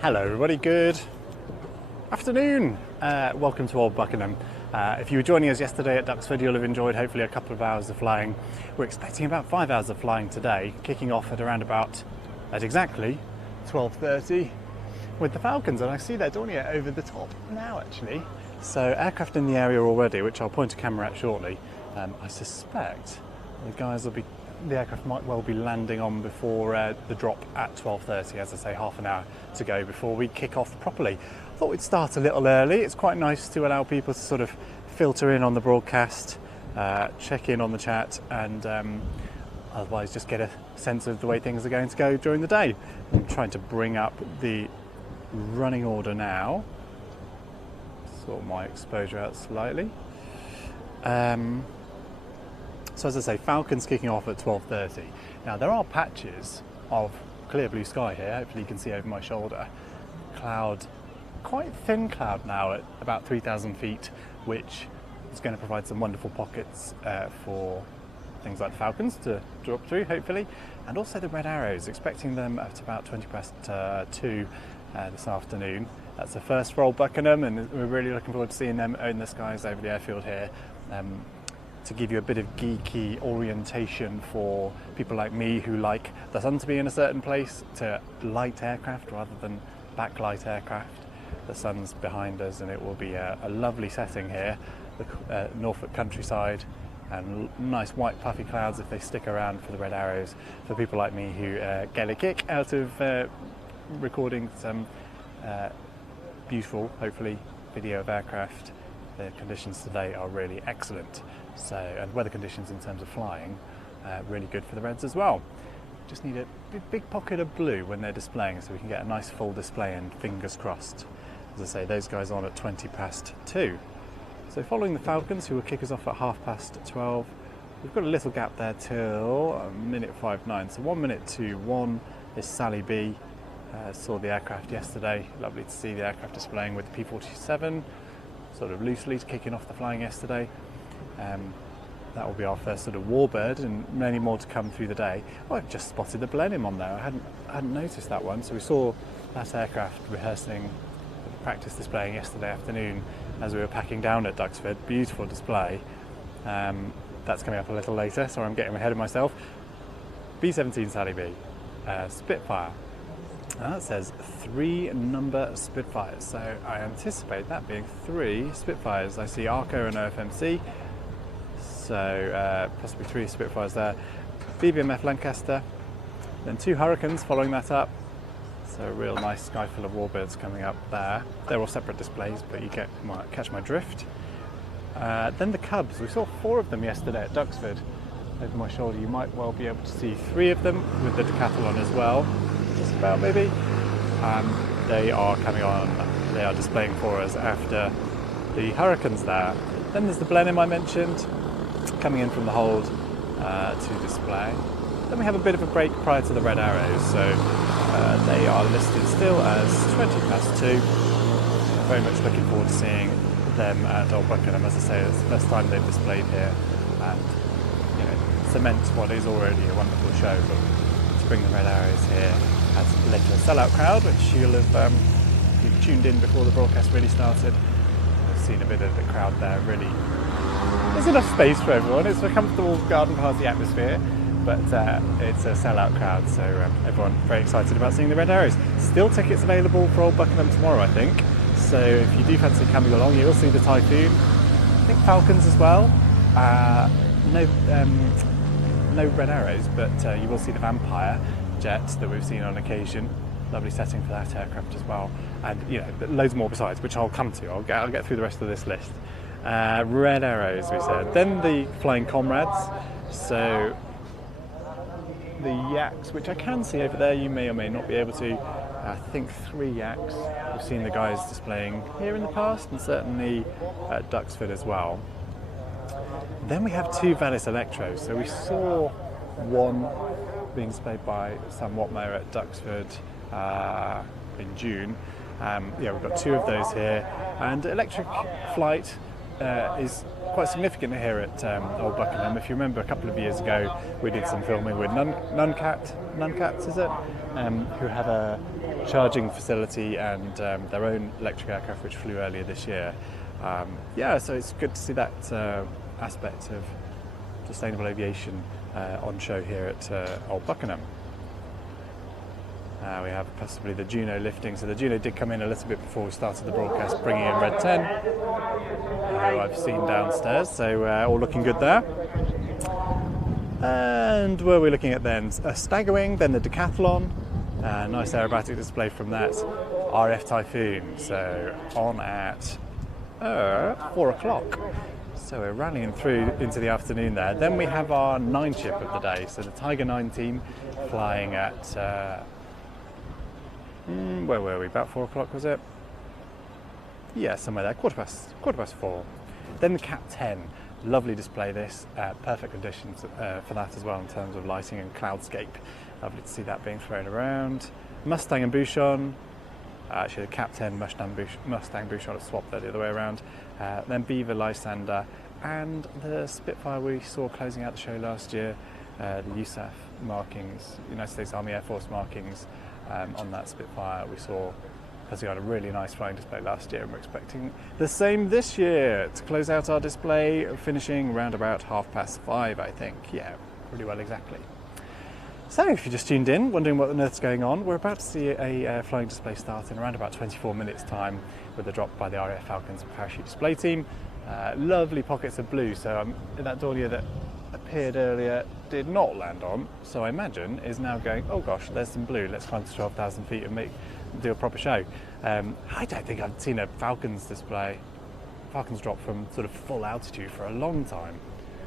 Hello everybody, good afternoon. Welcome to Old Buckenham. If you were joining us yesterday at Duxford, you'll have enjoyed hopefully a couple of hours of flying. We're expecting about 5 hours of flying today, kicking off at around about, at exactly 12:30 with the Falcons, and I see their Dornier over the top now actually. So aircraft in the area already, which I'll point a camera at shortly. I suspect the aircraft might well be landing on before the drop at 12:30, as I say, half an hour to go before we kick off properly. I thought we'd start a little early. It's quite nice to allow people to sort of filter in on the broadcast, check in on the chat, and otherwise just get a sense of the way things are going to go during the day. I'm trying to bring up the running order now, sort my exposure out slightly. So as I say, Falcons kicking off at 12:30. Now there are patches of clear blue sky here, hopefully you can see over my shoulder. Cloud, quite thin cloud now at about 3,000 feet, which is going to provide some wonderful pockets for things like the Falcons to drop through, hopefully. And also the red arrows, expecting them at about 2 this afternoon. That's the first for Old Buckenham, and we're really looking forward to seeing them own the skies over the airfield here. To give you a bit of geeky orientation for people like me who like the sun to be in a certain place, to light aircraft rather than backlight aircraft. The sun's behind us and it will be a lovely setting here, the Norfolk countryside, and nice white puffy clouds if they stick around for the red arrows. For people like me who get a kick out of recording some beautiful, hopefully, video of aircraft. The conditions today are really excellent. So, and weather conditions in terms of flying, really good for the Reds as well. Just need a big pocket of blue when they're displaying so we can get a nice full display, and fingers crossed. As I say, those guys on at 2:20. So following the Falcons, who will kick us off at 12:30, we've got a little gap there till 1:59. So 1 minute to 1 is Sally B. Saw the aircraft yesterday. Lovely to see the aircraft displaying with the P-47. Sort of loosely kicking off the flying yesterday. That will be our first sort of warbird, and many more to come through the day. Oh, I've just spotted the Blenheim on there. I hadn't noticed that one. So we saw that aircraft rehearsing, practice displaying yesterday afternoon as we were packing down at Duxford. Beautiful display. That's coming up a little later, so I'm getting ahead of myself. B-17 Sally B, Spitfire. That says 3 number Spitfires, so I anticipate that being 3 Spitfires. I see Arco and OFMC, so possibly 3 Spitfires there. BBMF Lancaster, then 2 Hurricanes following that up. So a real nice sky full of warbirds coming up there. They're all separate displays, but you catch my drift. Then the Cubs, we saw 4 of them yesterday at Duxford. Over my shoulder you might well be able to see 3 of them with the decathlon as well. Just about maybe. They are coming on, they are displaying for us after the Hurricanes there. Then there's the Blenheim I mentioned, coming in from the hold to display. Then we have a bit of a break prior to the red arrows, so they are listed still as 2:20. Very much looking forward to seeing them at Old Buckenham. As I say, it's the first time they've displayed here, and cement what is already a wonderful show, but to bring the red arrows here adds a little sellout crowd, which you'll have if you've tuned in before the broadcast really started. I've seen a bit of the crowd there. Really, there's enough space for everyone. It's a comfortable garden party atmosphere, but it's a sellout crowd, so everyone very excited about seeing the red arrows. Still tickets available for Old Buckenham tomorrow, I think. So if you do fancy coming along, you'll see the Typhoon. I think Falcons as well. No red arrows, but you will see the Vampire jet that we've seen on occasion. Lovely setting for that aircraft as well, and loads more besides, which I'll come to. I'll get through the rest of this list. Red arrows, we said. Then the flying Comrades. So the Yaks, which I can see over there, you may or may not be able to. I think 3 Yaks. We've seen the guys displaying here in the past, and certainly at Duxford as well. Then we have 2 Valis Electros. So we saw one being displayed by Sam Watmeyer at Duxford in June. We've got 2 of those here, and electric flight is quite significant here at Old Buckenham. If you remember, a couple of years ago we did some filming with Nuncats, is it? Who have a charging facility and their own electric aircraft which flew earlier this year. Yeah, so it's good to see that aspect of sustainable aviation on show here at Old Buckenham. We have possibly the Juno lifting, so the Juno did come in a little bit before we started the broadcast, bringing in Red 10, who I've seen downstairs, so all looking good there. And where are we looking at then? A Staggerwing, then the decathlon, nice aerobatic display from that, RAF Typhoon, so on at 4 o'clock. So we're rallying through into the afternoon there. Then we have our 9 ship of the day, so the Tiger 9 team flying at where were we? About 4 o'clock, was it? Yeah, somewhere there. Quarter past 4. Then the Cat 10, lovely display. This perfect conditions for that as well in terms of lighting and cloudscape. Lovely to see that being thrown around. Mustang and Bouchon. Actually, the Cat 10 Mustang Bouchon have swapped that the other way around. Then Beaver Lysander and the Spitfire we saw closing out the show last year. The USAF markings, United States Army Air Force markings. On that Spitfire we saw putting on a really nice flying display last year, and we're expecting the same this year to close out our display, finishing around about 5:30, I think. Yeah, pretty well exactly. So if you just tuned in, wondering what on earth's going on, we're about to see a flying display start in around about 24 minutes time with a drop by the RAF Falcons parachute display team. Lovely pockets of blue, so that Dornier that appeared earlier did not land on, so I imagine is now going, oh gosh, there's some blue, let's climb to 12,000 feet and do a proper show. I don't think I've seen a Falcons drop from sort of full altitude for a long time.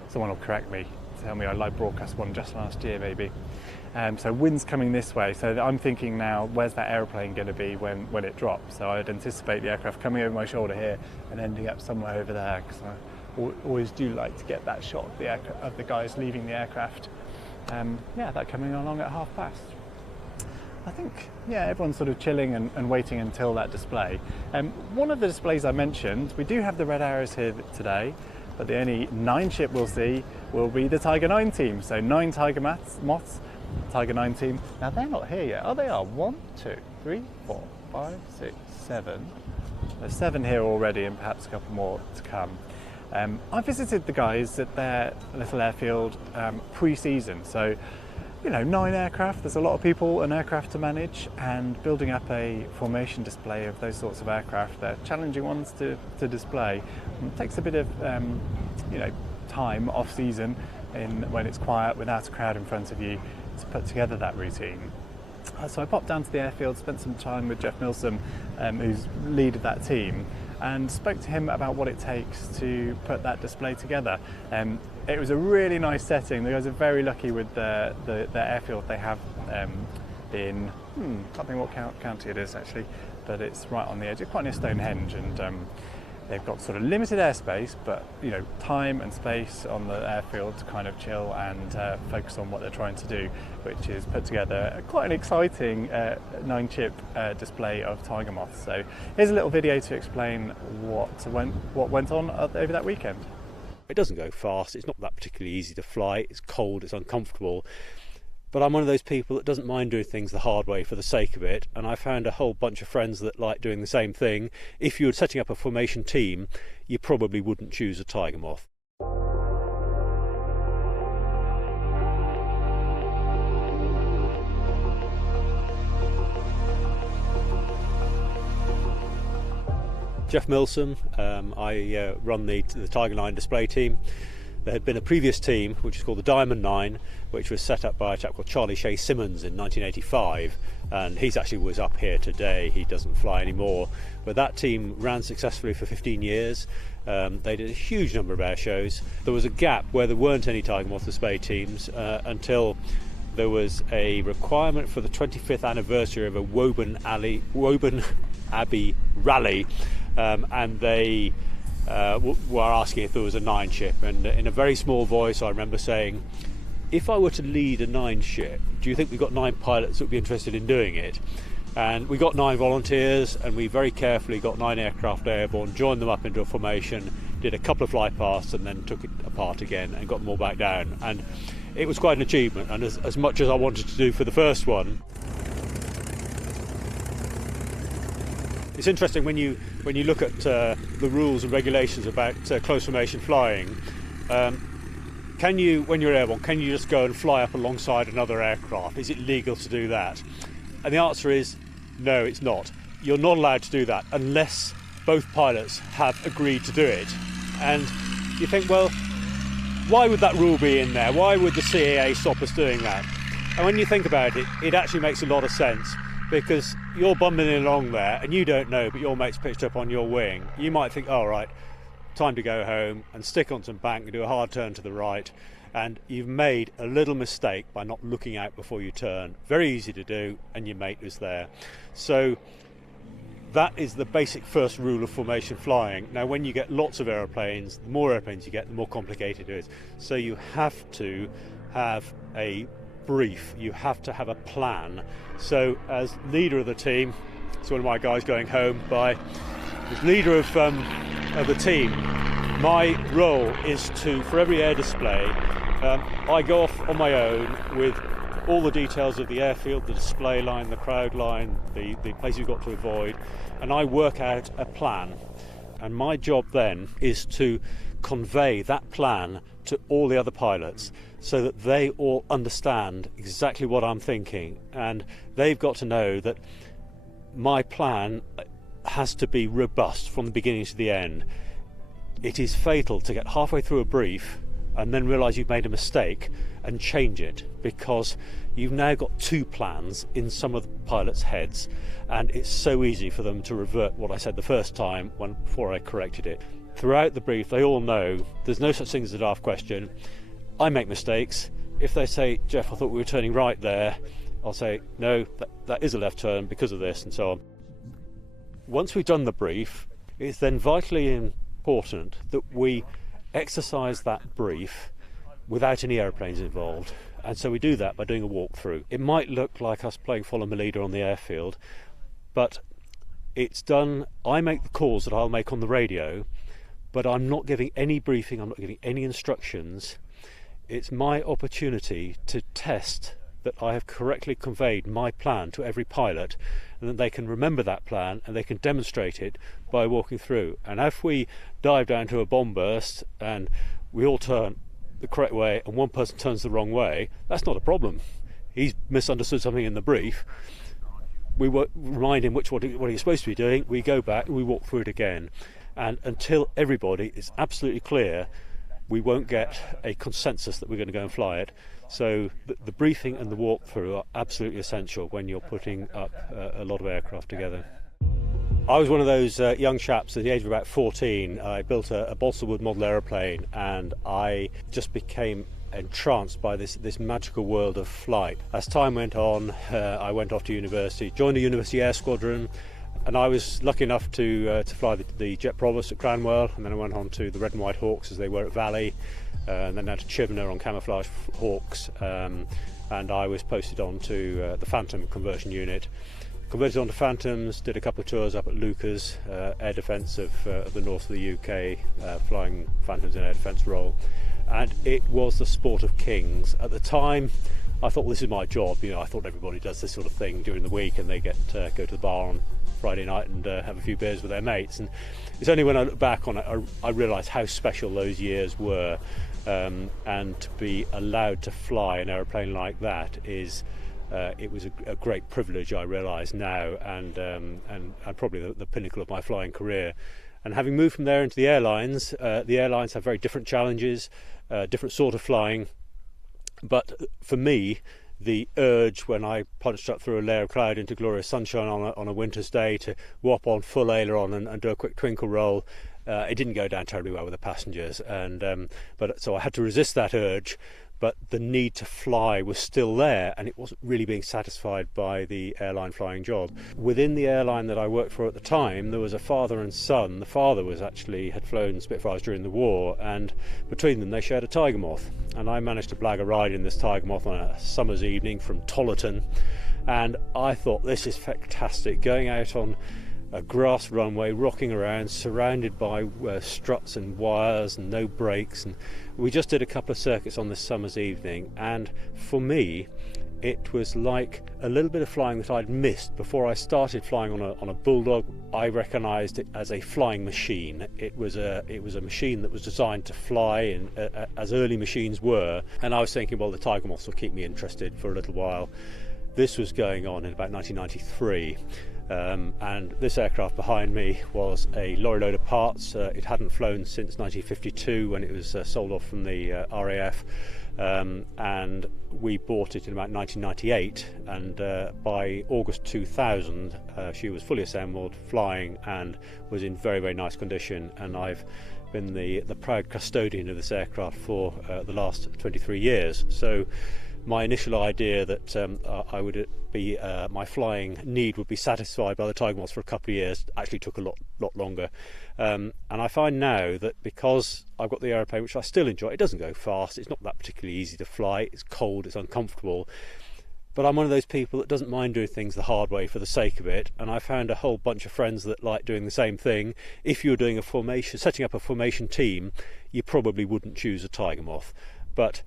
Someone will correct me, tell me I live broadcast one just last year maybe. So wind's coming this way, so I'm thinking now, where's that aeroplane going to be when it drops? So I'd anticipate the aircraft coming over my shoulder here and ending up somewhere over there, because I always do like to get that shot of the guys leaving the aircraft. Yeah, that coming along at 5:30. I think, yeah, everyone's sort of chilling and waiting until that display. One of the displays I mentioned, we do have the red arrows here today, but the only 9 ship we'll see will be the Tiger 9 team. So 9 Tiger moths, Tiger 9 team. Now they're not here yet. Oh, they are. 1, 2, 3, 4, 5, 6, 7. There's 7 here already, and perhaps a couple more to come. I visited the guys at their little airfield pre-season, so 9 aircraft, there's a lot of people and aircraft to manage, and building up a formation display of those sorts of aircraft, they're challenging ones to display. It takes a bit of time off season when it's quiet without a crowd in front of you to put together that routine. So I popped down to the airfield, spent some time with Jeff Milsom, who's lead of that team, and spoke to him about what it takes to put that display together. It was a really nice setting. The guys are very lucky with the airfield they have in, can't think what county it is actually, but it's right on the edge. It's quite near Stonehenge, and they've got sort of limited airspace, but time and space on the airfield to kind of chill and focus on what they're trying to do, which is put together quite an exciting 9-chip display of tiger moths. So here's a little video to explain what went on over that weekend. It doesn't go fast, it's not that particularly easy to fly, it's cold, it's uncomfortable. But I'm one of those people that doesn't mind doing things the hard way for the sake of it, and I found a whole bunch of friends that like doing the same thing. If you were setting up a formation team, you probably wouldn't choose a tiger moth. Jeff Milsom, I run the Tiger 9 display team. There had been a previous team, which is called the Diamond 9, which was set up by a chap called Charlie Shea Simmons in 1985, and he's actually was up here today. He doesn't fly anymore, but that team ran successfully for 15 years. They did a huge number of air shows. There was a gap where there weren't any Tiger Moth display teams until there was a requirement for the 25th anniversary of a Woburn Abbey rally, and they were asking if there was a 9-ship, and in a very small voice I remember saying, if I were to lead a 9-ship, do you think we've got 9 pilots that would be interested in doing it? And we got 9 volunteers, and we very carefully got 9 aircraft airborne, joined them up into a formation, did a couple of fly pasts and then took it apart again and got them all back down. And it was quite an achievement, and as much as I wanted to do for the first one. It's interesting when you look at the rules and regulations about close formation flying. Can you, when you're airborne, can you just go and fly up alongside another aircraft? Is it legal to do that? And the answer is no, it's not. You're not allowed to do that unless both pilots have agreed to do it. And you think, well, why would that rule be in there? Why would the CAA stop us doing that? And when you think about it, it actually makes a lot of sense, because you're bumming along there and you don't know, but your mate's pitched up on your wing. You might think, all right, time to go home and stick on some bank and do a hard turn to the right, and you've made a little mistake by not looking out before you turn. Very easy to do, and your mate was there. So that is the basic first rule of formation flying. Now, when you get lots of aeroplanes, the more airplanes you get, the more complicated it is. So you have to have a brief, you have to have a plan. So as leader of the team, it's one of my guys going home by, as leader of the team, my role is to, for every air display, I go off on my own with all the details of the airfield, the display line, the crowd line, the places you've got to avoid, and I work out a plan. And my job then is to convey that plan to all the other pilots so that they all understand exactly what I'm thinking, and they've got to know that my plan has to be robust from the beginning to the end. It is fatal to get halfway through a brief and then realise you've made a mistake and change it, because you've now got two plans in some of the pilots' heads, and it's so easy for them to revert what I said the first time before I corrected it. Throughout the brief, they all know there's no such thing as a daft question. I make mistakes. If they say, Jeff, I thought we were turning right there, I'll say, no, that is a left turn because of this, and so on. Once we've done the brief, it's then vitally important that we exercise that brief without any aeroplanes involved, and so we do that by doing a walkthrough. It might look like us playing follow my leader on the airfield, but it's done. I make the calls that I'll make on the radio, but I'm not giving any briefing, I'm not giving any instructions. It's my opportunity to test that I have correctly conveyed my plan to every pilot, and that they can remember that plan and they can demonstrate it by walking through. And if we dive down to a bomb burst and we all turn the correct way and one person turns the wrong way, that's not a problem. He's misunderstood something in the brief. We remind him what he's supposed to be doing, we go back, we walk through it again. And until everybody is absolutely clear, we won't get a consensus that we're going to go and fly it. So the briefing and the walkthrough are absolutely essential when you're putting up a lot of aircraft together. I was one of those young chaps at the age of about 14. I built a balsa wood model aeroplane, and I just became entranced by this magical world of flight. As time went on, I went off to university, joined the University Air Squadron, and I was lucky enough to fly the Jet Provost at Cranwell, and then I went on to the Red and White Hawks as they were at Valley, and then out to Chivener on camouflage Hawks, and I was posted on to the Phantom conversion unit. Converted onto Phantoms, did a couple of tours up at Lucas, air defence of the north of the UK, flying Phantoms in air defence role, and it was the sport of kings. At the time, I thought, well, this is my job. You know, I thought everybody does this sort of thing during the week, and they get go to the bar on Friday night and have a few beers with their mates. And it's only when I look back on it I realised how special those years were, and to be allowed to fly an aeroplane like that is it was a great privilege, I realise now, and probably the pinnacle of my flying career. And having moved from there into the airlines have very different challenges, different sort of flying. But for me, the urge when I punched up through a layer of cloud into glorious sunshine on a winter's day to whop on full aileron and do a quick twinkle roll, it didn't go down terribly well with the passengers, and so I had to resist that urge. But the need to fly was still there, and it wasn't really being satisfied by the airline flying job. Within the airline that I worked for at the time, there was a father and son. The father had flown Spitfires during the war, and between them they shared a Tiger Moth. And I managed to blag a ride in this Tiger Moth on a summer's evening from Tollerton, and I thought, this is fantastic, going out on a grass runway rocking around, surrounded by struts and wires and no brakes. And we just did a couple of circuits on this summer's evening, and for me it was like a little bit of flying that I'd missed. Before I started flying on a Bulldog, I recognised it as a flying machine. It was a machine that was designed to fly, and as early machines were, and I was thinking, well, the Tiger Moths will keep me interested for a little while. This was going on in about 1993. And this aircraft behind me was a lorry load of parts. It hadn't flown since 1952 when it was sold off from the RAF, and we bought it in about 1998, and by August 2000 she was fully assembled, flying, and was in very, very nice condition, and I've been the proud custodian of this aircraft for the last 23 years. So my initial idea that I would be my flying need would be satisfied by the Tiger Moths for a couple of years actually took a lot longer, and I find now that because I've got the aeroplane, which I still enjoy, it doesn't go fast, it's not that particularly easy to fly, it's cold, it's uncomfortable, but I'm one of those people that doesn't mind doing things the hard way for the sake of it, and I found a whole bunch of friends that like doing the same thing. If you're doing a formation, setting up a formation team, you probably wouldn't choose a Tiger Moth, but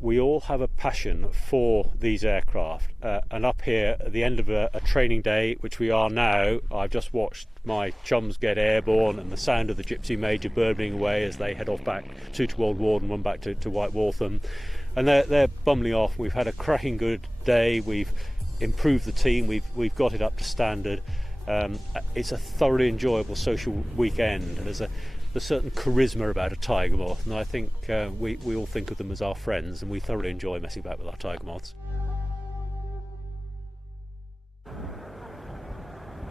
we all have a passion for these aircraft, and up here at the end of a training day, which we are now, I've just watched my chums get airborne and the sound of the Gypsy Major burbling away as they head off back, two to Old Warden, one back to White Waltham, and they're bumbling off. We've had a cracking good day, we've improved the team, we've got it up to standard. It's a thoroughly enjoyable social weekend, and there's a certain charisma about a Tiger Moth, and I think we all think of them as our friends, and we thoroughly enjoy messing about with our Tiger Moths.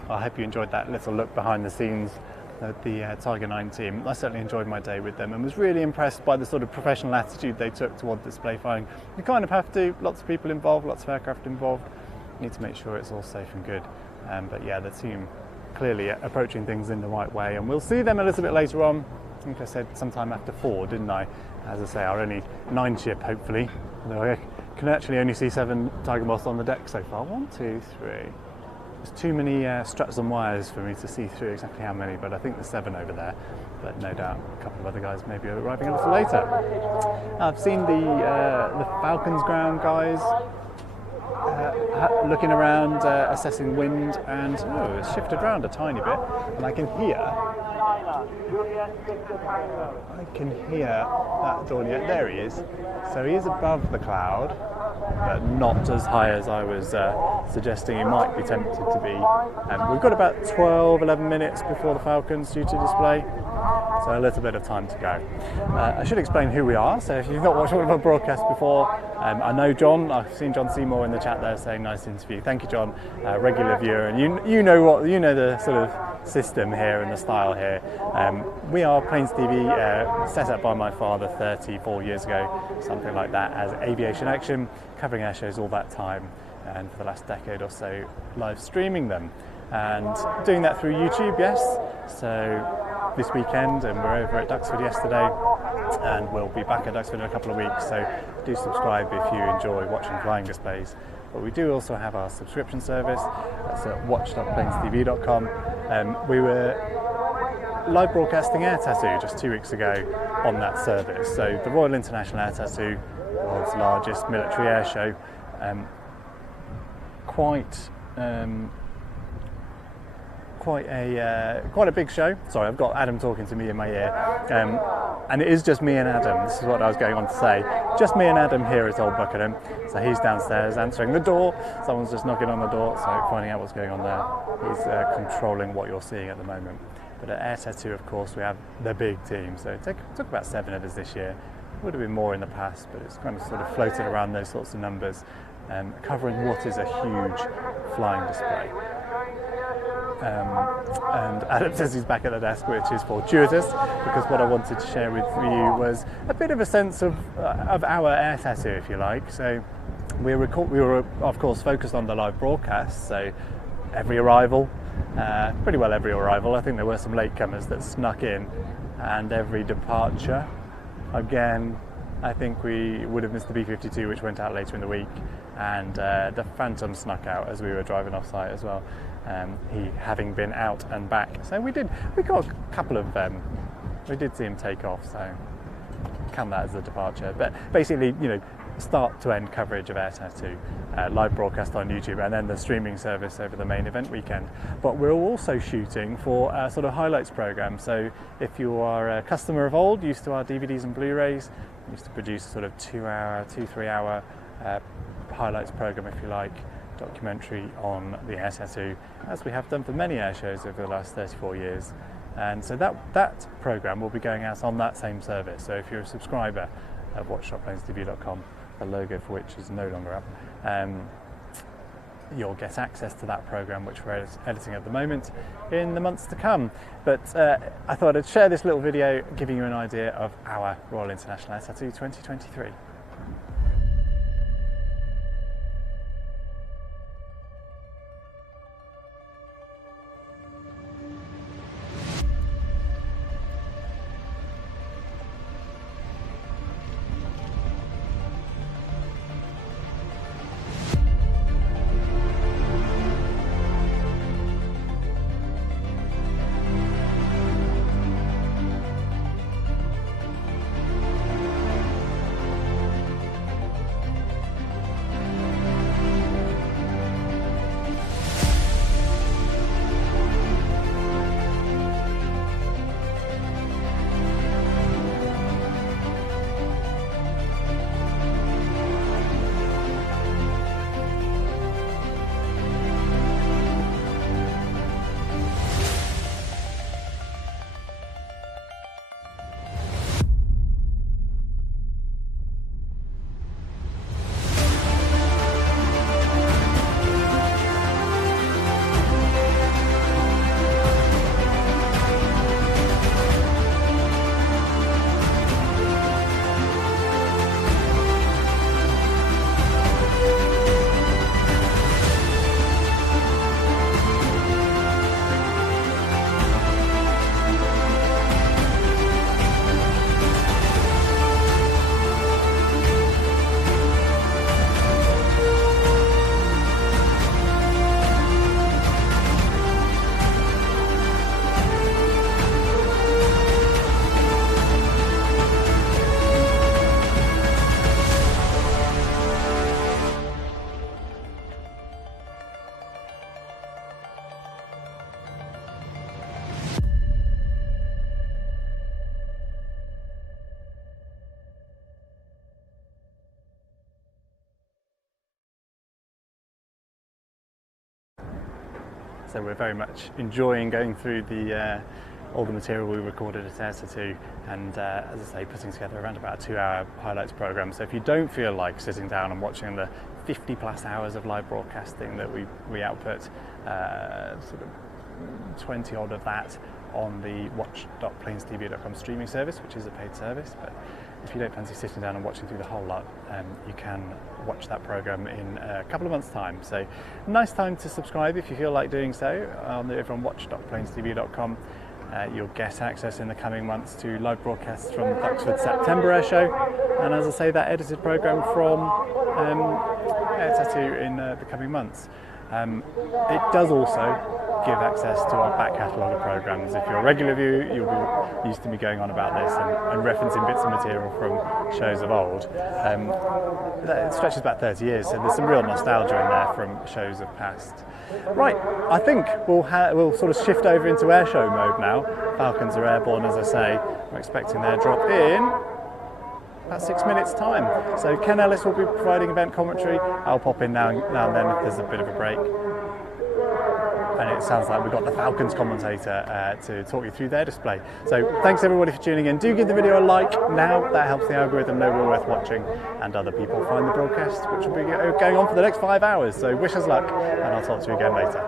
I hope you enjoyed that little look behind the scenes at the Tiger 9 team. I certainly enjoyed my day with them and was really impressed by the sort of professional attitude they took toward display flying. You kind of have to, lots of people involved, lots of aircraft involved. You need to make sure it's all safe and good. But yeah, the team clearly approaching things in the right way, and we'll see them a little bit later on. I think I said sometime after 4, didn't I? As I say, our only 9 ship, hopefully. Although I can actually only see 7 Tiger Moths on the deck so far. 1, 2, 3. There's too many struts and wires for me to see through exactly how many, but I think there's 7 over there. But no doubt a couple of other guys maybe are arriving a little later. I've seen the Falcons ground guys looking around, assessing wind, and it's shifted around a tiny bit, and I can hear that Dornier. There he is. So he is above the cloud, but not as high as I was suggesting he might be tempted to be. We've got about 11 minutes before the Falcons due to display, so a little bit of time to go. I should explain who we are, so if you've not watched one of our broadcasts before, I know John, I've seen John Seymour in the chat there saying nice interview. Thank you, John, regular viewer, and you know the sort of system here and the style here. We are Planes TV, set up by my father 34 years ago, something like that, as aviation action, covering air shows all that time, and for the last decade or so live streaming them and doing that through YouTube. Yes, so this weekend, and we're over at Duxford yesterday, and we'll be back at Duxford in a couple of weeks, so do subscribe if you enjoy watching flying displays. But we do also have our subscription service, that's at watch.planesTV.com. We were live broadcasting Air Tattoo just 2 weeks ago on that service. So the Royal International Air Tattoo, the world's largest military air show, quite a big show. Sorry, I've got Adam talking to me in my ear, and it is just me and Adam. This is what I was going on to say. Just me and Adam here at Old Buckenham. So he's downstairs answering the door. Someone's just knocking on the door, so finding out what's going on there. He's controlling what you're seeing at the moment. But at Air Tattoo, of course, we have the big team. So it took about 7 of us this year. Would have been more in the past, but it's kind of sort of floated around those sorts of numbers, covering what is a huge flying display. And Adam says he's back at the desk, which is fortuitous, because what I wanted to share with you was a bit of a sense of our Air Tattoo, if you like. So we were of course focused on the live broadcast, so every arrival, pretty well every arrival. I think there were some latecomers that snuck in, and every departure. Again, I think we would have missed the B-52, which went out later in the week, and the Phantom snuck out as we were driving off site as well. he having been out and back. So we got a couple of, we did see him take off, so count that as a departure. But basically, you know, start to end coverage of Air Tattoo, live broadcast on YouTube, and then the streaming service over the main event weekend. But we're also shooting for a sort of highlights program. So if you are a customer of Old, used to our DVDs and Blu-rays, used to produce sort of 2-3 hour highlights program, if you like, documentary on the Air Tattoo, as we have done for many air shows over the last 34 years. And so that program will be going out on that same service. So if you're a subscriber of watch.planesdb.com, the logo for which is no longer up, you'll get access to that program, which we're editing at the moment, in the months to come. But I thought I'd share this little video giving you an idea of our Royal International Air Tattoo 2023. So we're very much enjoying going through all the material we recorded at Air Tattoo, and as I say, putting together around about a 2-hour highlights program. So if you don't feel like sitting down and watching the 50 plus hours of live broadcasting that we output, sort of 20 odd of that on the watch.planesdb.com streaming service, which is a paid service, but if you don't fancy sitting down and watching through the whole lot, you can watch that program in a couple of months' time. So nice time to subscribe if you feel like doing so over on watch.planesdb.com. You'll get access in the coming months to live broadcasts from the Oxford September Airshow, and as I say, that edited program from Air Tattoo in the coming months. It does also give access to our back catalogue of programmes. If you're a regular viewer, you'll be used to me going on about this and referencing bits of material from shows of old. It stretches back 30 years, so there's some real nostalgia in there from shows of past. Right, I think we'll sort of shift over into airshow mode now. Falcons are airborne, as I say. We're expecting their drop in about 6 minutes' time. So Ken Ellis will be providing event commentary. I'll pop in now and then if there's a bit of a break. And it sounds like we've got the Falcons commentator to talk you through their display. So thanks everybody for tuning in. Do give the video a like now, that helps the algorithm know we're worth watching and other people find the broadcast, which will be going on for the next 5 hours. So wish us luck, and I'll talk to you again later.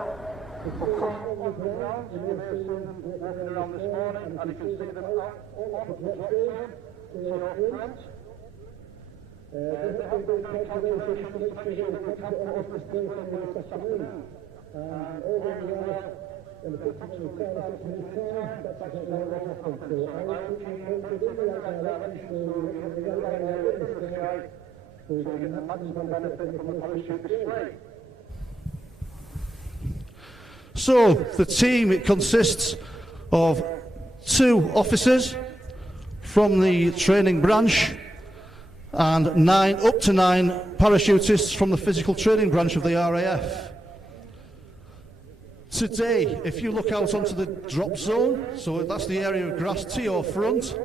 So the team, it consists of 2 officers from the training branch and up to nine parachutists from the physical training branch of the RAF. Today, if you look out onto the drop zone, so that's the area of grass to your front,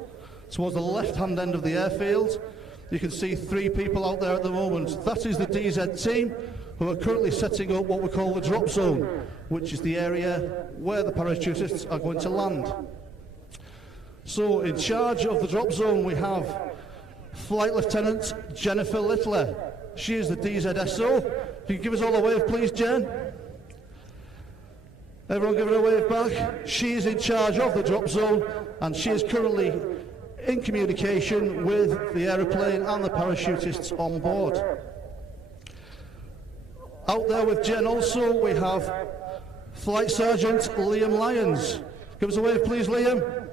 towards the left-hand end of the airfield, you can see 3 people out there at the moment. That is the DZ team, who are currently setting up what we call the drop zone, which is the area where the parachutists are going to land. So in charge of the drop zone we have Flight Lieutenant Jennifer Littler. She is the DZSO. If you could give us all a wave please, Jen. Everyone give her a wave back. She is in charge of the drop zone, and she is currently in communication with the aeroplane and the parachutists on board. Out there with Jen also we have Flight Sergeant Liam Lyons. Give us a wave please, Liam.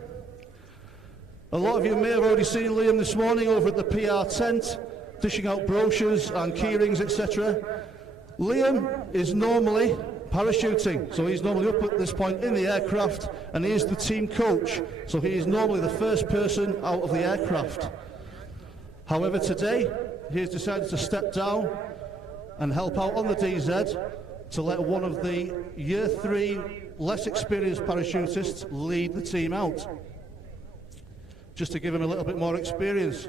A lot of you may have already seen Liam this morning over at the PR tent, dishing out brochures and keyrings, etc. Liam is normally parachuting, so he's normally up at this point in the aircraft, and he is the team coach, so he is normally the first person out of the aircraft. However, today he has decided to step down and help out on the DZ to let one of the Year 3 less experienced parachutists lead the team out, just to give him a little bit more experience.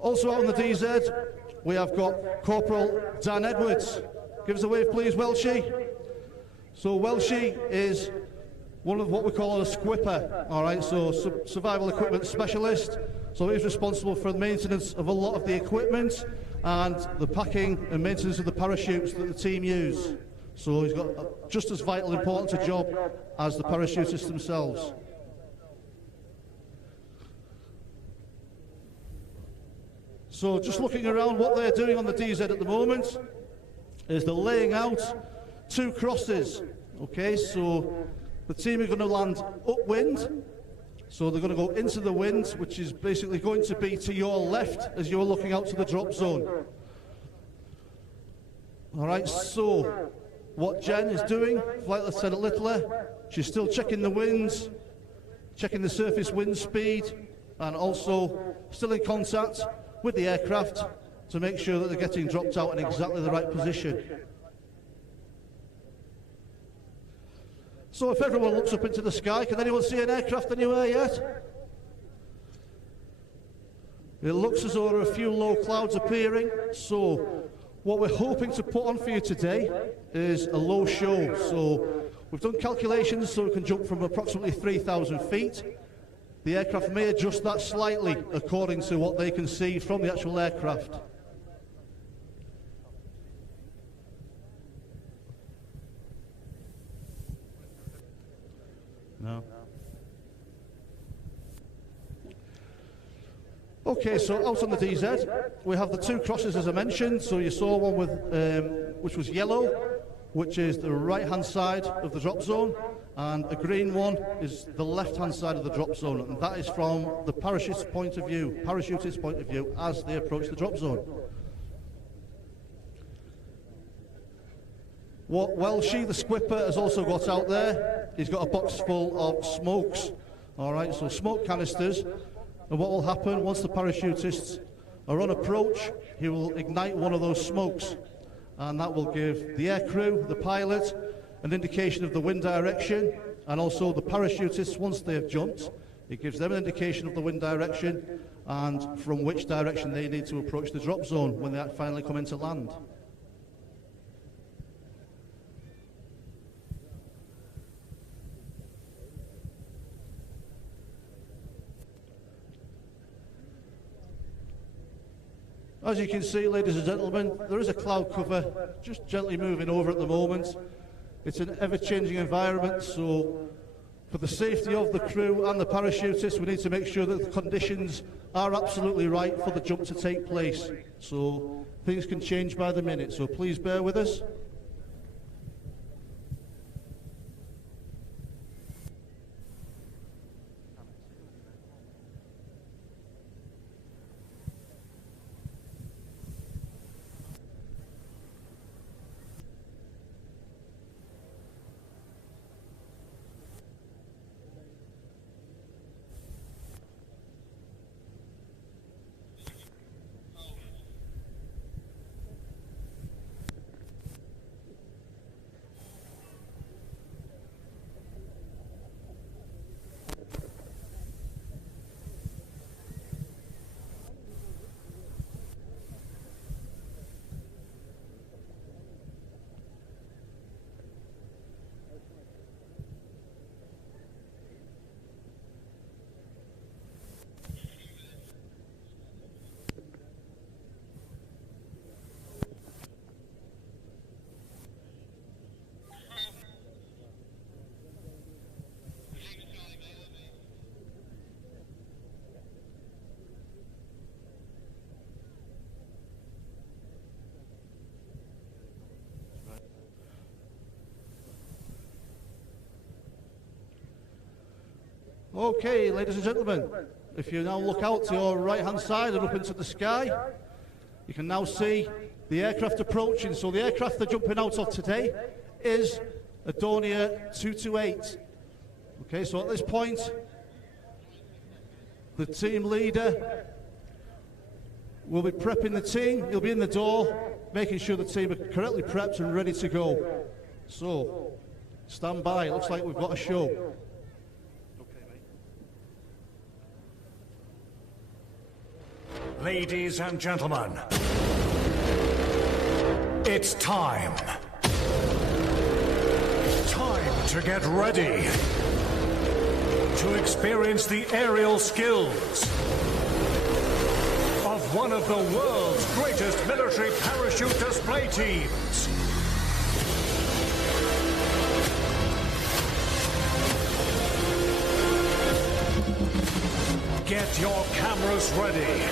Also out on the DZ, we have got Corporal Dan Edwards. Give us a wave please, Welshie. So Welshie is one of what we call a squipper, all right, so survival equipment specialist. So he's responsible for the maintenance of a lot of the equipment and the packing and maintenance of the parachutes that the team use. So he's got just as vital important a job as the parachutists themselves. So just looking around, what they're doing on the DZ at the moment is they're laying out 2 crosses. Okay, so the team are going to land upwind, so they're going to go into the wind, which is basically going to be to your left as you're looking out to the drop zone. All right, so what Jen is doing, Flight Lieutenant Littler, she's still checking the winds, checking the surface wind speed, and also still in contact with the aircraft to make sure that they're getting dropped out in exactly the right position. So if everyone looks up into the sky, can anyone see an aircraft anywhere yet? It looks as though there are a few low clouds appearing, so what we're hoping to put on for you today is a low show. So we've done calculations so we can jump from approximately 3,000 feet. The aircraft may adjust that slightly according to what they can see from the actual aircraft. No. Okay, so out on the DZ, we have the 2 crosses as I mentioned. So you saw one with, which was yellow, which is the right-hand side of the drop zone, and a green one is the left-hand side of the drop zone, and that is from the parachutist's point of view as they approach the drop zone. What Welshie, the squipper, has also got out there, he's got a box full of smokes. All right, so smoke canisters, and what will happen once the parachutists are on approach, he will ignite one of those smokes, and that will give the aircrew, the pilot, an indication of the wind direction, and also the parachutists, once they have jumped, it gives them an indication of the wind direction and from which direction they need to approach the drop zone when they finally come into land. As you can see, ladies and gentlemen, there is a cloud cover just gently moving over at the moment. It's an ever-changing environment, so for the safety of the crew and the parachutists, we need to make sure that the conditions are absolutely right for the jump to take place. So things can change by the minute, so please bear with us. Okay, ladies and gentlemen, if you now look out to your right-hand side and up into the sky, you can now see the aircraft approaching. So the aircraft they're jumping out of today is a Dornier 228. Okay, so at this point, the team leader will be prepping the team. He'll be in the door, making sure the team are correctly prepped and ready to go. So, stand by. It looks like we've got a show. Ladies and gentlemen, it's time. Time to get ready to experience the aerial skills of one of the world's greatest military parachute display teams. Get your cameras ready,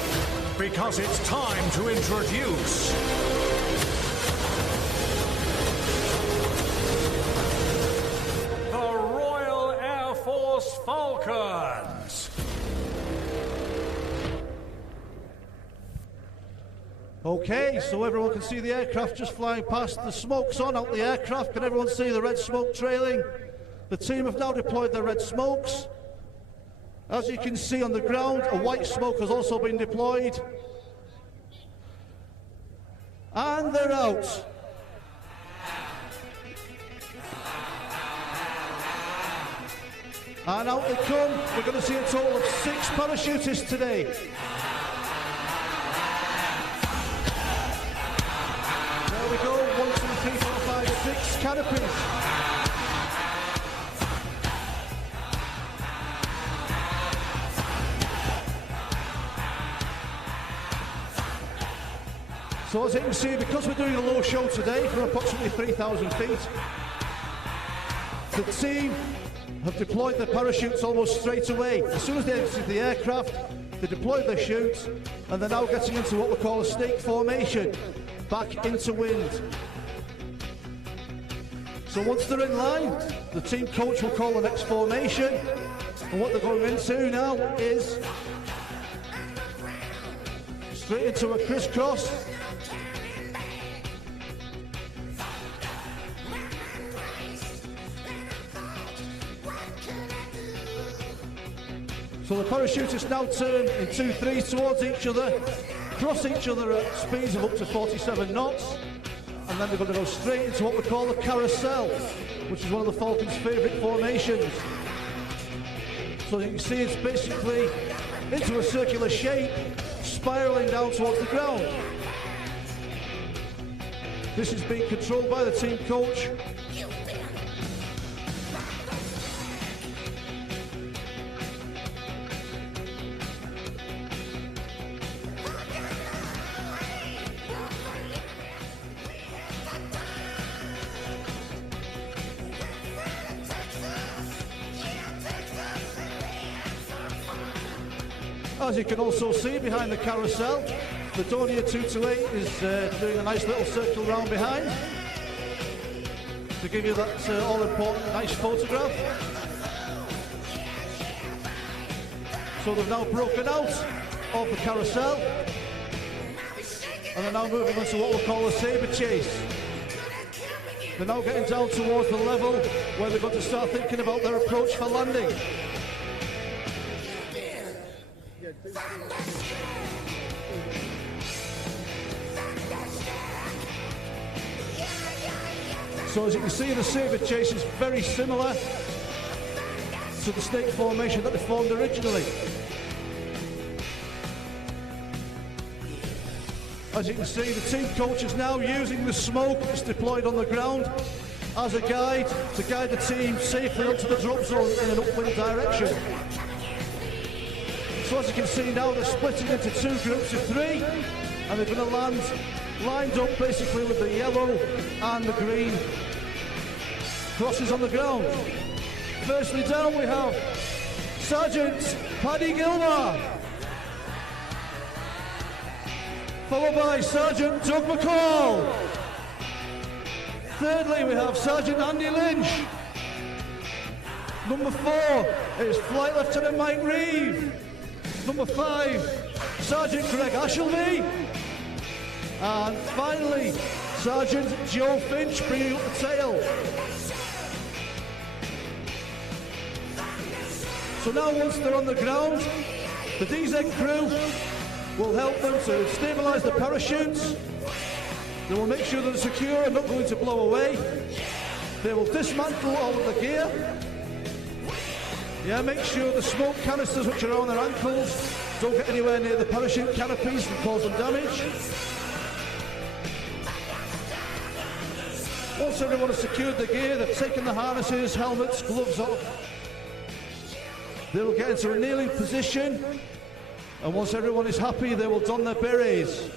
because it's time to introduce the Royal Air Force Falcons. Okay, so everyone can see the aircraft just flying past. The smoke's on out the aircraft. Can everyone see the red smoke trailing? The team have now deployed their red smokes. As you can see on the ground, a white smoke has also been deployed. And they're out. And out they come. We're going to see a total of 6 parachutists today. There we go, 1, 2, 3, 4, 5, 6 canopies. So as you can see, because we're doing a low show today for approximately 3,000 feet, the team have deployed their parachutes almost straight away. As soon as they exited the aircraft, they deployed their chutes, and they're now getting into what we call a snake formation, back into wind. So once they're in line, the team coach will call the next formation, and what they're going into now is straight into a crisscross. So the parachutists now turn in 2-3 towards each other, cross each other at speeds of up to 47 knots, and then they're going to go straight into what we call the carousel, which is one of the Falcons' favourite formations. So you can see it's basically into a circular shape, spiralling down towards the ground. This is being controlled by the team coach. As you can also see behind the carousel, the Dornier 228 is doing a nice little circle round behind to give you that all-important nice photograph. So they've now broken out of the carousel and they're now moving on to what we'll call a sabre chase. They're now getting down towards the level where they're going to start thinking about their approach for landing. So as you can see, the sabre chase is very similar to the snake formation that they formed originally. As you can see, the team coach is now using the smoke that's deployed on the ground as a guide to guide the team safely onto the drop zone in an upwind direction. So as you can see now, they're splitting into 2 groups of 3, and they're going to land lined up basically with the yellow and the green crosses on the ground. Firstly down we have Sergeant Paddy Gilmore, followed by Sergeant Doug McCall. Thirdly we have Sergeant Andy Lynch. Number 4 is Flight Lieutenant Mike Reeve. Number 5, Sergeant Greg Ashleby. And finally, Sergeant Joe Finch bringing up the tail. So now once they're on the ground, the DZ crew will help them to stabilise the parachutes. They will make sure that they're secure and not going to blow away. They will dismantle all of the gear. Yeah, make sure the smoke canisters which are on their ankles don't get anywhere near the parachute canopies and cause them damage. Once everyone has secured the gear, they've taken the harnesses, helmets, gloves off. They will get into a kneeling position, and once everyone is happy, they will don their berets.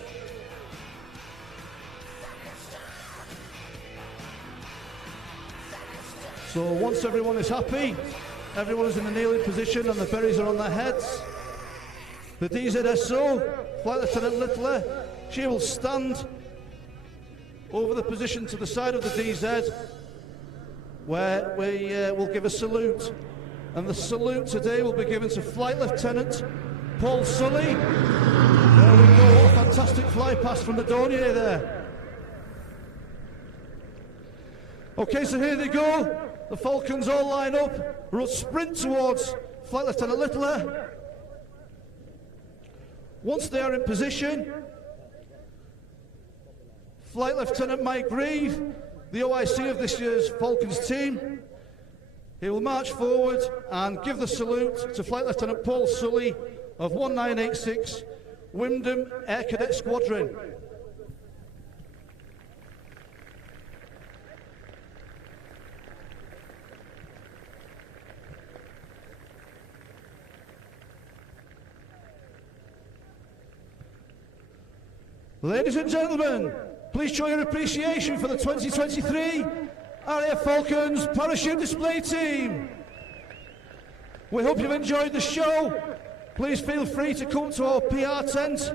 So once everyone is happy, everyone is in the kneeling position and the berets are on their heads. The DZSO, Flight Lieutenant Littler, she will stand over the position to the side of the DZ where we will give a salute. And the salute today will be given to Flight Lieutenant Paul Sully. There we go, what a fantastic fly past from the Dornier there. Okay, so here they go. The Falcons all line up. We'll sprint towards Flight Lieutenant Littler. Once they are in position, Flight Lieutenant Mike Reeve, the OIC of this year's Falcons team, he will march forward and give the salute to Flight Lieutenant Paul Sully of 1986 Wyndham Air Cadet Squadron. Ladies and gentlemen, please show your appreciation for the 2023 RAF Falcons Parachute Display Team. We hope you've enjoyed the show. Please feel free to come to our PR tent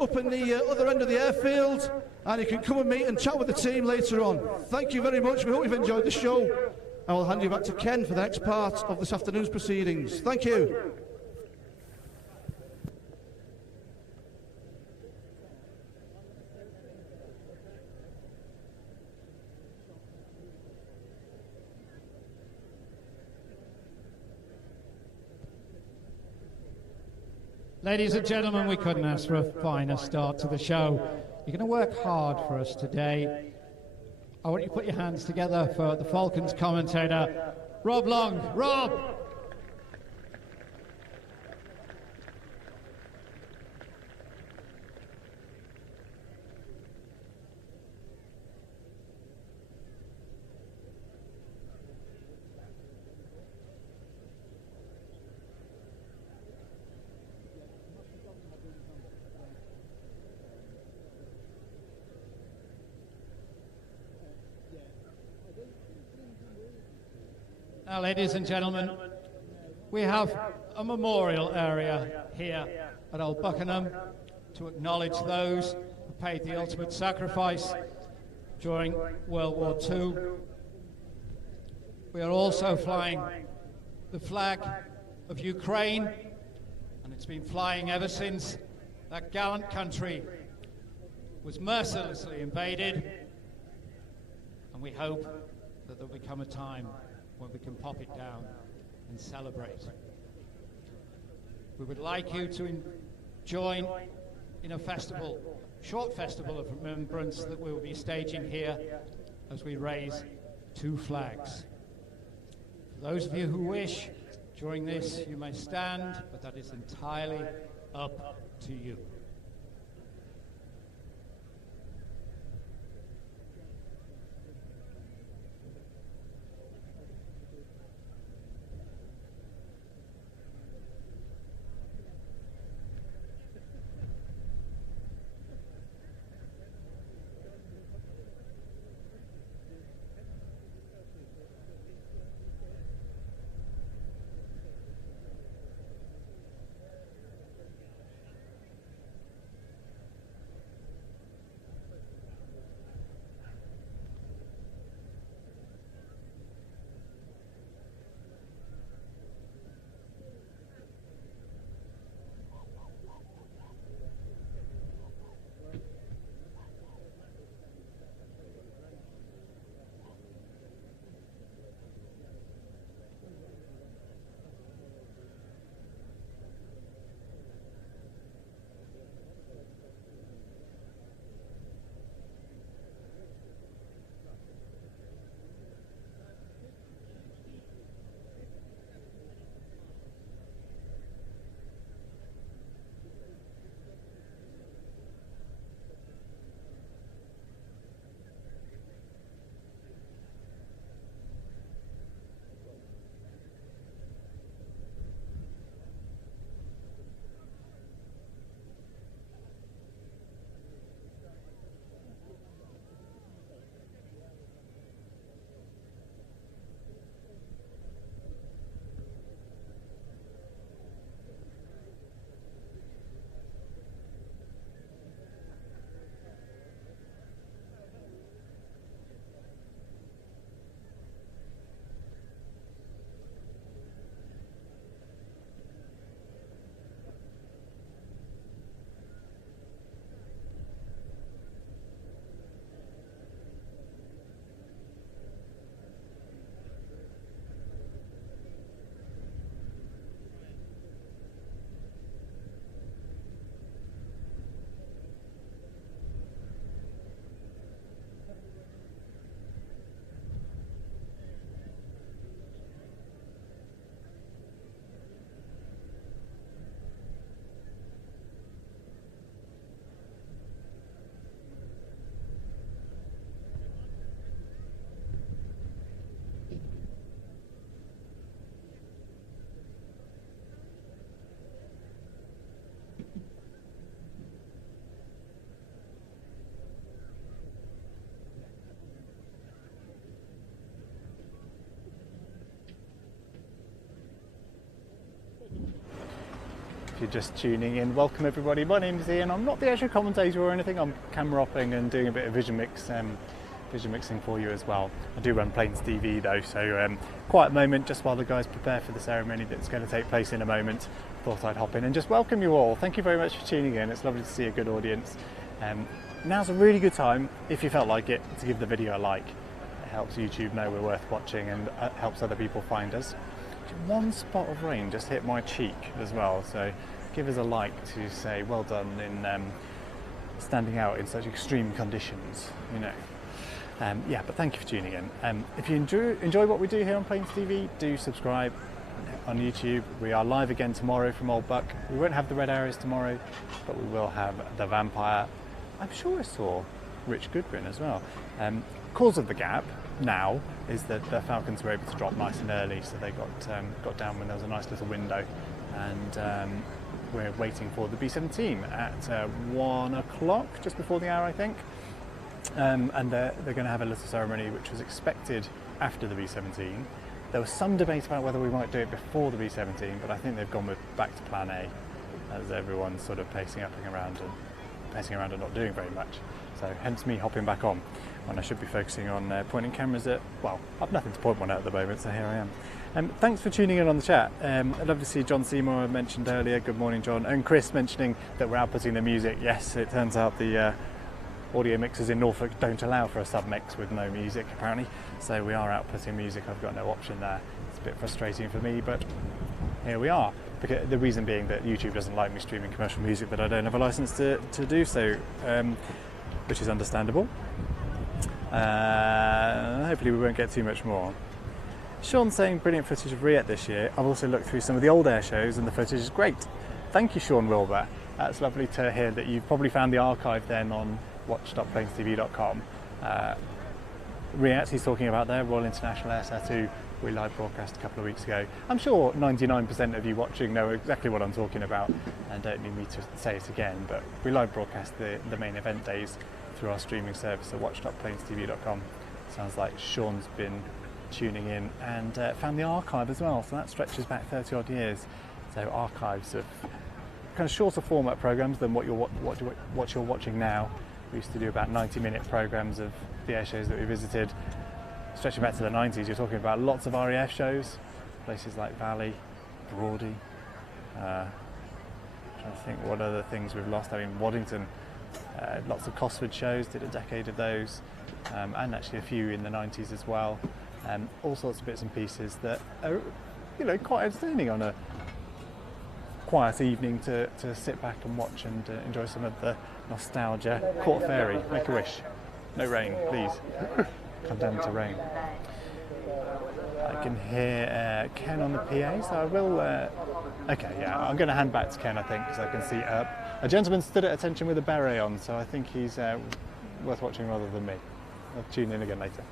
up in the other end of the airfield, and you can come and meet and chat with the team later on. Thank you very much. We hope you've enjoyed the show. I will hand you back to Ken for the next part of this afternoon's proceedings. Thank you. Ladies and gentlemen, we couldn't ask for a finer start to the show. You're going to work hard for us today. I want you to put your hands together for the Falcons commentator, Rob Long. Rob! Now, ladies and gentlemen, we have a memorial area here at Old Buckenham to acknowledge those who paid the ultimate sacrifice during World War II. We are also flying the flag of Ukraine, and it's been flying ever since that gallant country was mercilessly invaded, and we hope that there will become a time when we can pop it down and celebrate. We would like you to join in a festival, short festival of remembrance that we will be staging here as we raise 2 flags. For those of you who wish, during this you may stand, but that is entirely up to you. if you're just tuning in, welcome everybody. My name is Ian. I'm not the actual commentator or anything. I'm camera opping and doing a bit of vision mixing for you as well. I do run Planes TV though, so quiet moment just while the guys prepare for the ceremony that's going to take place in a moment. Thought I'd hop in and just welcome you all. Thank you very much for tuning in. It's lovely to see a good audience. Now's a really good time, if you felt like it, to give the video a like. It helps YouTube know we're worth watching and helps other people find us. One spot of rain just hit my cheek as well, so give us a like to say well done in standing out in such extreme conditions, you know. Yeah, but thank you for tuning in. If you enjoy what we do here on Planes TV, do subscribe on YouTube. We are live again tomorrow from Old Buck. We won't have the red areas tomorrow, but we will have the Vampire. I'm sure I saw Rich Goodwin as well. Cause of the gap now is that the Falcons were able to drop nice and early, so they got down when there was a nice little window, and we're waiting for the B-17 at 1 o'clock, just before the hour I think. And they're going to have a little ceremony which was expected after the B-17. There was some debate about whether we might do it before the B-17, but I think they've gone back to plan A, as everyone's sort of pacing around and not doing very much. So hence me hopping back on when I should be focusing on pointing cameras at, well, I've nothing to point one at the moment, so here I am. Thanks for tuning in on the chat. I'd love to see John Seymour mentioned earlier. Good morning, John. And Chris mentioning that we're outputting the music. Yes, it turns out the audio mixers in Norfolk don't allow for a submix with no music apparently, so we are outputting music. I've got no option there. It's a bit frustrating for me, but here we are. Because the reason being that YouTube doesn't like me streaming commercial music that I don't have a license to do so, which is understandable. Hopefully we won't get too much more. Sean saying brilliant footage of Riet this year. I've also looked through some of the old air shows and the footage is great. Thank you, Sean Wilbur. That's lovely to hear that you've probably found the archive then on watch.planestv.com. Riet, he's talking about there, Royal International Air 2. We live broadcast a couple of weeks ago. I'm sure 99% of you watching know exactly what I'm talking about and don't need me to say it again, but we live broadcast the main event days through our streaming service at watch.planestv.com. Sounds like Sean's been tuning in and found the archive as well, so that stretches back 30 odd years. So archives of kind of shorter format programmes than what you're watching now. We used to do about 90-minute programmes of the air shows that we visited. Stretching back to the 90s, you're talking about lots of RAF shows, places like Valley, Broady. Trying to think what other things we've lost. I mean, Waddington, lots of Cosford shows, did a decade of those, and actually a few in the 90s as well. All sorts of bits and pieces that are, you know, quite entertaining on a quiet evening to sit back and watch and enjoy some of the nostalgia. Court Fairy, make a wish. No rain, please. Come down to rain. I can hear Ken on the PA, so I will. Okay, yeah, I'm going to hand back to Ken, I think, because I can see a gentleman stood at attention with a beret on, so I think he's worth watching rather than me. I'll tune in again later.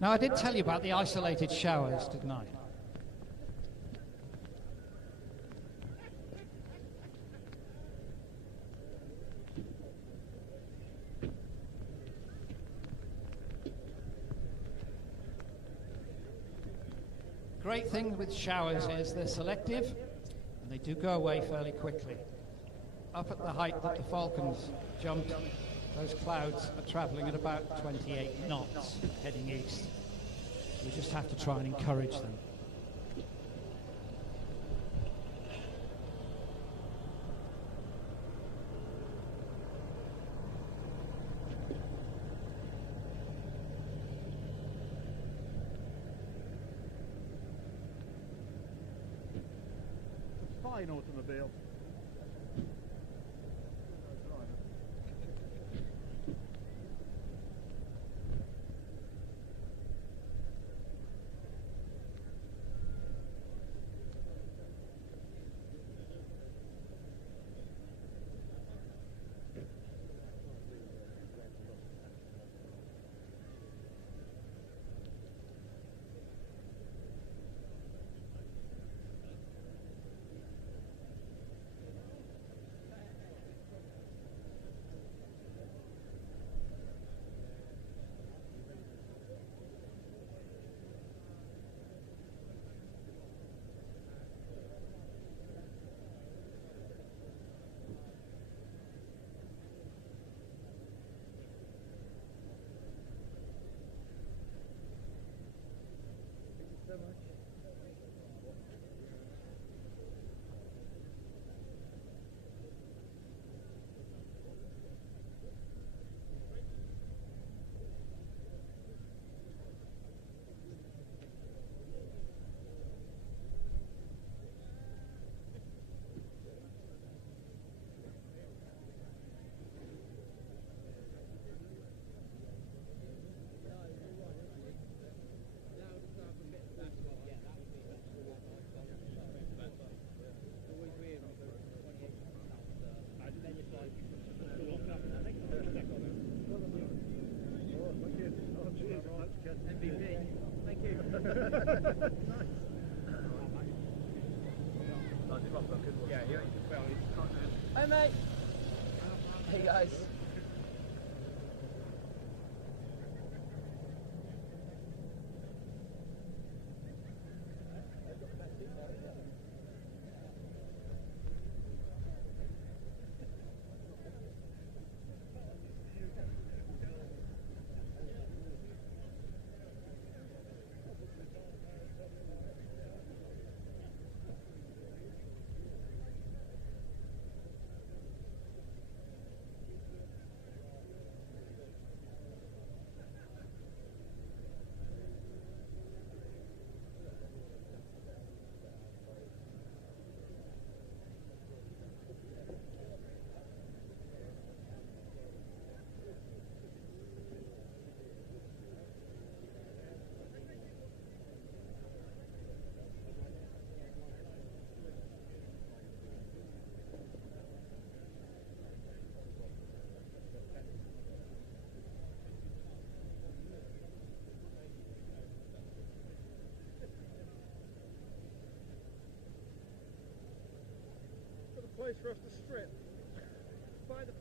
Now, I did tell you about the isolated showers, didn't I? great thing with showers is they're selective, and they do go away fairly quickly. Up at the height that the Falcons jumped, those clouds are travelling at about 28 knots, heading east. We just have to try and encourage them. Fine automobile. Hey mate. Hey guys. Place for us to strip. By the...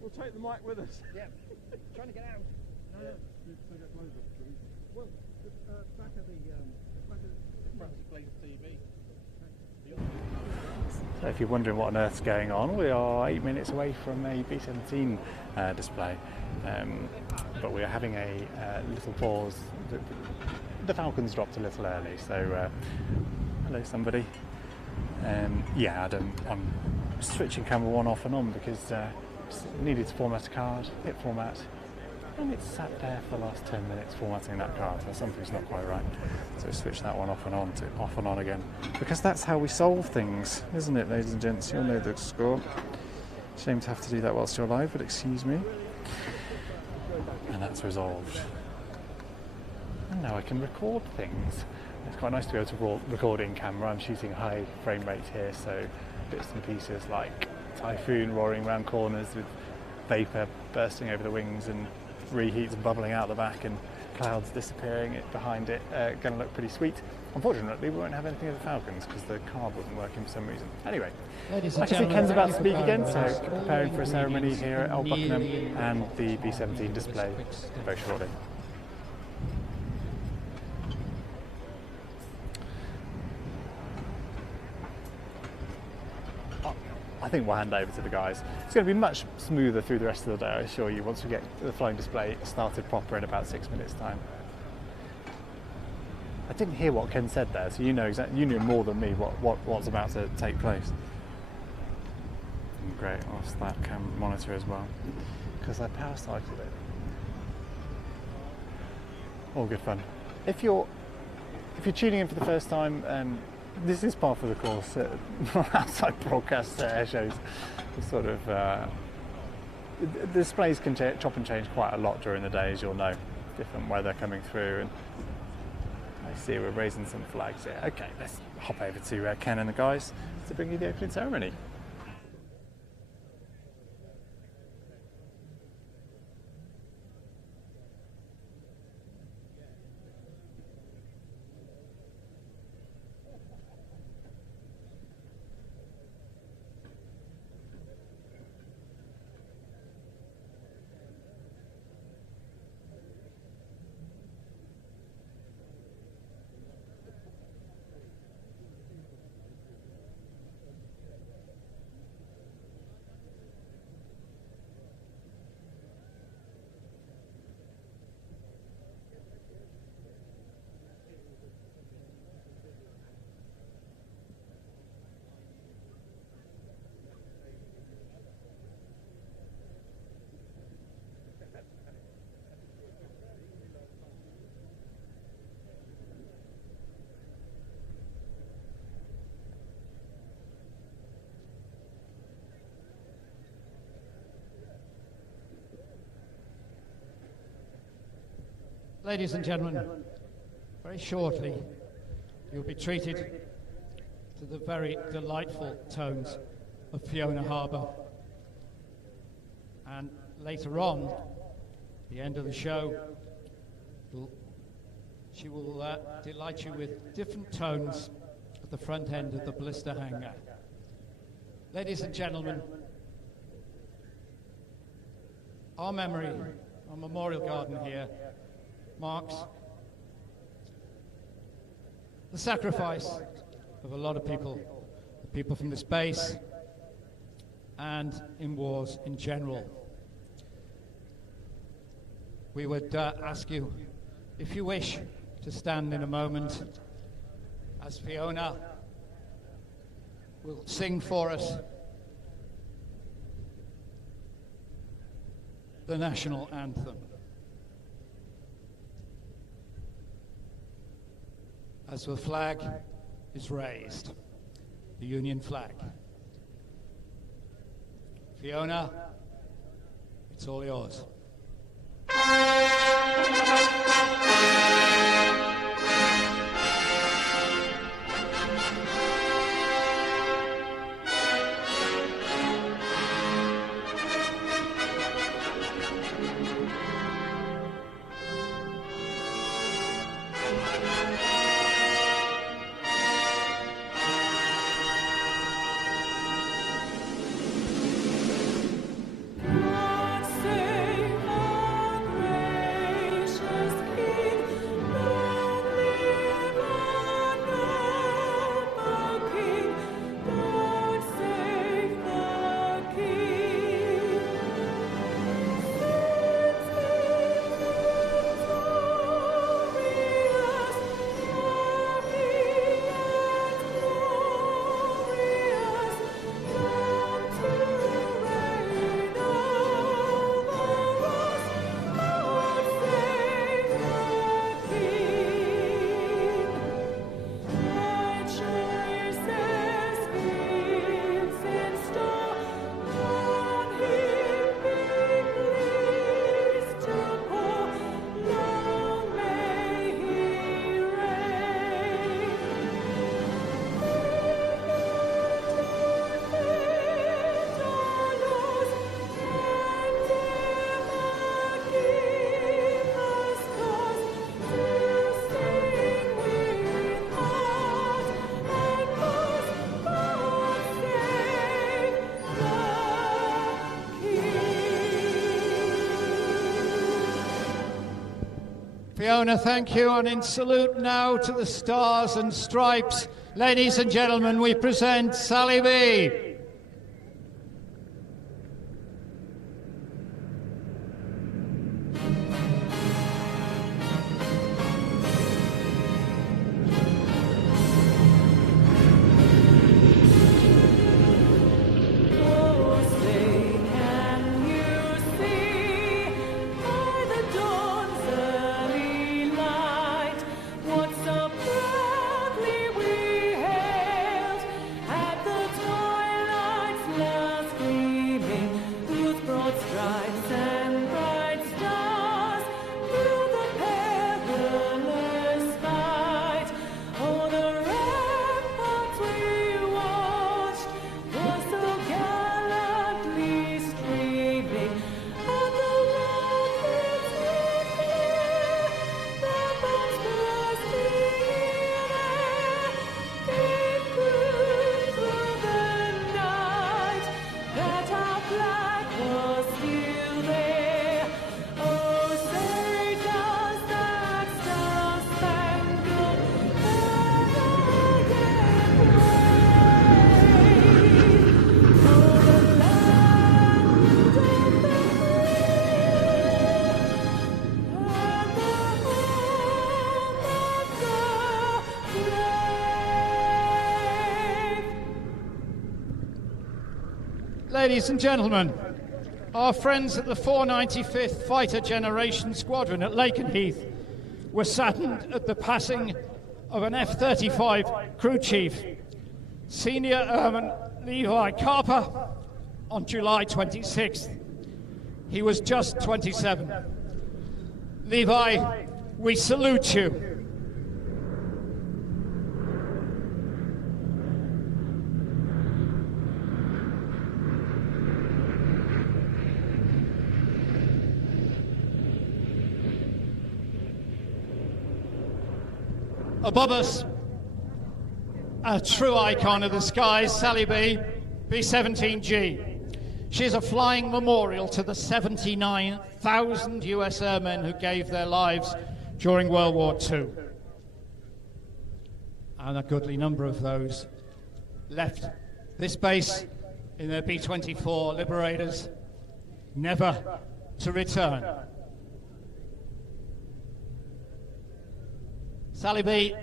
We'll take the mic with us. Yeah. Trying to get out. No, no. Well, back of the front TV. So if you're wondering what on earth's going on, we are 8 minutes away from a B-17 display, but we are having a little pause. The Falcons dropped a little early, so hello somebody. Yeah, Adam, I'm switching camera one off and on because needed to format a card, hit format, and it's sat there for the last 10 minutes formatting that card, so something's not quite right. So switch that one off and on to off and on again, because that's how we solve things, isn't it, ladies and gents? You'll know the score. Shame to have to do that whilst you're live, but excuse me. And that's resolved. And now I can record things. It's quite nice to be able to record in camera. I'm shooting high frame rate here, so bits and pieces like Typhoon roaring around corners with vapour bursting over the wings and reheats bubbling out the back and clouds disappearing behind it, going to look pretty sweet. Unfortunately, we won't have anything of the Falcons because the card wasn't working for some reason. Anyway, I can see Ken's about to speak again, so preparing for a ceremony here at Old Buckenham and the B-17 display very shortly. I think we'll hand over to the guys. It's going to be much smoother through the rest of the day, I assure you, once we get the flying display started proper in about 6 minutes' time. I didn't hear what Ken said there, so you know you knew more than me what's about to take place. Great, off that monitor as well, because I power cycled it. All good fun. If you're tuning in for the first time, this is part of the course. Outside broadcast air shows, sort of the displays can chop and change quite a lot during the day, as you'll know. Different weather coming through, and I see we're raising some flags here. Okay, let's hop over to Ken and the guys to bring you the opening ceremony. Ladies and gentlemen, very shortly you'll be treated to the very delightful tones of Fiona Harbour. And later on, at the end of the show, she will delight you with different tones at the front end of the blister hangar. Ladies and gentlemen, our memory, our memorial garden here, marks the sacrifice of a lot of people, the people from this base and in wars in general. We would ask you, if you wish, to stand in a moment as Fiona will sing for us the national anthem. As the flag is raised, the Union flag. Fiona, it's all yours. Fiona, thank you, and in salute now to the Stars and Stripes, ladies and gentlemen, we present Sally B. Ladies and gentlemen, our friends at the 495th Fighter Generation Squadron at Lakenheath were saddened at the passing of an F-35 crew chief, Senior Airman Levi Carper, on July 26th. He was just 27. Levi, we salute you. Above us, a true icon of the skies, Sally B, B-17G. She's a flying memorial to the 79,000 US airmen who gave their lives during World War II. And a goodly number of those left this base in their B-24 Liberators, never to return. Sally B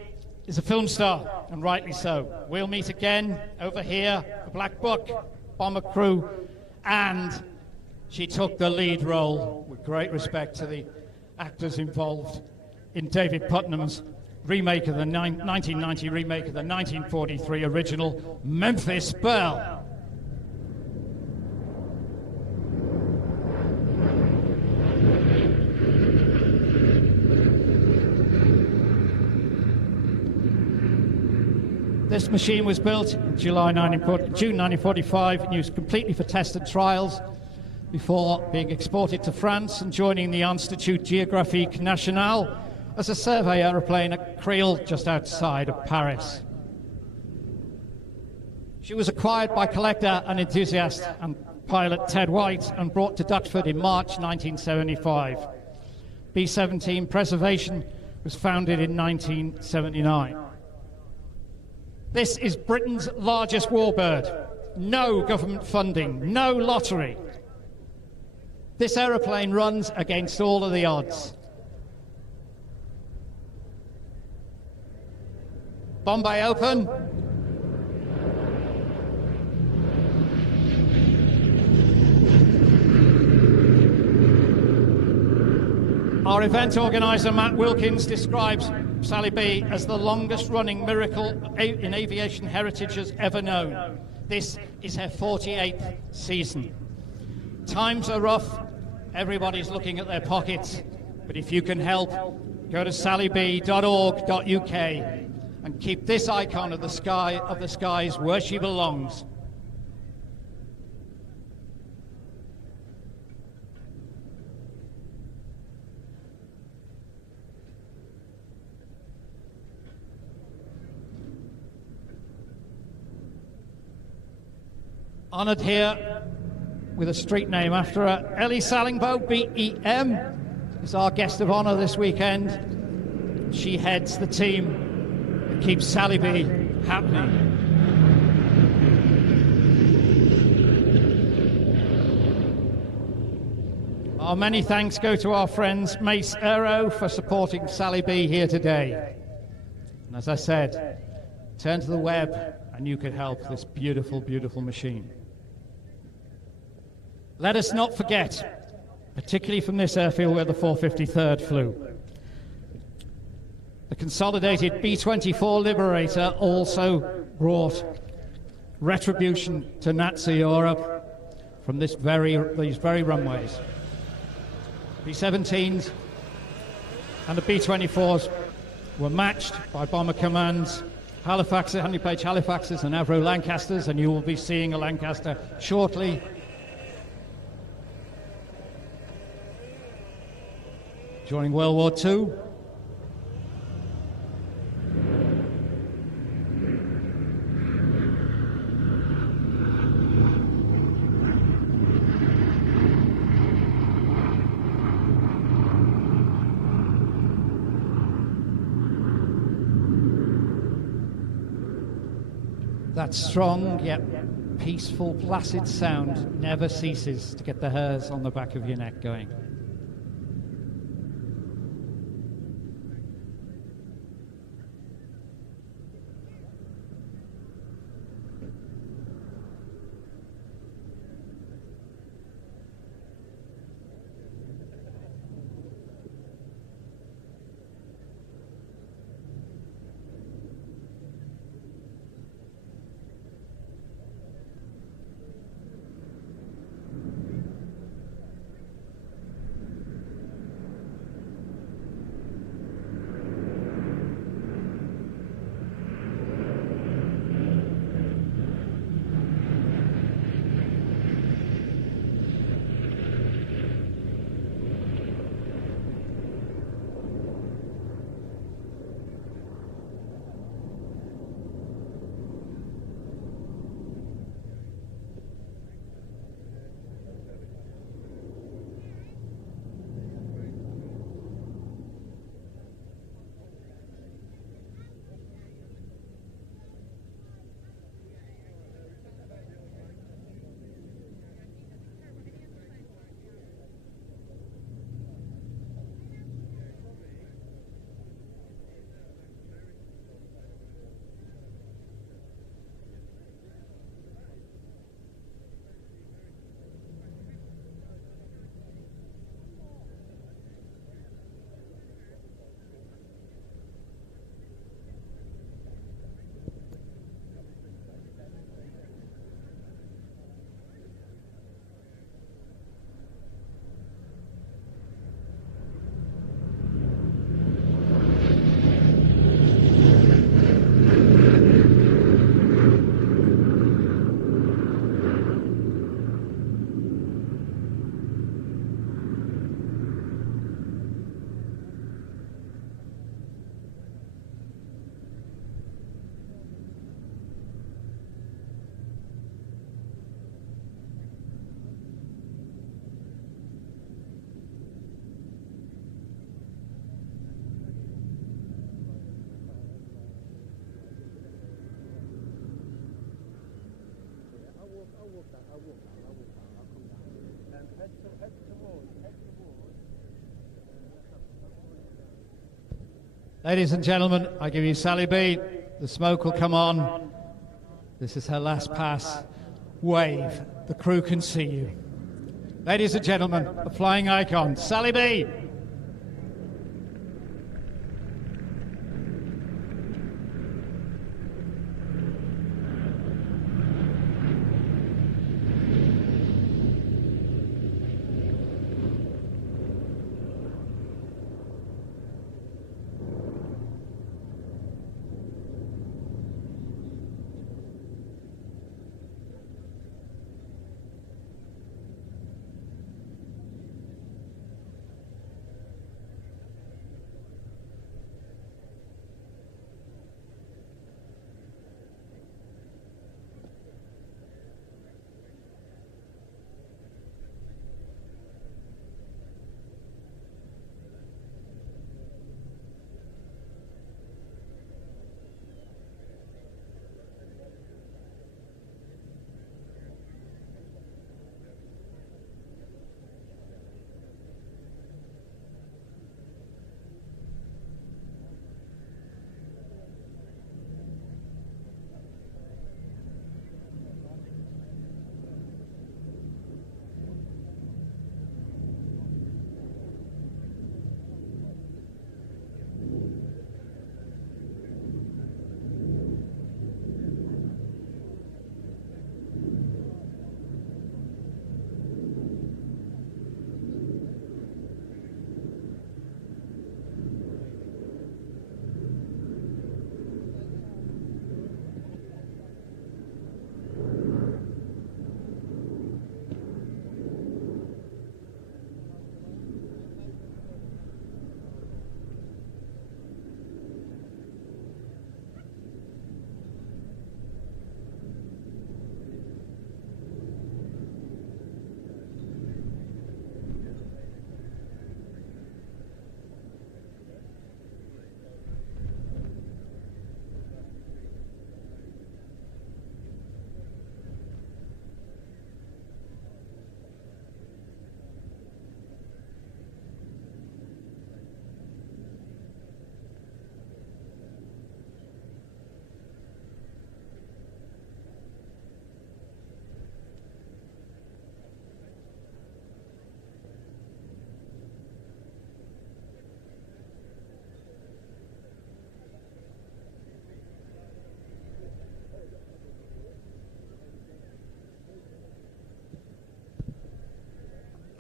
is a film star, and rightly so. We'll meet again over here, the Black Book, bomber crew, and she took the lead role, with great respect to the actors involved, in David Putnam's remake of the 1990 remake of the 1943 original Memphis Belle. This machine was built in June 1945 and used completely for test and trials before being exported to France and joining the Institut Géographique National as a survey aeroplane at Creil, just outside of Paris. She was acquired by collector and enthusiast and pilot Ted White and brought to Duxford in March 1975. B-17 Preservation was founded in 1979. This is Britain's largest warbird. No government funding, no lottery. This aeroplane runs against all of the odds. Bomb bay open. Our event organizer, Matt Wilkins, describes Sally B as the longest running miracle in aviation heritage has ever known. This is her 48th season. Times are rough, everybody's looking at their pockets, but if you can help, go to sallyb.org.uk and keep this icon of the skies where she belongs. Honoured here with a street name after her, Ellie Sallingbow, BEM, is our guest of honour this weekend. She heads the team that keeps Sally B happening. Our many thanks go to our friends Mace Aero for supporting Sally B here today. And as I said, turn to the web and you could help this beautiful, beautiful machine. Let us not forget, particularly from this airfield where the 453rd flew, the consolidated B-24 Liberator also brought retribution to Nazi Europe from these very runways. B-17s and the B-24s were matched by Bomber Command's Handley Page Halifaxes and Avro Lancasters, and you will be seeing a Lancaster shortly. During World War II, that strong yet peaceful, placid sound never ceases to get the hairs on the back of your neck going. Ladies and gentlemen, I give you Sally B. The smoke will come on. This is her last pass. Wave. The crew can see you. Ladies and gentlemen, a flying icon, Sally B.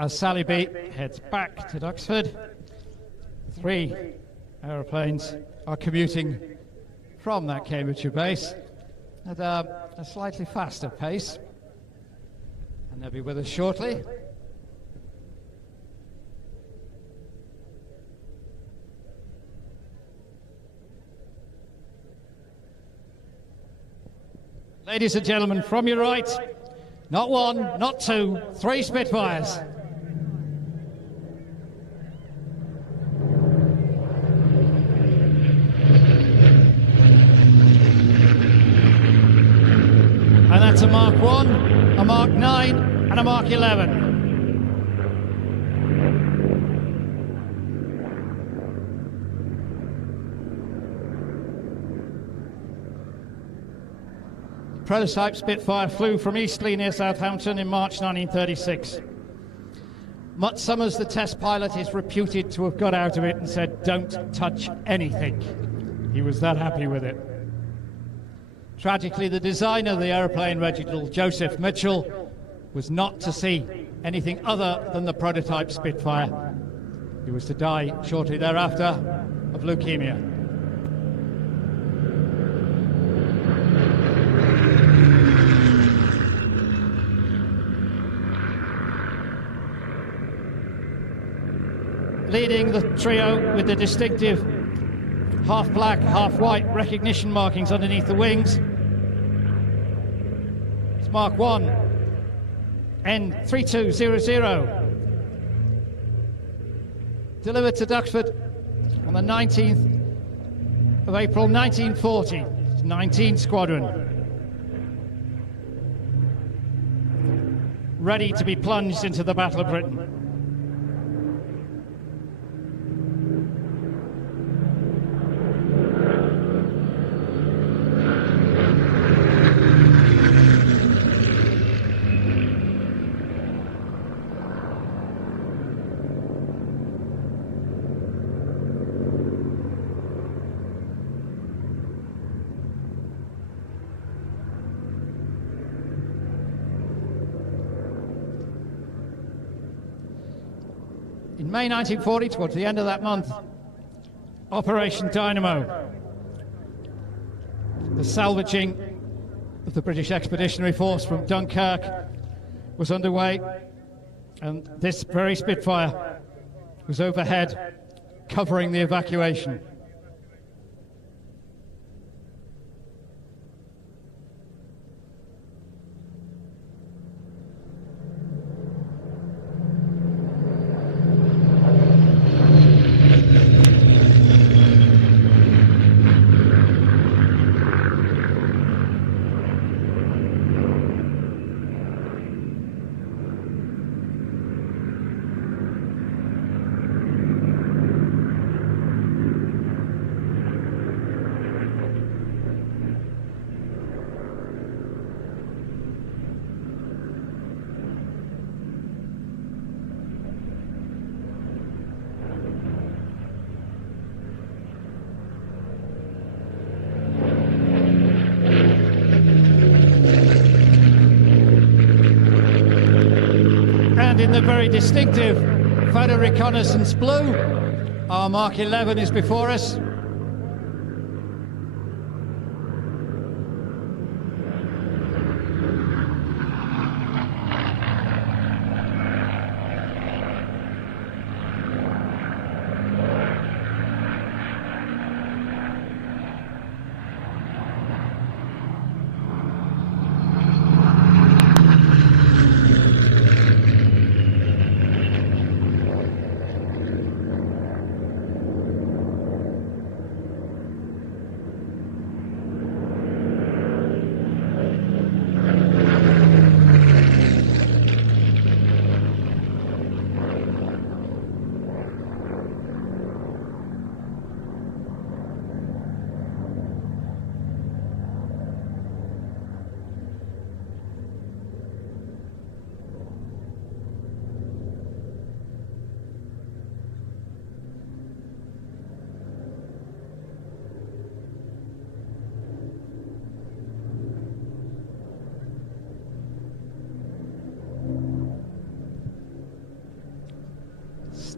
As Sally B heads back to Duxford, 3 aeroplanes are commuting from that Cambridgeshire base at a slightly faster pace, and they'll be with us shortly. Ladies and gentlemen, from your right, not 1, not 2, 3 Spitfires. And that's a Mark 1, a Mark 9, and a Mark 11. The prototype Spitfire flew from Eastleigh near Southampton in March 1936. Mutt Summers, the test pilot, is reputed to have got out of it and said, "Don't touch anything." He was that happy with it. Tragically, the designer of the aeroplane, Reginald Joseph Mitchell, was not to see anything other than the prototype Spitfire. He was to die shortly thereafter of leukemia. Leading the trio with the distinctive half black, half white recognition markings underneath the wings. It's Mark 1, N3200. Delivered to Duxford on the 19th of April 1940, 19 Squadron. ready to be plunged into the Battle of Britain. In May 1940, towards the end of that month, Operation Dynamo, the salvaging of the British Expeditionary Force from Dunkirk, was underway, and this very Spitfire was overhead, covering the evacuation. In the very distinctive photo reconnaissance blue, our Mark 11 is before us.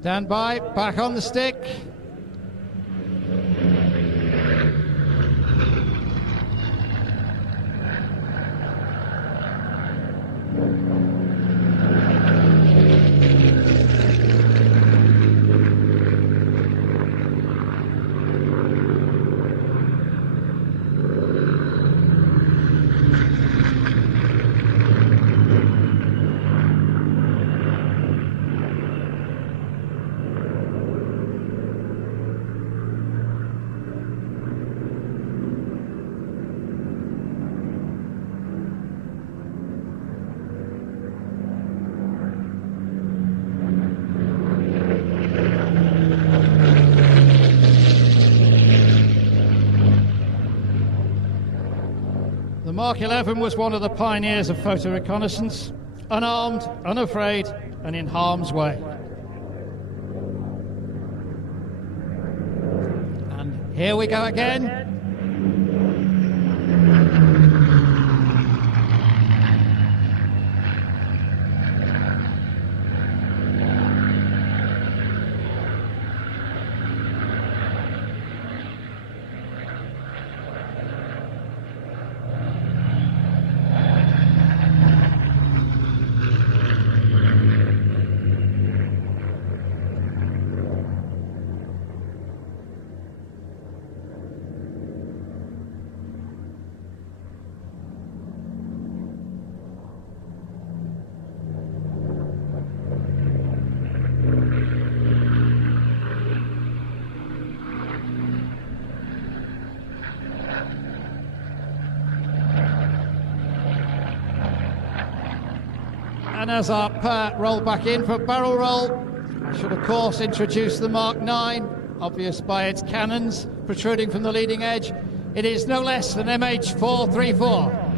Stand by, back on the stick. The Mark 11 was one of the pioneers of photo reconnaissance, unarmed, unafraid, and in harm's way. And here we go again. And as our roll back in for barrel roll, I should of course introduce the Mark 9, obvious by its cannons protruding from the leading edge. It is no less than MH434.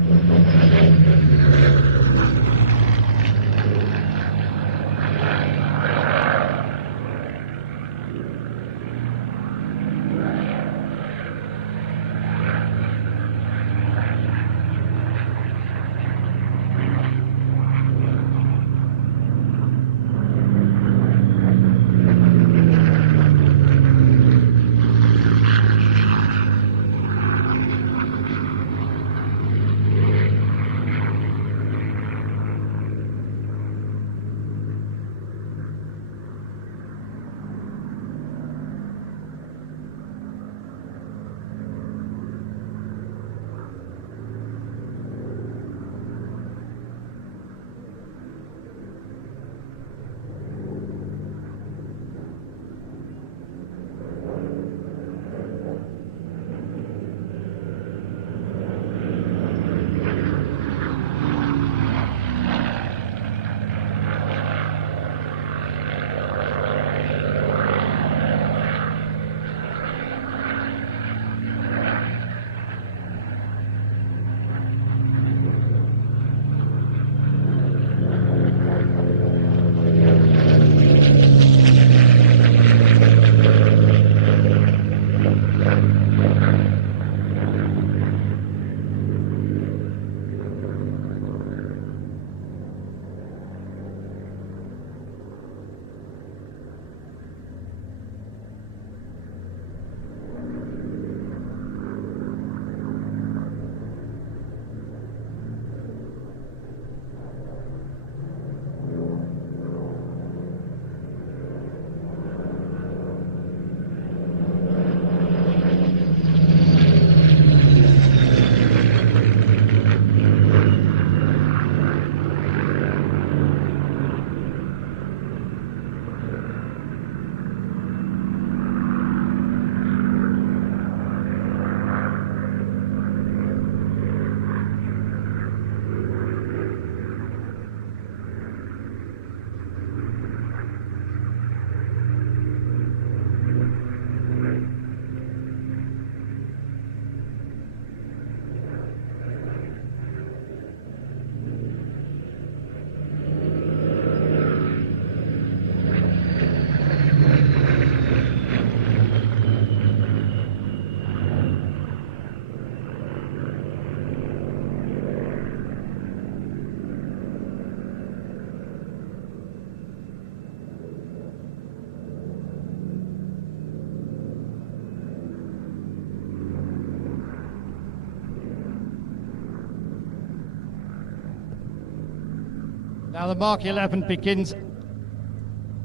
Now the Mark 11 begins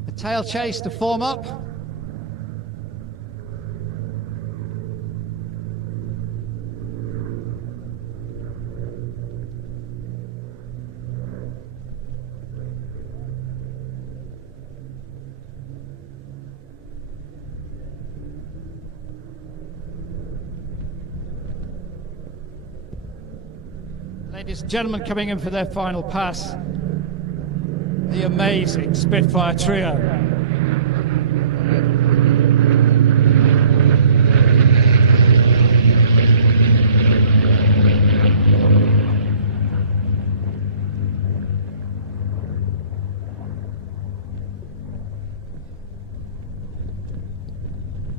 a tail chase to form up. Ladies and gentlemen, coming in for their final pass, the amazing Spitfire trio.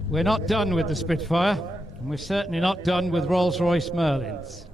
We're not done with the Spitfire, and we're certainly not done with Rolls-Royce Merlins.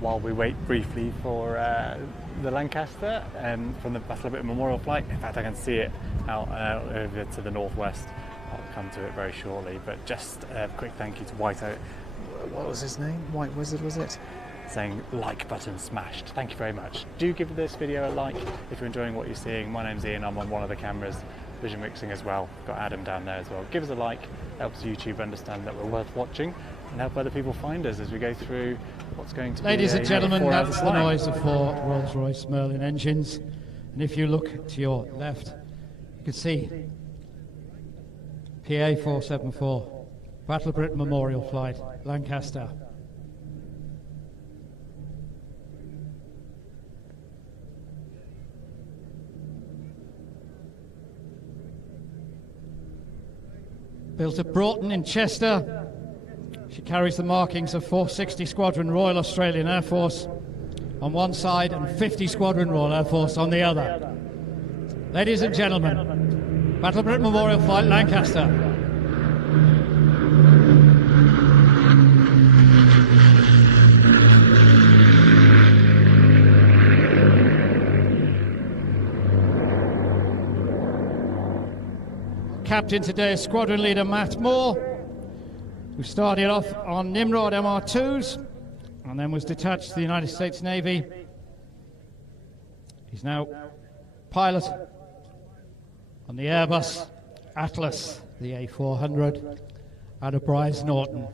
while we wait briefly for the Lancaster from the Battle of Britain Memorial Flight. In fact, I can see it out over to the northwest. I'll come to it very shortly, but just a quick thank you to Whiteout. What was his name? White Wizard, was it? Saying like button smashed. Thank you very much. Do give this video a like if you're enjoying what you're seeing. My name's Ian, I'm on one of the cameras, vision mixing as well. Got Adam down there as well. Give us a like, helps YouTube understand that we're worth watching and help other people find us as we go through what's going to be Ladies and gentlemen, 4 hours that's of the flying. noise of 4 Rolls-Royce Merlin engines. And if you look to your left, you can see PA 474, Battle of Britain Memorial Flight, Lancaster. Built at Broughton in Chester, she carries the markings of 460 Squadron Royal Australian Air Force on one side and 50 Squadron Royal Air Force on the other. Ladies and gentlemen, Battle of Britain Memorial Flight, Lancaster. Captain today is Squadron Leader Matt Moore, who started off on Nimrod MR2s and then was detached to the United States Navy. He's now pilot on the Airbus Atlas, the A400, out of Brize Norton.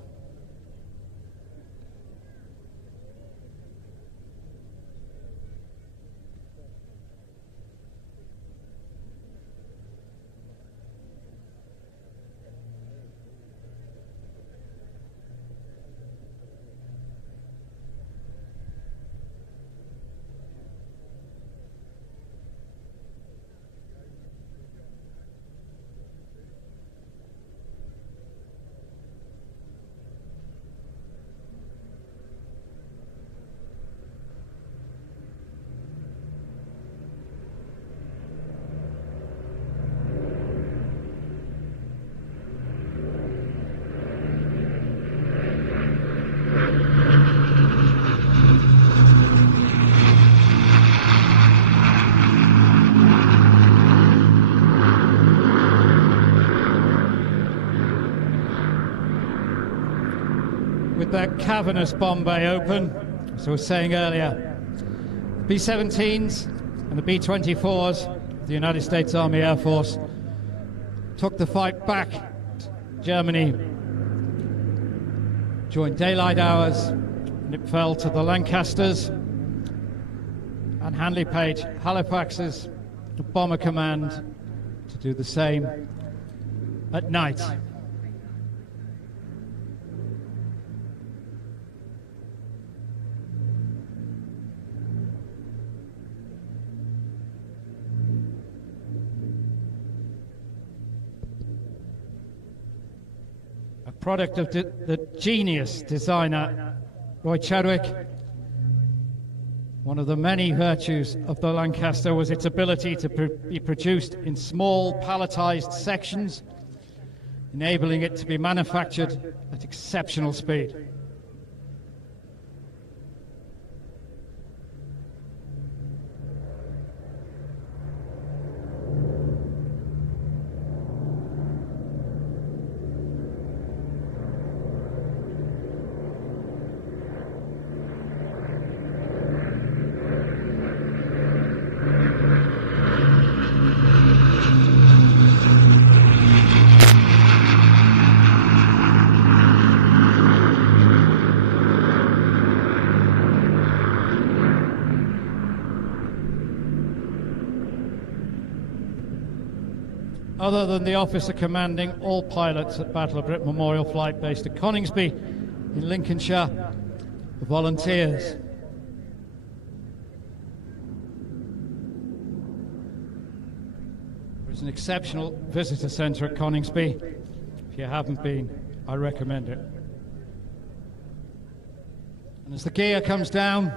With that cavernous bomb bay open, as I was saying earlier, B-17s and the B-24s of the United States Army Air Force took the fight back to Germany during daylight hours, and it fell to the Lancasters and Handley Page Halifax's Bomber Command to do the same at night. Product of the genius designer Roy Chadwick. One of the many virtues of the Lancaster was its ability to be produced in small palletized sections, enabling it to be manufactured at exceptional speed. Other than the officer commanding all pilots at Battle of Britain Memorial Flight based at Coningsby in Lincolnshire, the volunteers. There's an exceptional visitor centre at Coningsby. If you haven't been, I recommend it. And as the gear comes down,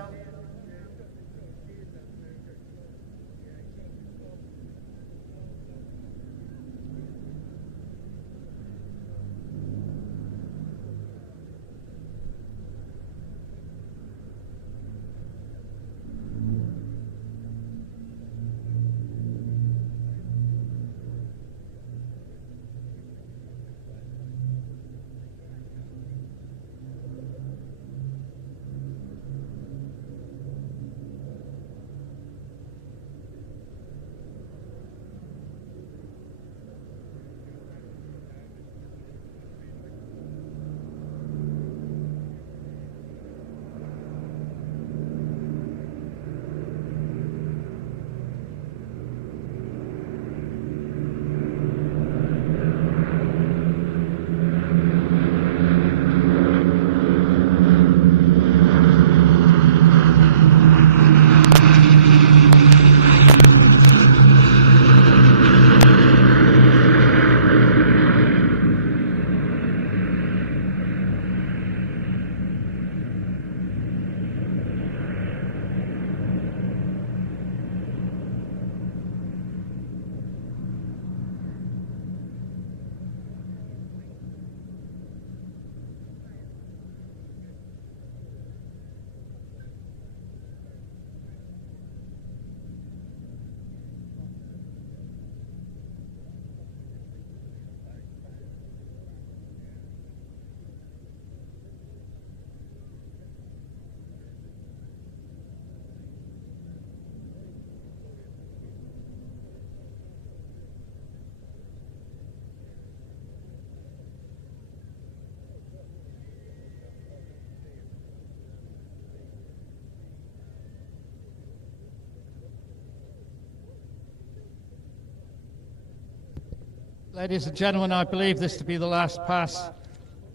Ladies and gentlemen, I believe this to be the last pass.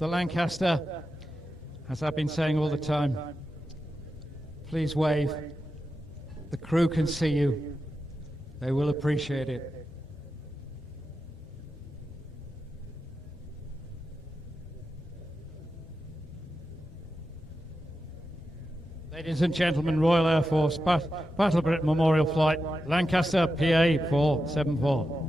The Lancaster, as I've been saying all the time, please wave. The crew can see you. They will appreciate it. Ladies and gentlemen, Royal Air Force, Battle of Britain Memorial Flight, Lancaster, PA 474.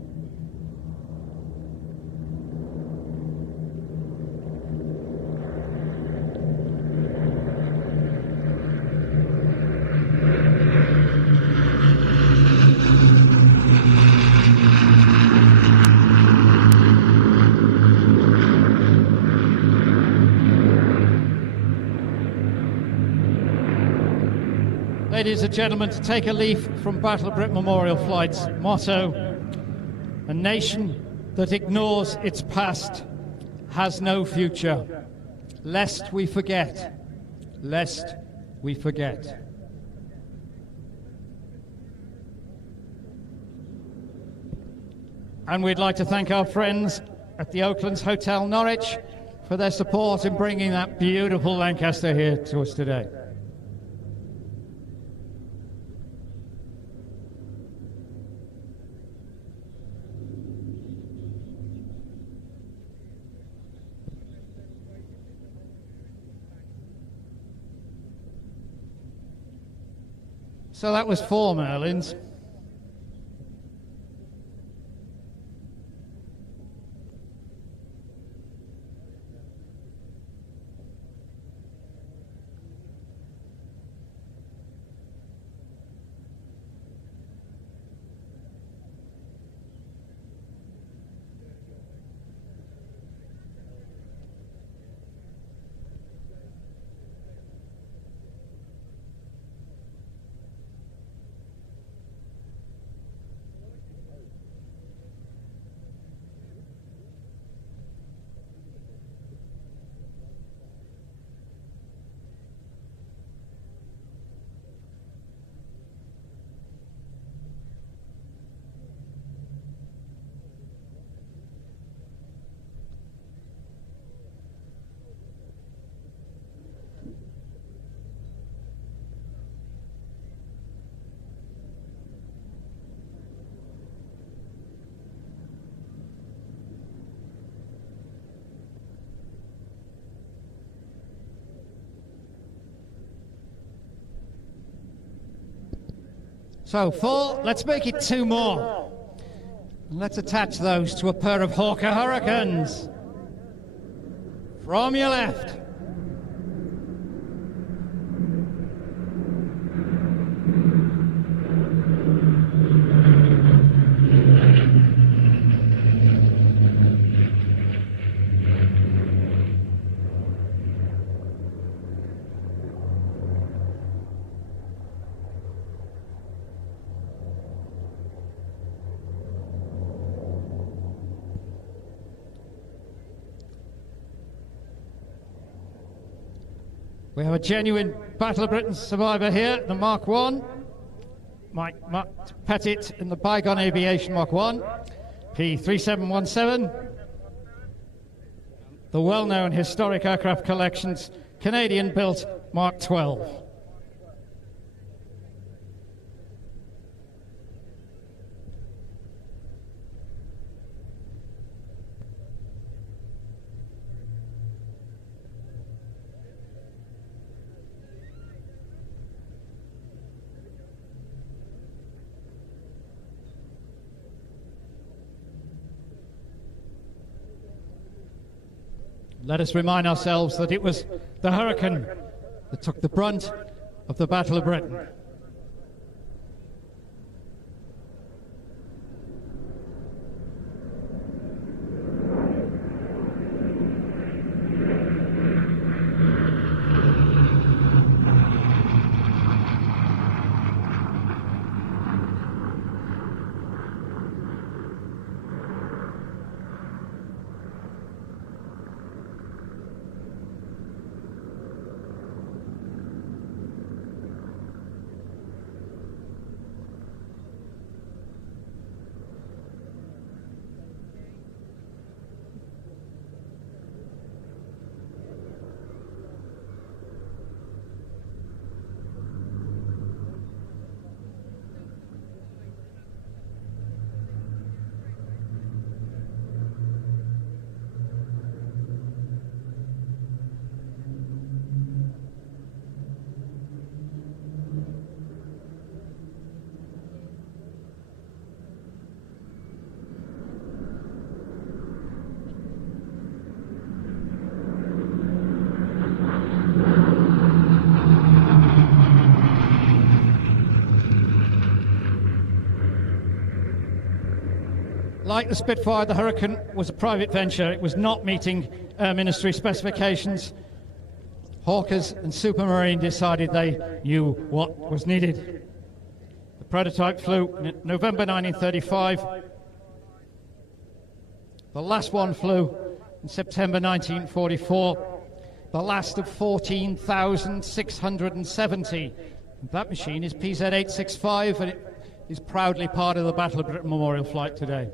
Ladies and gentlemen, to take a leaf from Battle of Britain Memorial Flight's motto, a nation that ignores its past has no future, lest we forget, lest we forget. And we'd like to thank our friends at the Oaklands Hotel Norwich for their support in bringing that beautiful Lancaster here to us today. So that was 4 Merlins. So 4, let's make it 2 more. And let's attach those to a pair of Hawker Hurricanes. From your left. We have a genuine Battle of Britain survivor here, the Mark 1. Mike Pettit in the Bygone Aviation Mark 1. P3717. The well-known historic aircraft collections, Canadian-built Mark 12. Let us remind ourselves that it was the Hurricane that took the brunt of the Battle of Britain. Like the Spitfire, the Hurricane was a private venture. It was not meeting ministry specifications. Hawkers and Supermarine decided they knew what was needed. The prototype flew in November 1935. The last one flew in September 1944. The last of 14,670. That machine is PZ865, and it is proudly part of the Battle of Britain Memorial Flight today.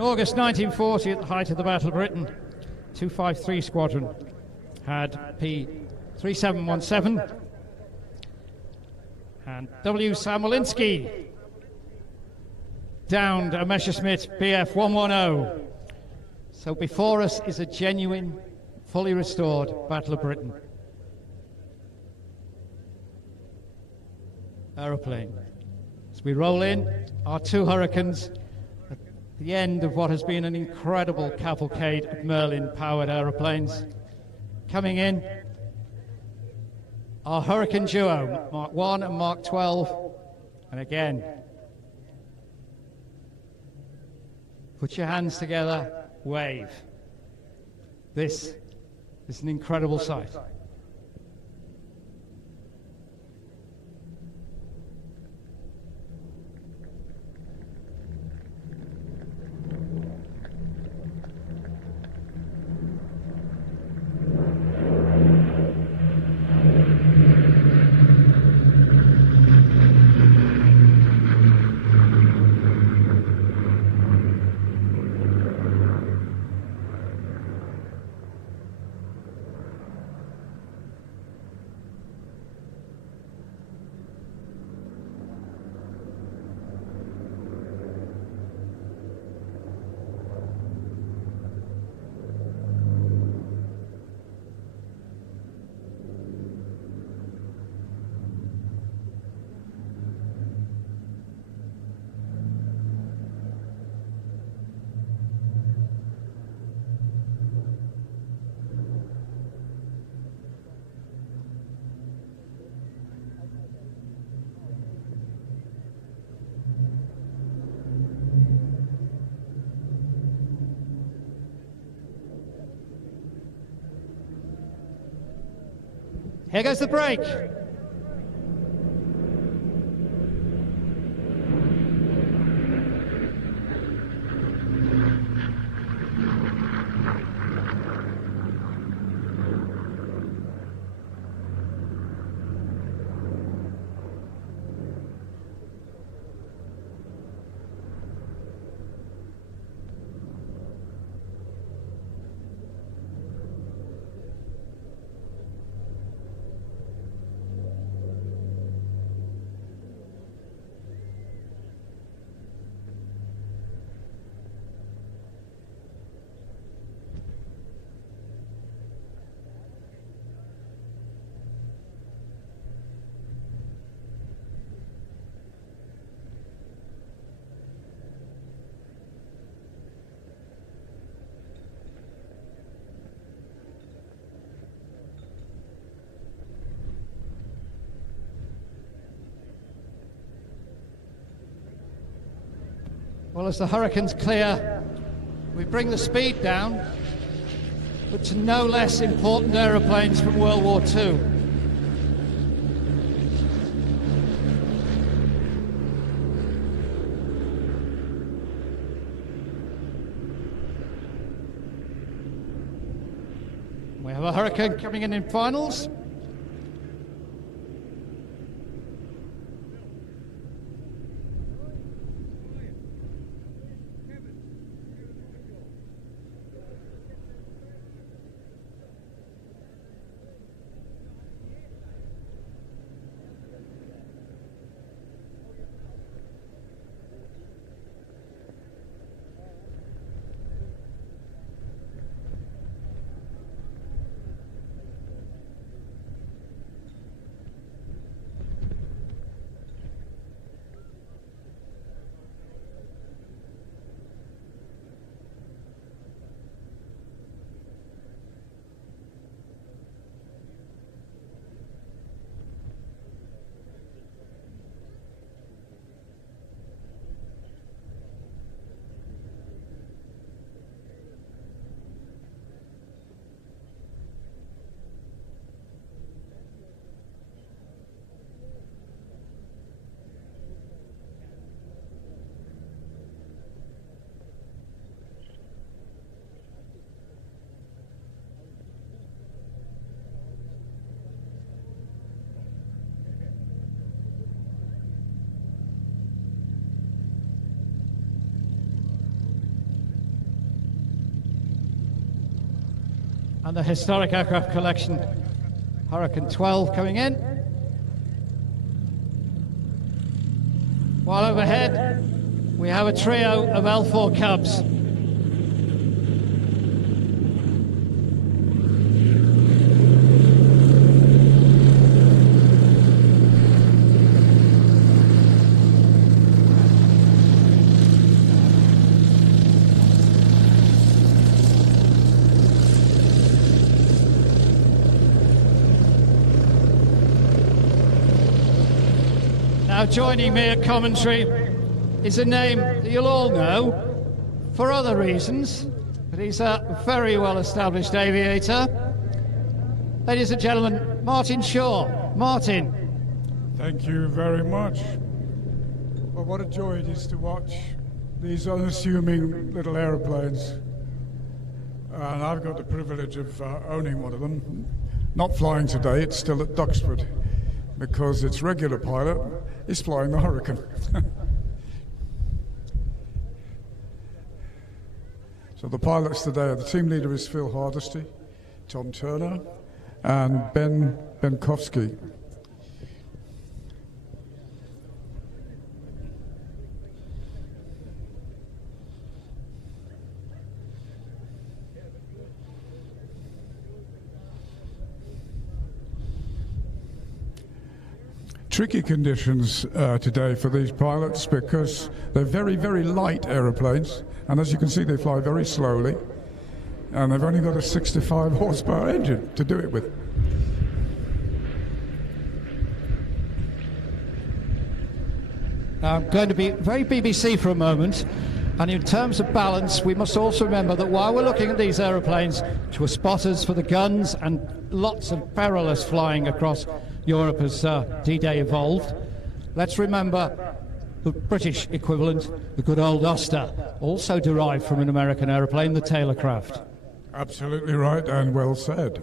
August 1940, at the height of the Battle of Britain, 253 Squadron had P3717 and W. Samolinski downed a Messerschmitt Bf 110. So before us is a genuine, fully restored Battle of Britain aeroplane. As we roll in, our two Hurricanes, the end of what has been an incredible cavalcade of Merlin-powered aeroplanes. Coming in, our Hurricane duo, Mark 1 and Mark 12. And again, put your hands together, wave. This is an incredible sight. Here goes the brake. Well, as the Hurricanes clear, we bring the speed down, but to no less important aeroplanes from World War II. We have a Hurricane coming in finals. And the historic aircraft collection, Hurricane 12 coming in. While overhead, we have a trio of L4 Cubs. Now joining me at commentary is a name that you'll all know for other reasons, but he's a very well-established aviator. Ladies and gentlemen, Martin Shaw. Martin. Thank you very much. Well, what a joy it is to watch these unassuming little aeroplanes. And I've got the privilege of owning one of them. Not flying today, it's still at Duxford, because its regular pilot is flying the Hurricane. So the pilots today, the team leader is Phil Hardesty, Tom Turner, and Ben Benkowski. Tricky conditions today for these pilots because they're very, very light aeroplanes, and as you can see, they fly very slowly, and they've only got a 65 horsepower engine to do it with. Now, I'm going to be very BBC for a moment. And in terms of balance, we must also remember that while we're looking at these aeroplanes, which were spotters for the guns and lots of perilous flying across Europe as D-Day evolved, let's remember the British equivalent, the good old Oster, also derived from an American aeroplane, the Taylorcraft. Absolutely right, and well said.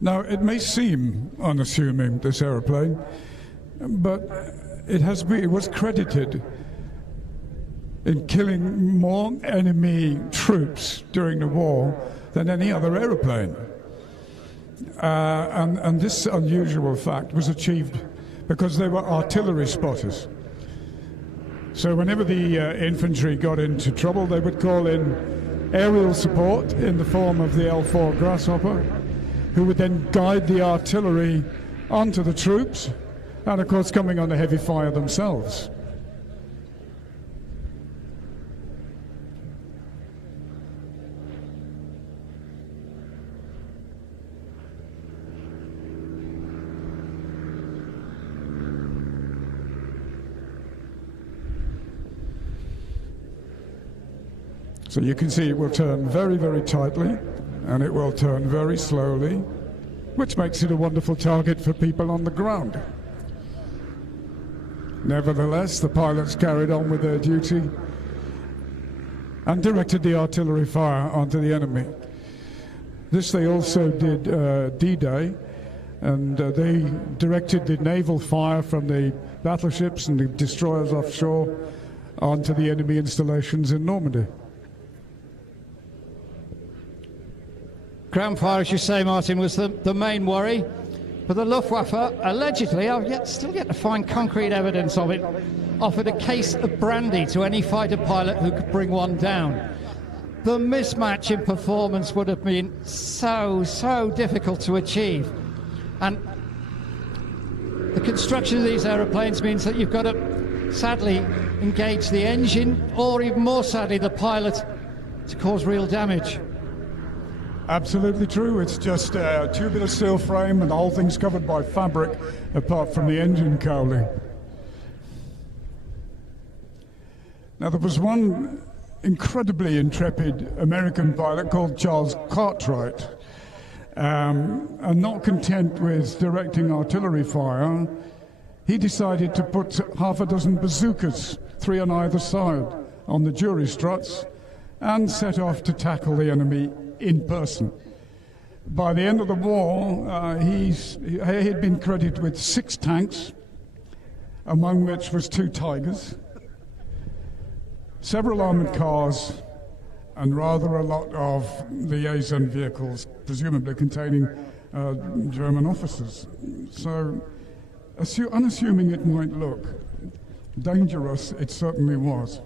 Now, it may seem unassuming, this aeroplane, but it was credited in killing more enemy troops during the war than any other aeroplane. And this unusual fact was achieved because they were artillery spotters. So whenever the infantry got into trouble, they would call in aerial support in the form of the L4 Grasshopper, who would then guide the artillery onto the troops, and of course coming under heavy fire themselves. So you can see it will turn very, very tightly, and it will turn very slowly, which makes it a wonderful target for people on the ground. Nevertheless, the pilots carried on with their duty and directed the artillery fire onto the enemy. This they also did D-Day, and they directed the naval fire from the battleships and the destroyers offshore onto the enemy installations in Normandy. Ground fire, as you say, Martin, was the main worry. But the Luftwaffe, allegedly, I've still yet to find concrete evidence of it, offered a case of brandy to any fighter pilot who could bring one down. The mismatch in performance would have been so difficult to achieve. And the construction of these aeroplanes means that you've got to, sadly, engage the engine, or even more sadly, the pilot, to cause real damage. Absolutely true. It's just a tubular steel frame and the whole thing's covered by fabric apart from the engine cowling. Now, there was one incredibly intrepid American pilot called Charles Cartwright, and not content with directing artillery fire, he decided to put half a dozen bazookas, 3 on either side, on the jury struts and set off to tackle the enemy in person. By the end of the war, he had been credited with 6 tanks, among which was 2 Tigers, several armoured cars, and rather a lot of liaison vehicles, presumably containing German officers. So, unassuming it might look, dangerous it certainly was.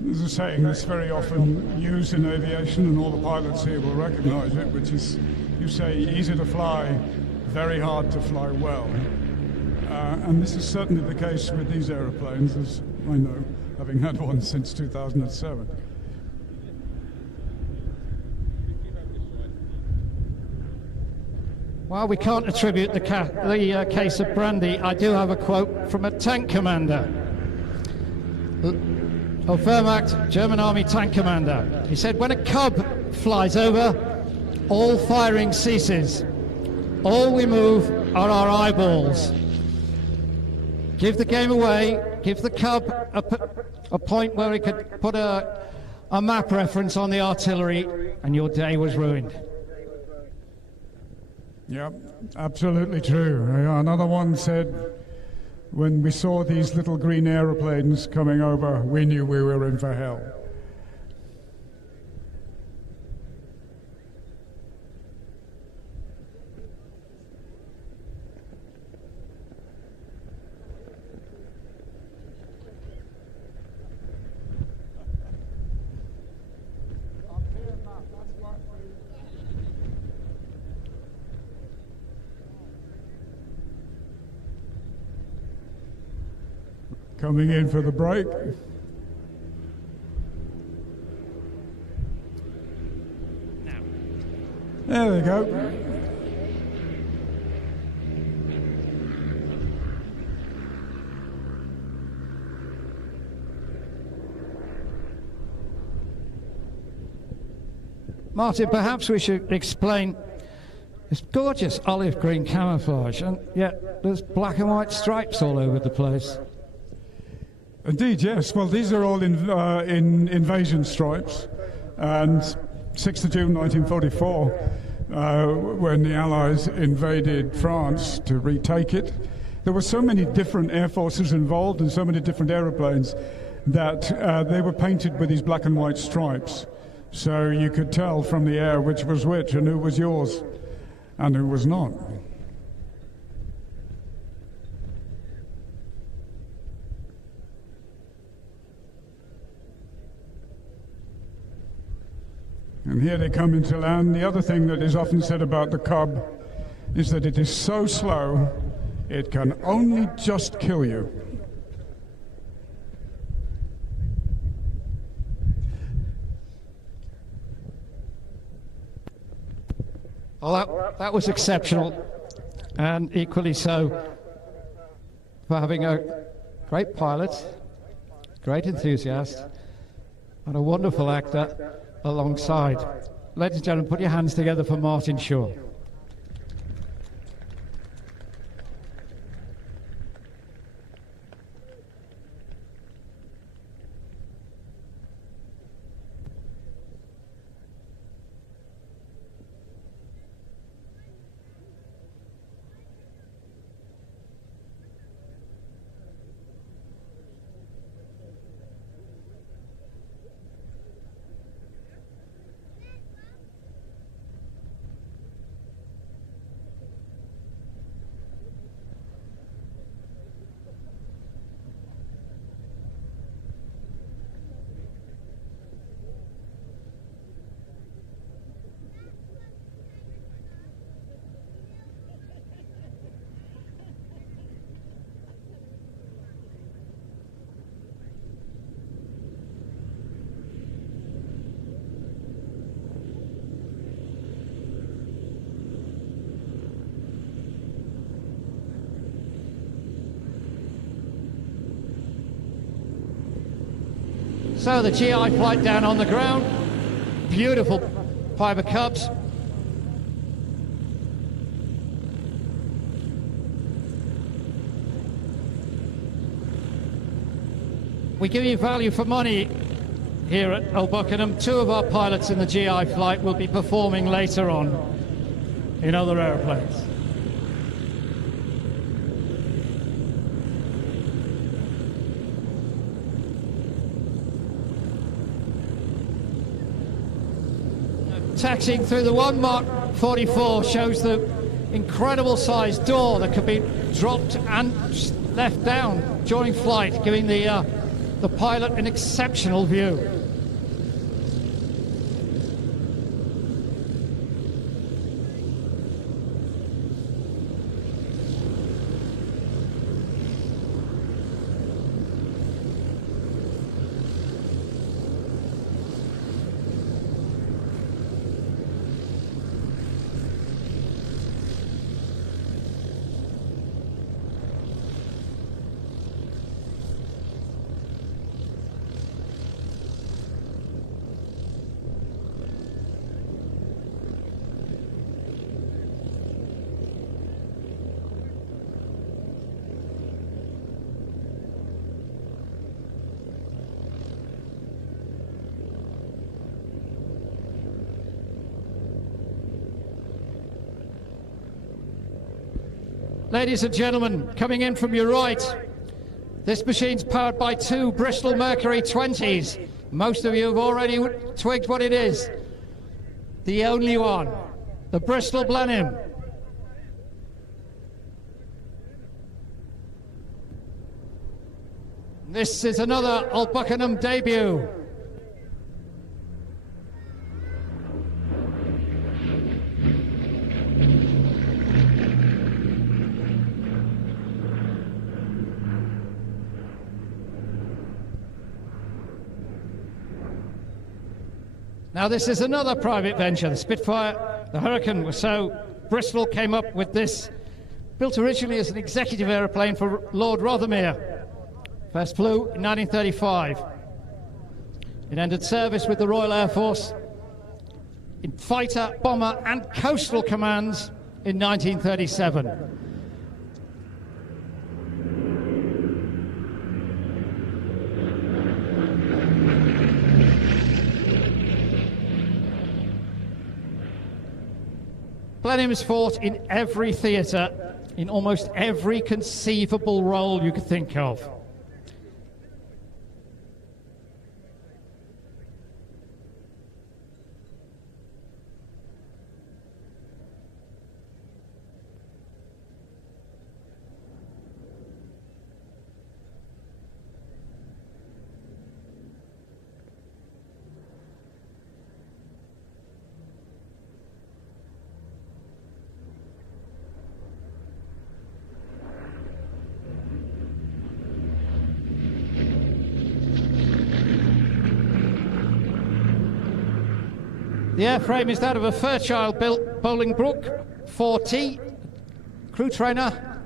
There's a saying that's very often used in aviation, and all the pilots here will recognize it, which is, you say, easy to fly, very hard to fly well. And this is certainly the case with these aeroplanes, as I know, having had one since 2007. While we can't attribute the case of brandy, I do have a quote from a tank commander. Of Wehrmacht, German Army tank commander. He said, when a Cub flies over, all firing ceases. All we move are our eyeballs. Give the game away, give the Cub a point where he could put a map reference on the artillery, and your day was ruined. Yep, absolutely true. Another one said, when we saw these little green aeroplanes coming over, we knew we were in for hell. coming in for the break. There they go. Martin, perhaps we should explain this gorgeous olive green camouflage, and yet there's black and white stripes all over the place. Indeed, yes. Well, these are all in invasion stripes. And 6th of June 1944, when the Allies invaded France to retake it, there were so many different air forces involved and so many different aeroplanes that they were painted with these black and white stripes. So you could tell from the air which was which and who was yours and who was not. And here they come into land. The other thing that is often said about the Cub is that it is so slow, it can only just kill you. Well, that was exceptional, and equally so for having a great pilot, great enthusiast, and a wonderful actor alongside. Ladies and gentlemen, put your hands together for Martin Shaw. So the GI flight down on the ground, beautiful fibre Cubs. We give you value for money here at Old Buckenham. 2 of our pilots in the GI flight will be performing later on in other aeroplanes. Taxiing through the 1 Mark 44 shows the incredible size door that could be dropped and left down during flight, giving the pilot an exceptional view. Ladies and gentlemen, coming in from your right, this machine's powered by 2 Bristol Mercury 20s. Most of you have already twigged what it is. The only one, the Bristol Blenheim. This is another Old Buckenham debut. Now this is another private venture. The Spitfire, the Hurricane was so... Bristol came up with this, built originally as an executive aeroplane for Lord Rothermere. First flew in 1935. It entered service with the Royal Air Force in fighter, bomber and coastal commands in 1937. Blenheim has fought in every theatre, in almost every conceivable role you could think of. The airframe is that of a Fairchild-built Bolingbroke 4T crew trainer,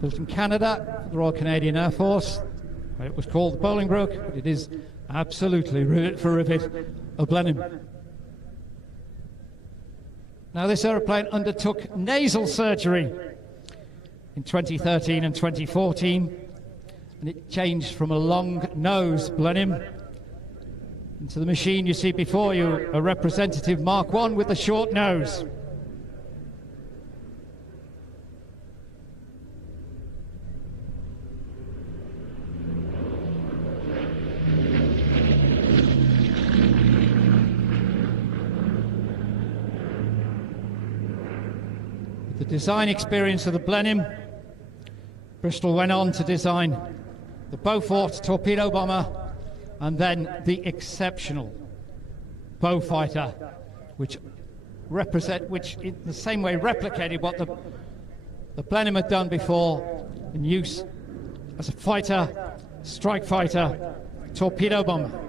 built in Canada for the Royal Canadian Air Force. It was called the Bolingbroke, but it is absolutely rivet for rivet a Blenheim. Now this aeroplane undertook nasal surgery in 2013 and 2014, and it changed from a long nose Blenheim into the machine you see before you, a representative Mark I with a short nose. With the design experience of the Blenheim, Bristol went on to design the Beaufort torpedo bomber and then the exceptional Beaufighter, which in the same way replicated what the Blenheim had done before in use as a fighter, strike fighter, torpedo bomber.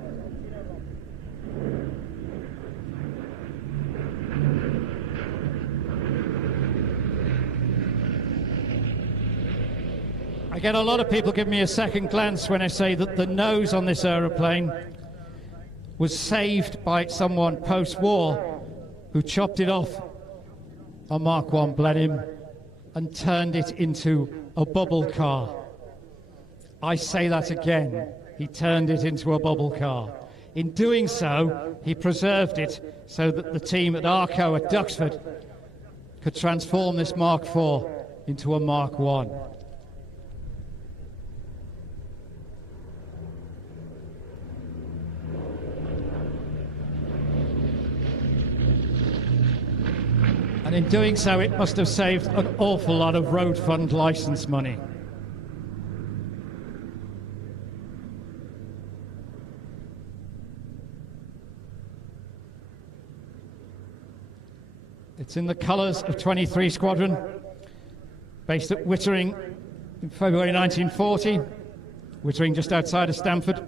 I get a lot of people give me a second glance when I say that the nose on this aeroplane was saved by someone post-war who chopped it off a Mark I Blenheim and turned it into a bubble car. I say that again. He turned it into a bubble car. In doing so, he preserved it so that the team at Arco at Duxford could transform this Mark IV into a Mark I. And in doing so, it must have saved an awful lot of road fund license money. It's in the colours of 23 Squadron, based at Wittering in February 1940, Wittering just outside of Stamford.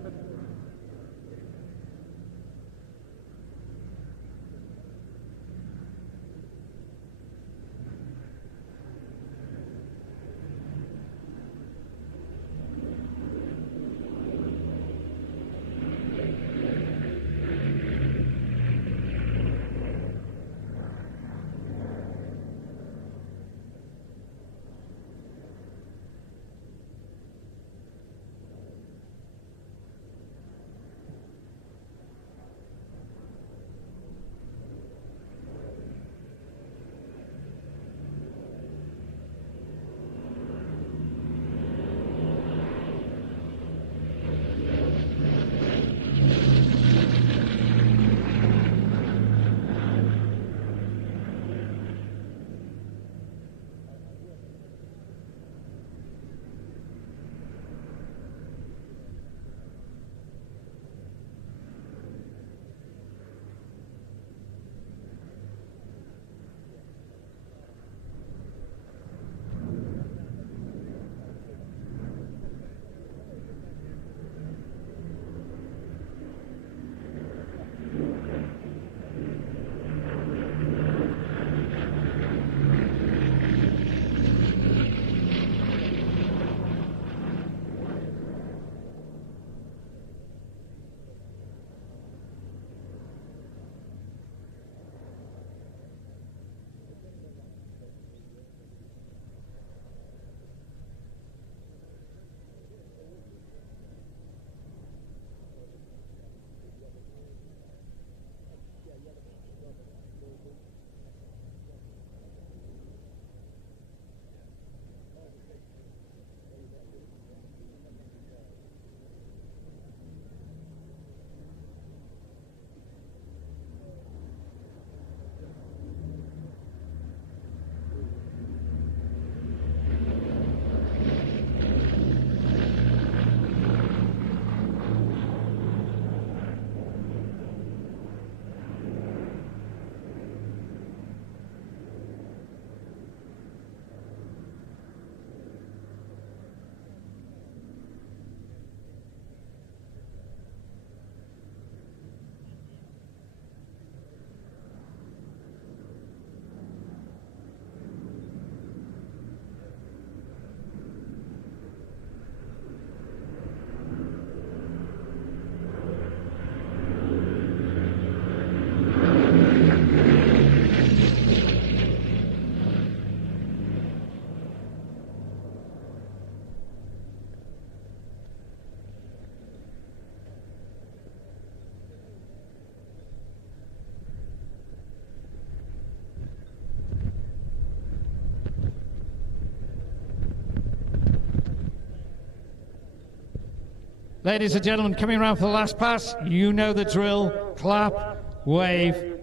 Ladies and gentlemen, coming around for the last pass, you know the drill. Clap, wave.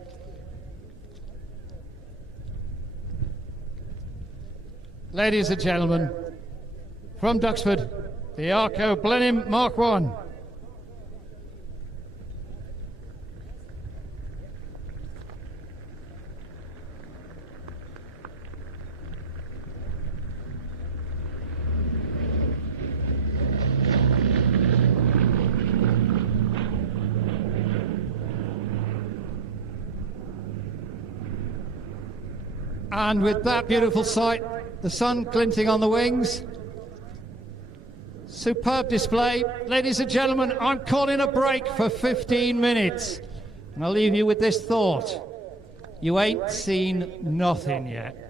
Ladies and gentlemen, from Duxford, the Arco Blenheim Mark 1. And with that beautiful sight, the sun glinting on the wings, superb display. Ladies and gentlemen, I'm calling a break for 15 minutes. And I'll leave you with this thought. You ain't seen nothing yet.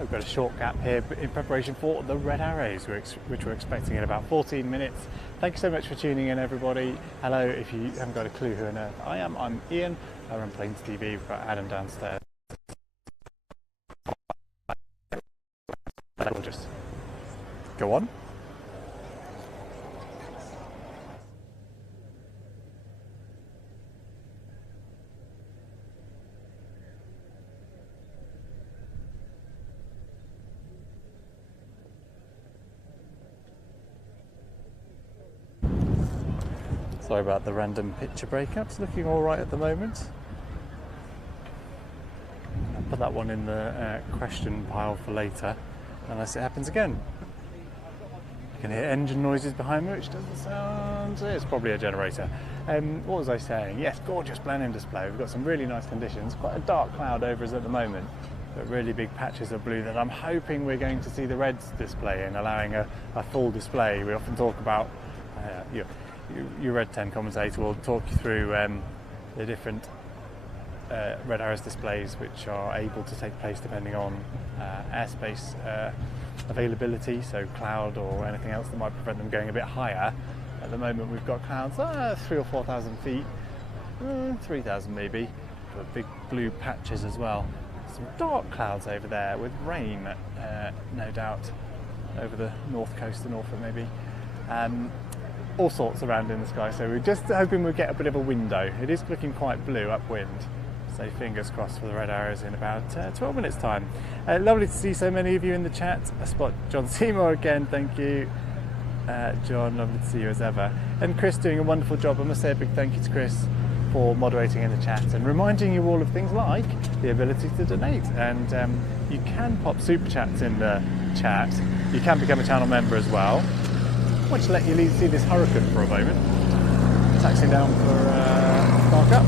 We've got a short gap here in preparation for the Red Arrows, which we're expecting in about 14 minutes. Thank you so much for tuning in, everybody. Hello, if you haven't got a clue who on earth I am, I'm Ian. I run Planes TV. We've got Adam downstairs. We'll just go on. Sorry about the random picture breakups, looking all right at the moment. I'll put that one in the question pile for later, unless it happens again. You can hear engine noises behind me, which doesn't sound... It's probably a generator. What was I saying? Yes, gorgeous Blenheim display. We've got some really nice conditions. Quite a dark cloud over us at the moment, but really big patches of blue that I'm hoping we're going to see the Reds display in, allowing a full display. We often talk about... your Red 10 commentator will talk you through the different Red Arrows displays which are able to take place depending on airspace availability, so cloud or anything else that might prevent them going a bit higher. At the moment we've got clouds 3,000 or 4,000 feet, 3,000 maybe, but big blue patches as well. Some dark clouds over there with rain, no doubt, over the north coast of Norfolk maybe. All sorts around in the sky, so we're just hoping we'll get a bit of a window. It is looking quite blue upwind, so fingers crossed for the Red Arrows in about 12 minutes time. Lovely to see so many of you in the chat. I spot John Seymour again, thank you. John, lovely to see you as ever. And Chris doing a wonderful job. I must say a big thank you to Chris for moderating in the chat and reminding you all of things like the ability to donate. And you can pop super chats in the chat. You can become a channel member as well. I want to let you see this Hurricane for a moment. Taxiing down for Mark Up.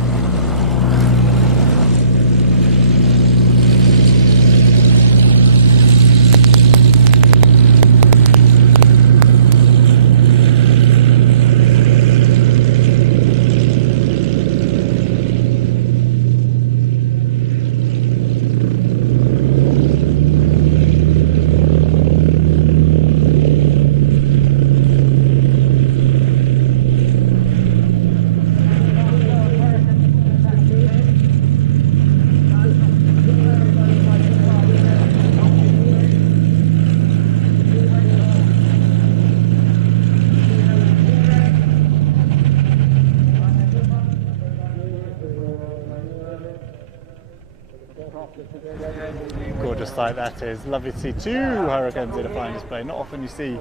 Gorgeous sight that is. Lovely to see 2 Hurricanes in a flying display. Not often you see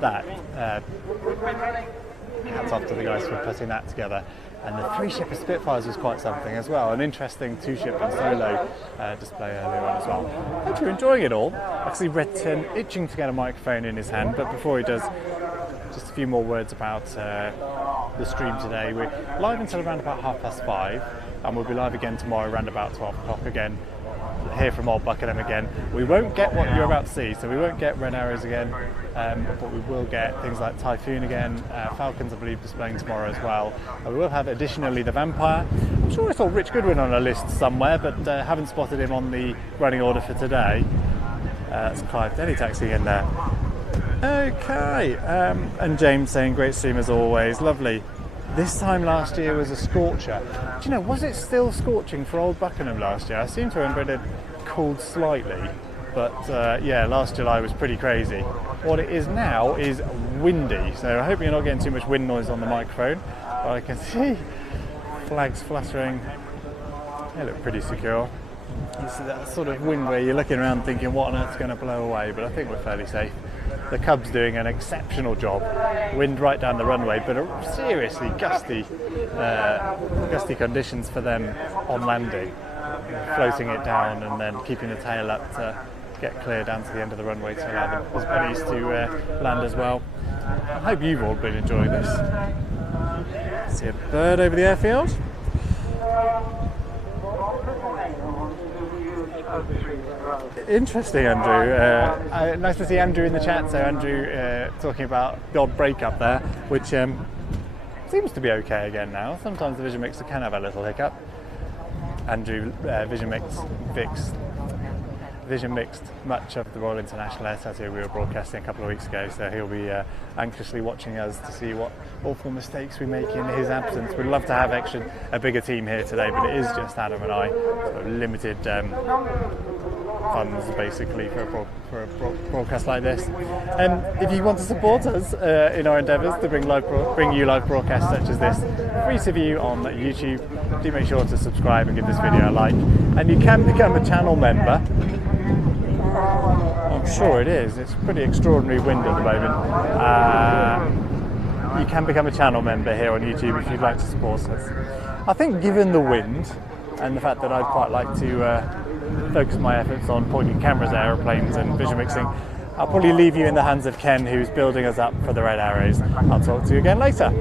that. Hats off to the guys for putting that together. And the 3-shipper Spitfires was quite something as well. An interesting 2-ship and solo display earlier on as well. Hope you're enjoying it all. I see Redton itching to get a microphone in his hand, but before he does, just a few more words about the stream today. We're live until around about 5:30, and we'll be live again tomorrow around about 12 o'clock again. Here from Old Buckenham again. We won't get what you're about to see, so we won't get Red Arrows again, but we will get things like Typhoon again, Falcons I believe displaying tomorrow as well. We will have additionally the Vampire. I'm sure I saw Rich Goodwin on a list somewhere, but haven't spotted him on the running order for today. That's Clive Denny taxiing in there. Okay, and James saying great stream as always, lovely. This time last year was a scorcher. Do you know, was it still scorching for Old Buckenham last year? I seem to remember it had cooled slightly, but yeah, last July was pretty crazy. What it is now is windy, so I hope you're not getting too much wind noise on the microphone, but I can see flags fluttering. They look pretty secure. You see that sort of wind where you're looking around thinking what on earth's going to blow away, but I think we're fairly safe. The Cubs doing an exceptional job. Wind right down the runway, but a seriously gusty conditions for them on landing. Floating it down and then keeping the tail up to get clear down to the end of the runway to allow the bunnies to land as well. I hope you've all been enjoying this. See a bird over the airfield. Interesting, Andrew. Nice to see Andrew in the chat. So Andrew talking about the odd breakup there, which seems to be okay again now. Sometimes the Vision Mixer can have a little hiccup. Andrew Vision Mixed much of the Royal International Air Tattoo we were broadcasting a couple of weeks ago, so he'll be anxiously watching us to see what awful mistakes we make in his absence. We'd love to have a bigger team here today, but it is just Adam and I, so limited funds basically for a broadcast like this. If you want to support us in our endeavours to bring you live broadcasts such as this, free to view on YouTube, do make sure to subscribe and give this video a like. And you can become a channel member. I'm sure it is. It's pretty extraordinary wind at the moment. You can become a channel member here on YouTube if you'd like to support us. I think given the wind and the fact that I'd quite like to focus my efforts on pointing cameras at aeroplanes and vision mixing, I'll probably leave you in the hands of Ken, who's building us up for the Red Arrows. I'll talk to you again later.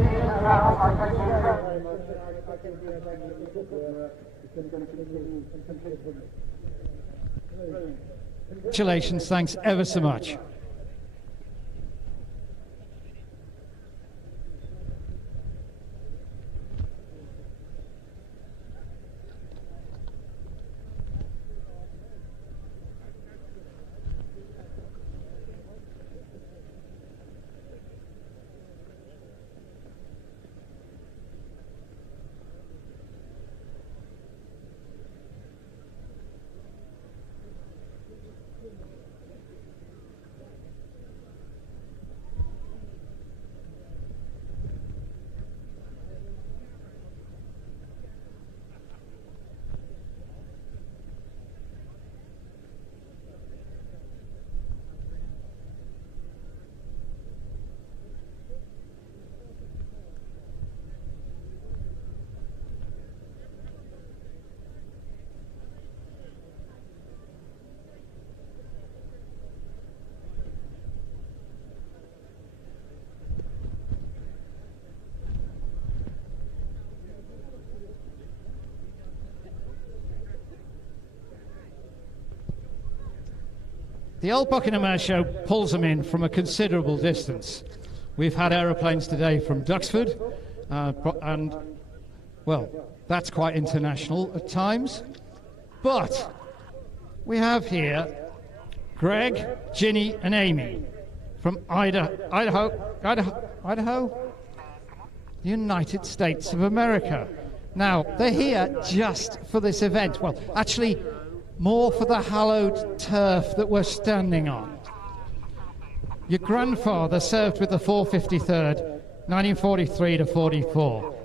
Congratulations, thanks ever so much. The Old Buckenham Airshow pulls them in from a considerable distance. We've had aeroplanes today from Duxford, and, well, that's quite international at times. But we have here Greg, Ginny, and Amy from Idaho, United States of America. Now, they're here just for this event. Well, actually, more for the hallowed turf that we're standing on. Your grandfather served with the 453rd, 1943 to 44.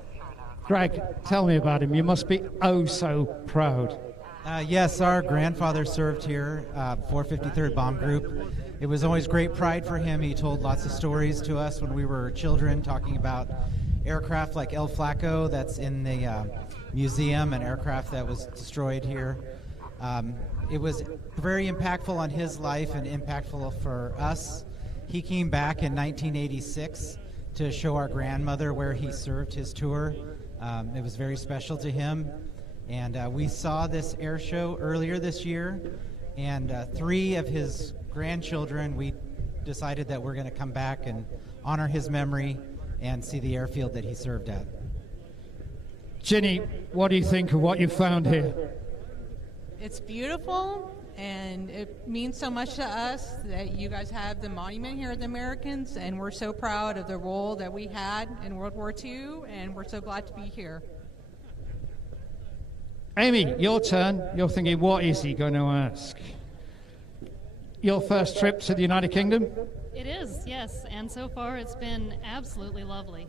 Greg, tell me about him. You must be oh so proud. Yes, our grandfather served here, 453rd Bomb Group. It was always great pride for him. He told lots of stories to us when we were children, talking about aircraft like El Flaco that's in the museum, an aircraft that was destroyed here. It was very impactful on his life and impactful for us. He came back in 1986 to show our grandmother where he served his tour. It was very special to him. And we saw this air show earlier this year, and 3 of his grandchildren, we decided that we're going to come back and honor his memory and see the airfield that he served at. Ginny, what do you think of what you found here? It's beautiful, and it means so much to us that you guys have the monument here at the Americans, and we're so proud of the role that we had in World War II, and we're so glad to be here. Amy, your turn. You're thinking, what is he going to ask? Your first trip to the United Kingdom? It is, yes, and so far it's been absolutely lovely.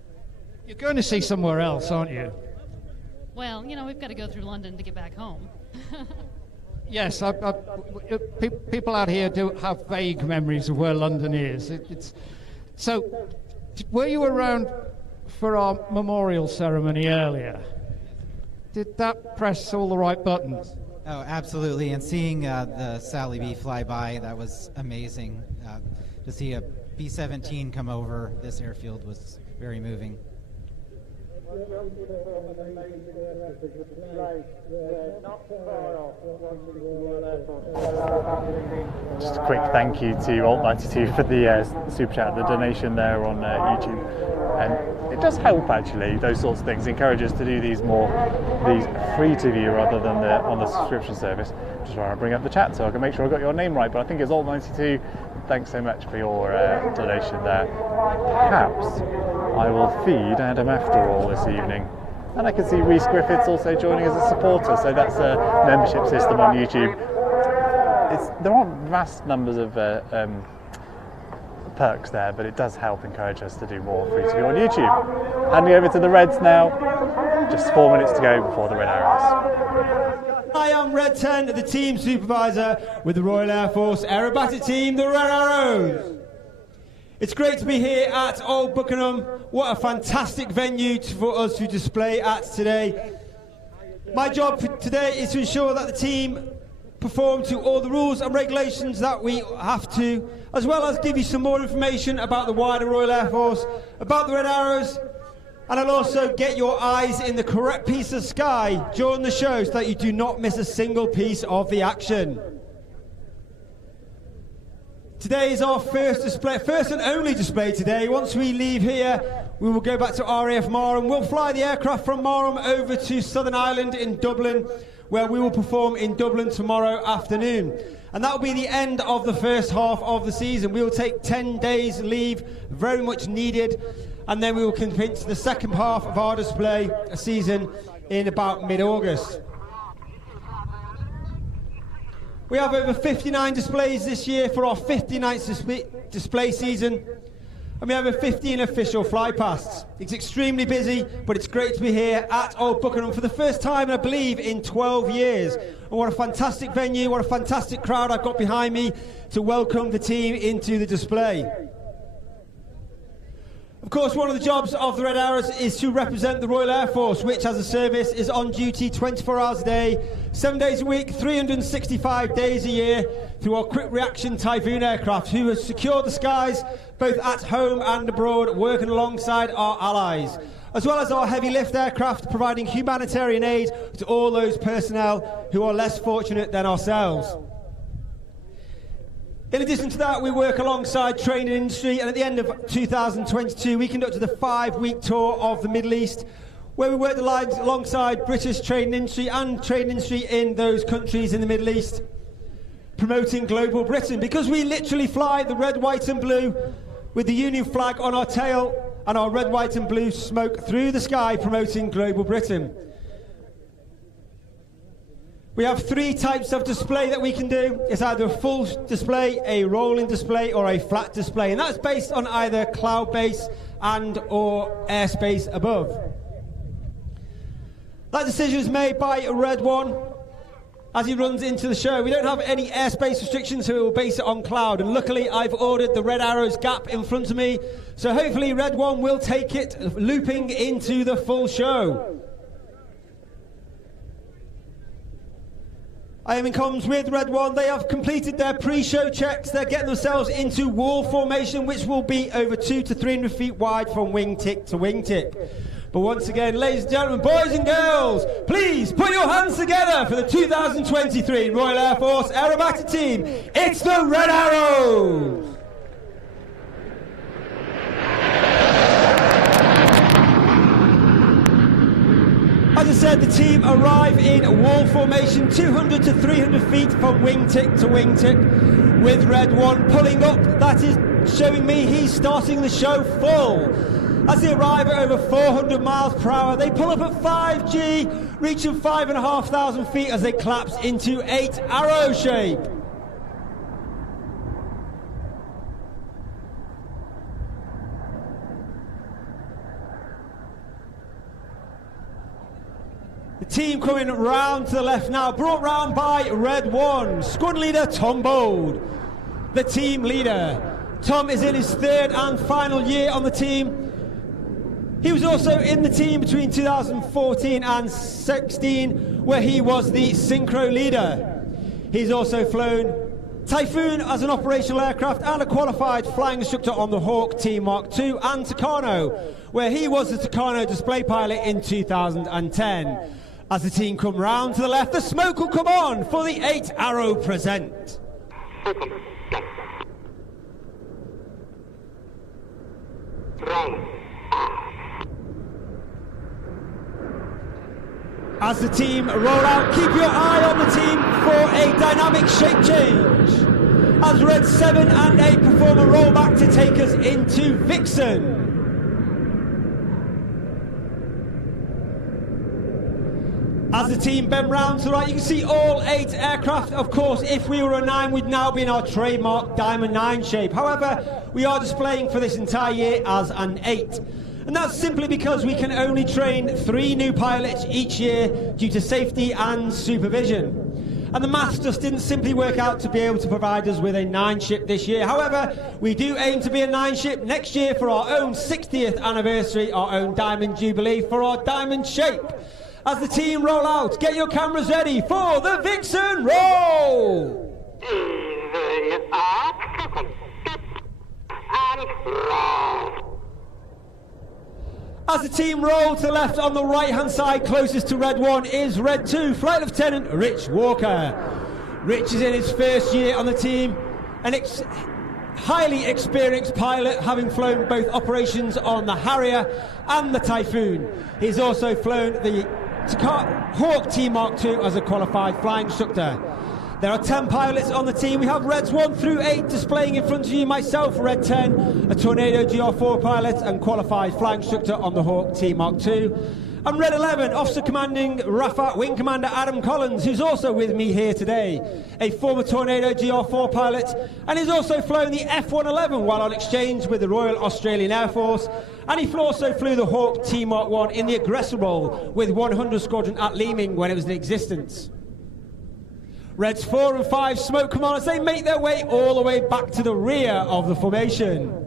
You're going to see somewhere else, aren't you? Well, you know, we've got to go through London to get back home. Yes, people out here do have vague memories of where London is. So, were you around for our memorial ceremony earlier? Did that press all the right buttons? Oh, absolutely. And seeing the Sally B fly by, that was amazing. To see a B-17 come over this airfield was very moving. Just a quick thank you to Alt 92 for the super chat, the donation there on YouTube. And it does help actually, those sorts of things, encourage us to do these free to view rather than on the subscription service. Just trying to bring up the chat so I can make sure I got your name right, but I think it's Alt 92. Thanks so much for your donation there. Perhaps I will feed Adam after all this evening. And I can see Reese Griffiths also joining as a supporter, so that's a membership system on YouTube. There aren't vast numbers of perks there, but it does help encourage us to do more free to view on YouTube. Handing over to the Reds now, just 4 minutes to go before the Red Arrows. Hi, I'm Red 10, the team supervisor with the Royal Air Force aerobatic team, the Red Arrows. It's great to be here at Old Buckenham. What a fantastic venue for us to display at today. My job for today is to ensure that the team perform to all the rules and regulations that we have to, as well as give you some more information about the wider Royal Air Force, about the Red Arrows, and I'll also get your eyes in the correct piece of sky during the show so that you do not miss a single piece of the action. Today is our first and only display today. Once we leave here, we will go back to RAF Marham. We'll fly the aircraft from Marham over to Southern Ireland in Dublin, where we will perform in Dublin tomorrow afternoon. And that will be the end of the first half of the season. We will take 10 days leave, very much needed, and then we will commence the second half of our display season in about mid-August. We have over 59 displays this year for our 59th display season, and we have over 15 official flypasts. It's extremely busy, but it's great to be here at Old Buckenham for the first time, I believe, in 12 years. And what a fantastic venue, what a fantastic crowd I've got behind me to welcome the team into the display. Of course, one of the jobs of the Red Arrows is to represent the Royal Air Force, which as a service is on duty 24 hours a day, 7 days a week, 365 days a year, through our quick reaction Typhoon aircraft, who has secured the skies both at home and abroad, working alongside our allies, as well as our heavy lift aircraft providing humanitarian aid to all those personnel who are less fortunate than ourselves. In addition to that, we work alongside training industry, and at the end of 2022 we conducted a 5-week tour of the Middle East, where we worked alongside British training industry and training industry in those countries in the Middle East, promoting global Britain, because we literally fly the red, white and blue with the Union flag on our tail and our red, white and blue smoke through the sky, promoting global Britain. We have 3 types of display that we can do. It's either a full display, a rolling display, or a flat display, and that's based on either cloud base and or airspace above. That decision is made by Red 1, as he runs into the show. We don't have any airspace restrictions, so we will base it on cloud. And luckily, I've ordered the Red Arrows gap in front of me, so hopefully Red 1 will take it, looping into the full show. I am in comms with Red 1. They have completed their pre-show checks. They're getting themselves into wall formation, which will be over 200 to 300 feet wide from wingtip to wingtip. But once again, ladies and gentlemen, boys and girls, please put your hands together for the 2023 Royal Air Force Aerobatic Team. It's the Red Arrows! As I said, the team arrive in wall formation 200 to 300 feet from wingtip to wingtip, with Red 1 pulling up. That is showing me he's starting the show full. As they arrive at over 400 miles per hour, they pull up at 5G, reaching 5,500 feet as they collapse into 8 arrow shape. The team coming round to the left now, brought round by Red 1, squad leader Tom Bold. The team leader. Tom is in his third and final year on the team. He was also in the team between 2014 and 16, where he was the synchro leader. He's also flown Typhoon as an operational aircraft and a qualified flying instructor on the Hawk T Mark II, and Tucano, where he was the Tucano display pilot in 2010. As the team come round to the left, the smoke will come on for the 8 Arrow present. As the team roll out, keep your eye on the team for a dynamic shape change. As Red 7 and 8 perform a rollback to take us into Vixen. As the team bend round to the right, you can see all 8 aircraft. Of course, if we were a 9, we'd now be in our trademark Diamond 9 shape. However, we are displaying for this entire year as an 8. And that's simply because we can only train 3 new pilots each year due to safety and supervision. And the maths just didn't simply work out to be able to provide us with a 9 ship this year. However, we do aim to be a 9 ship next year for our own 60th anniversary, our own Diamond Jubilee for our Diamond shape. As the team roll out, get your cameras ready for the Vixen roll! As the team roll to the left, on the right hand side closest to Red 1 is Red 2, Flight Lieutenant Rich Walker. Rich is in his first year on the team, an highly experienced pilot, having flown both operations on the Harrier and the Typhoon. He's also flown the Hawk T Mark II as a qualified flying instructor. There are 10 pilots on the team. We have Reds 1 through 8 displaying in front of you. Myself, Red 10, a Tornado GR4 pilot and qualified flying instructor on the Hawk T Mark II. And Red 11, Officer Commanding RAF Wing Commander Adam Collins, who's also with me here today. A former Tornado GR4 pilot, and he's also flown the F-111 while on exchange with the Royal Australian Air Force. And he also flew the Hawk T Mark I in the aggressor role with 100 Squadron at Leeming when it was in existence. Reds 4 and 5 smoke come on as they make their way all the way back to the rear of the formation.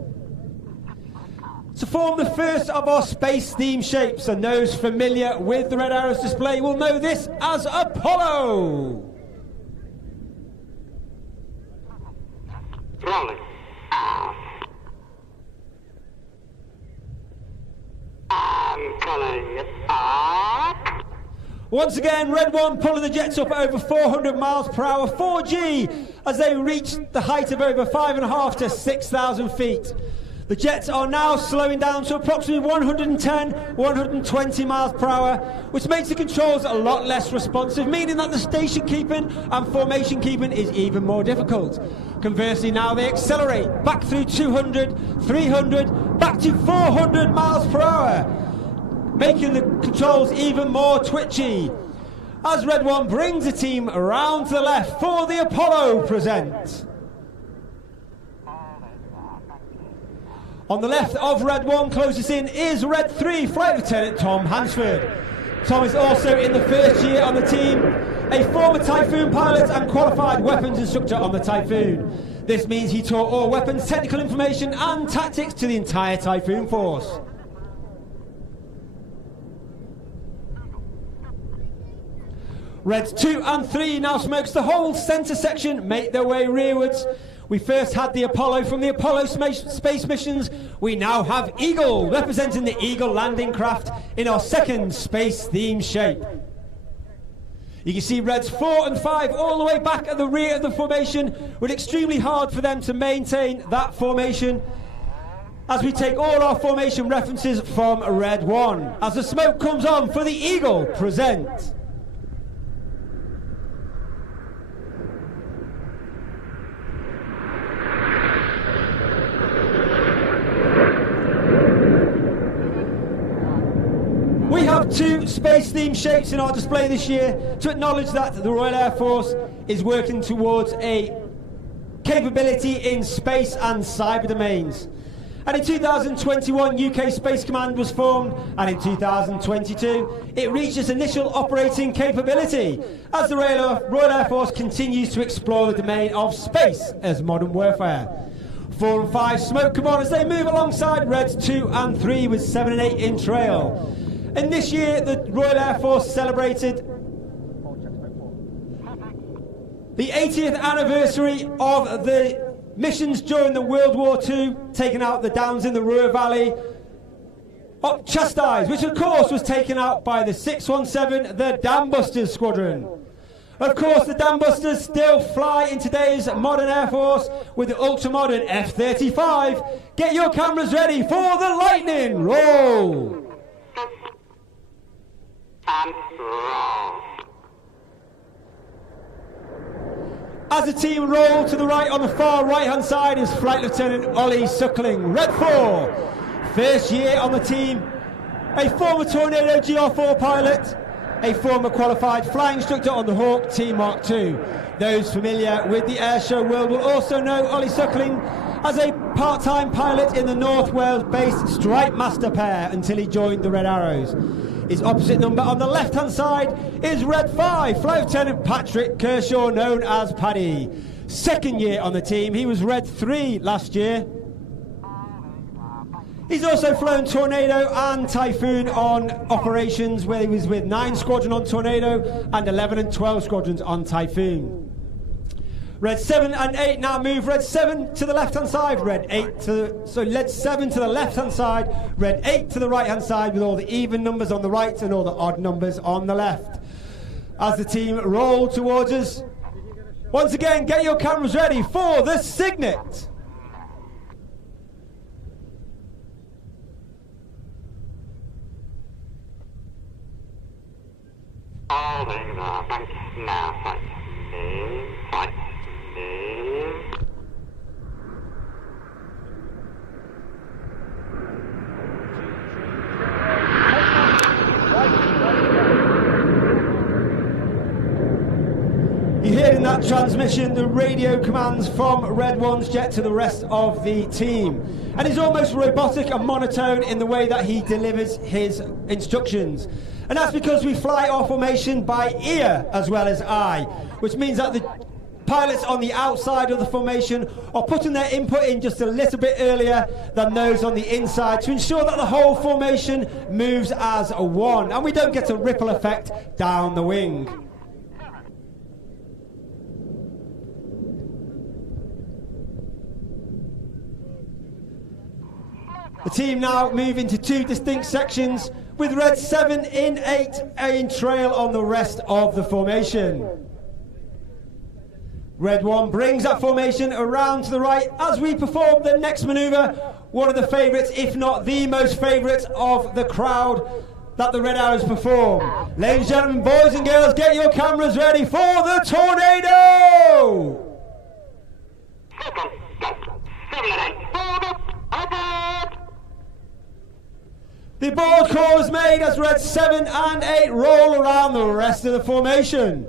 To form the first of our space theme shapes, and those familiar with the Red Arrows display will know this as Apollo. Rolling. I'm pulling up. Once again, Red 1 pulling the jets up at over 400 miles per hour, 4G, as they reach the height of over 5,500 to 6,000 feet. The jets are now slowing down to approximately 110, 120 miles per hour, which makes the controls a lot less responsive, meaning that the station keeping and formation keeping is even more difficult. Conversely, now they accelerate back through 200, 300, back to 400 miles per hour, making the controls even more twitchy. As Red 1 brings the team around to the left for the Apollo present. On the left of Red 1, closest in, is Red 3, Flight Lieutenant Tom Hansford. Tom is also in the first year on the team. a former Typhoon pilot and qualified weapons instructor on the Typhoon. This means he taught all weapons, technical information and tactics to the entire Typhoon force. Reds 2 and 3 now smokes the whole centre section, make their way rearwards. We first had the Apollo from the Apollo space missions. We now have Eagle, representing the Eagle landing craft in our second space theme shape. You can see Reds 4 and 5 all the way back at the rear of the formation. It's extremely hard for them to maintain that formation, as we take all our formation references from Red 1. As the smoke comes on for the Eagle present. We have 2 space-themed shapes in our display this year to acknowledge that the Royal Air Force is working towards a capability in space and cyber domains. And in 2021, UK Space Command was formed, and in 2022, it reached its initial operating capability as the Royal Air Force continues to explore the domain of space as modern warfare. 4 and 5 smoke come on as they move alongside Reds 2 and 3 with 7 and 8 in trail. And this year, the Royal Air Force celebrated the 80th anniversary of the missions during the World War II, taking out the Downs in the Ruhr Valley, Chastise, which of course was taken out by the 617, the Dam Busters Squadron. Of course, the Dam Busters still fly in today's modern Air Force with the ultra-modern F-35. Get your cameras ready for the lightning roll! And roll. As the team roll to the right on the far right hand side is Flight Lieutenant Ollie Suckling, Red 4. First year on the team, a former Tornado GR4 pilot, a former qualified flying instructor on the Hawk Team Mark II. Those familiar with the airshow world will also know Ollie Suckling as a part-time pilot in the North Wales-based Strike Master pair until he joined the Red Arrows. His opposite number on the left-hand side is Red 5, Flight Lieutenant Patrick Kershaw, known as Paddy. Second year on the team, he was Red 3 last year. He's also flown Tornado and Typhoon on operations, where he was with 9 Squadron on Tornado and 11 and 12 Squadrons on Typhoon. Red 7 and 8 now move. Red 7 to the left-hand side, Red 8 to the... Red 7 to the left-hand side, Red 8 to the right-hand side, with all the even numbers on the right and all the odd numbers on the left. As the team roll towards us, once again, get your cameras ready for the Signet. Holding the bank now, fight. Fight. You heard in that transmission the radio commands from Red 1's jet to the rest of the team. And he's almost robotic and monotone in the way that he delivers his instructions. And that's because we fly our formation by ear as well as eye, which means that the pilots on the outside of the formation are putting their input in just a little bit earlier than those on the inside to ensure that the whole formation moves as one and we don't get a ripple effect down the wing. The team now move into 2 distinct sections, with Red 7 in 8 in trail on the rest of the formation. Red 1 brings that formation around to the right as we perform the next manoeuvre, one of the favourites, if not the most favourite of the crowd that the Red Arrows perform. Ladies and gentlemen, boys and girls, get your cameras ready for the Tornado! The board call is made as Red 7 and 8 roll around the rest of the formation.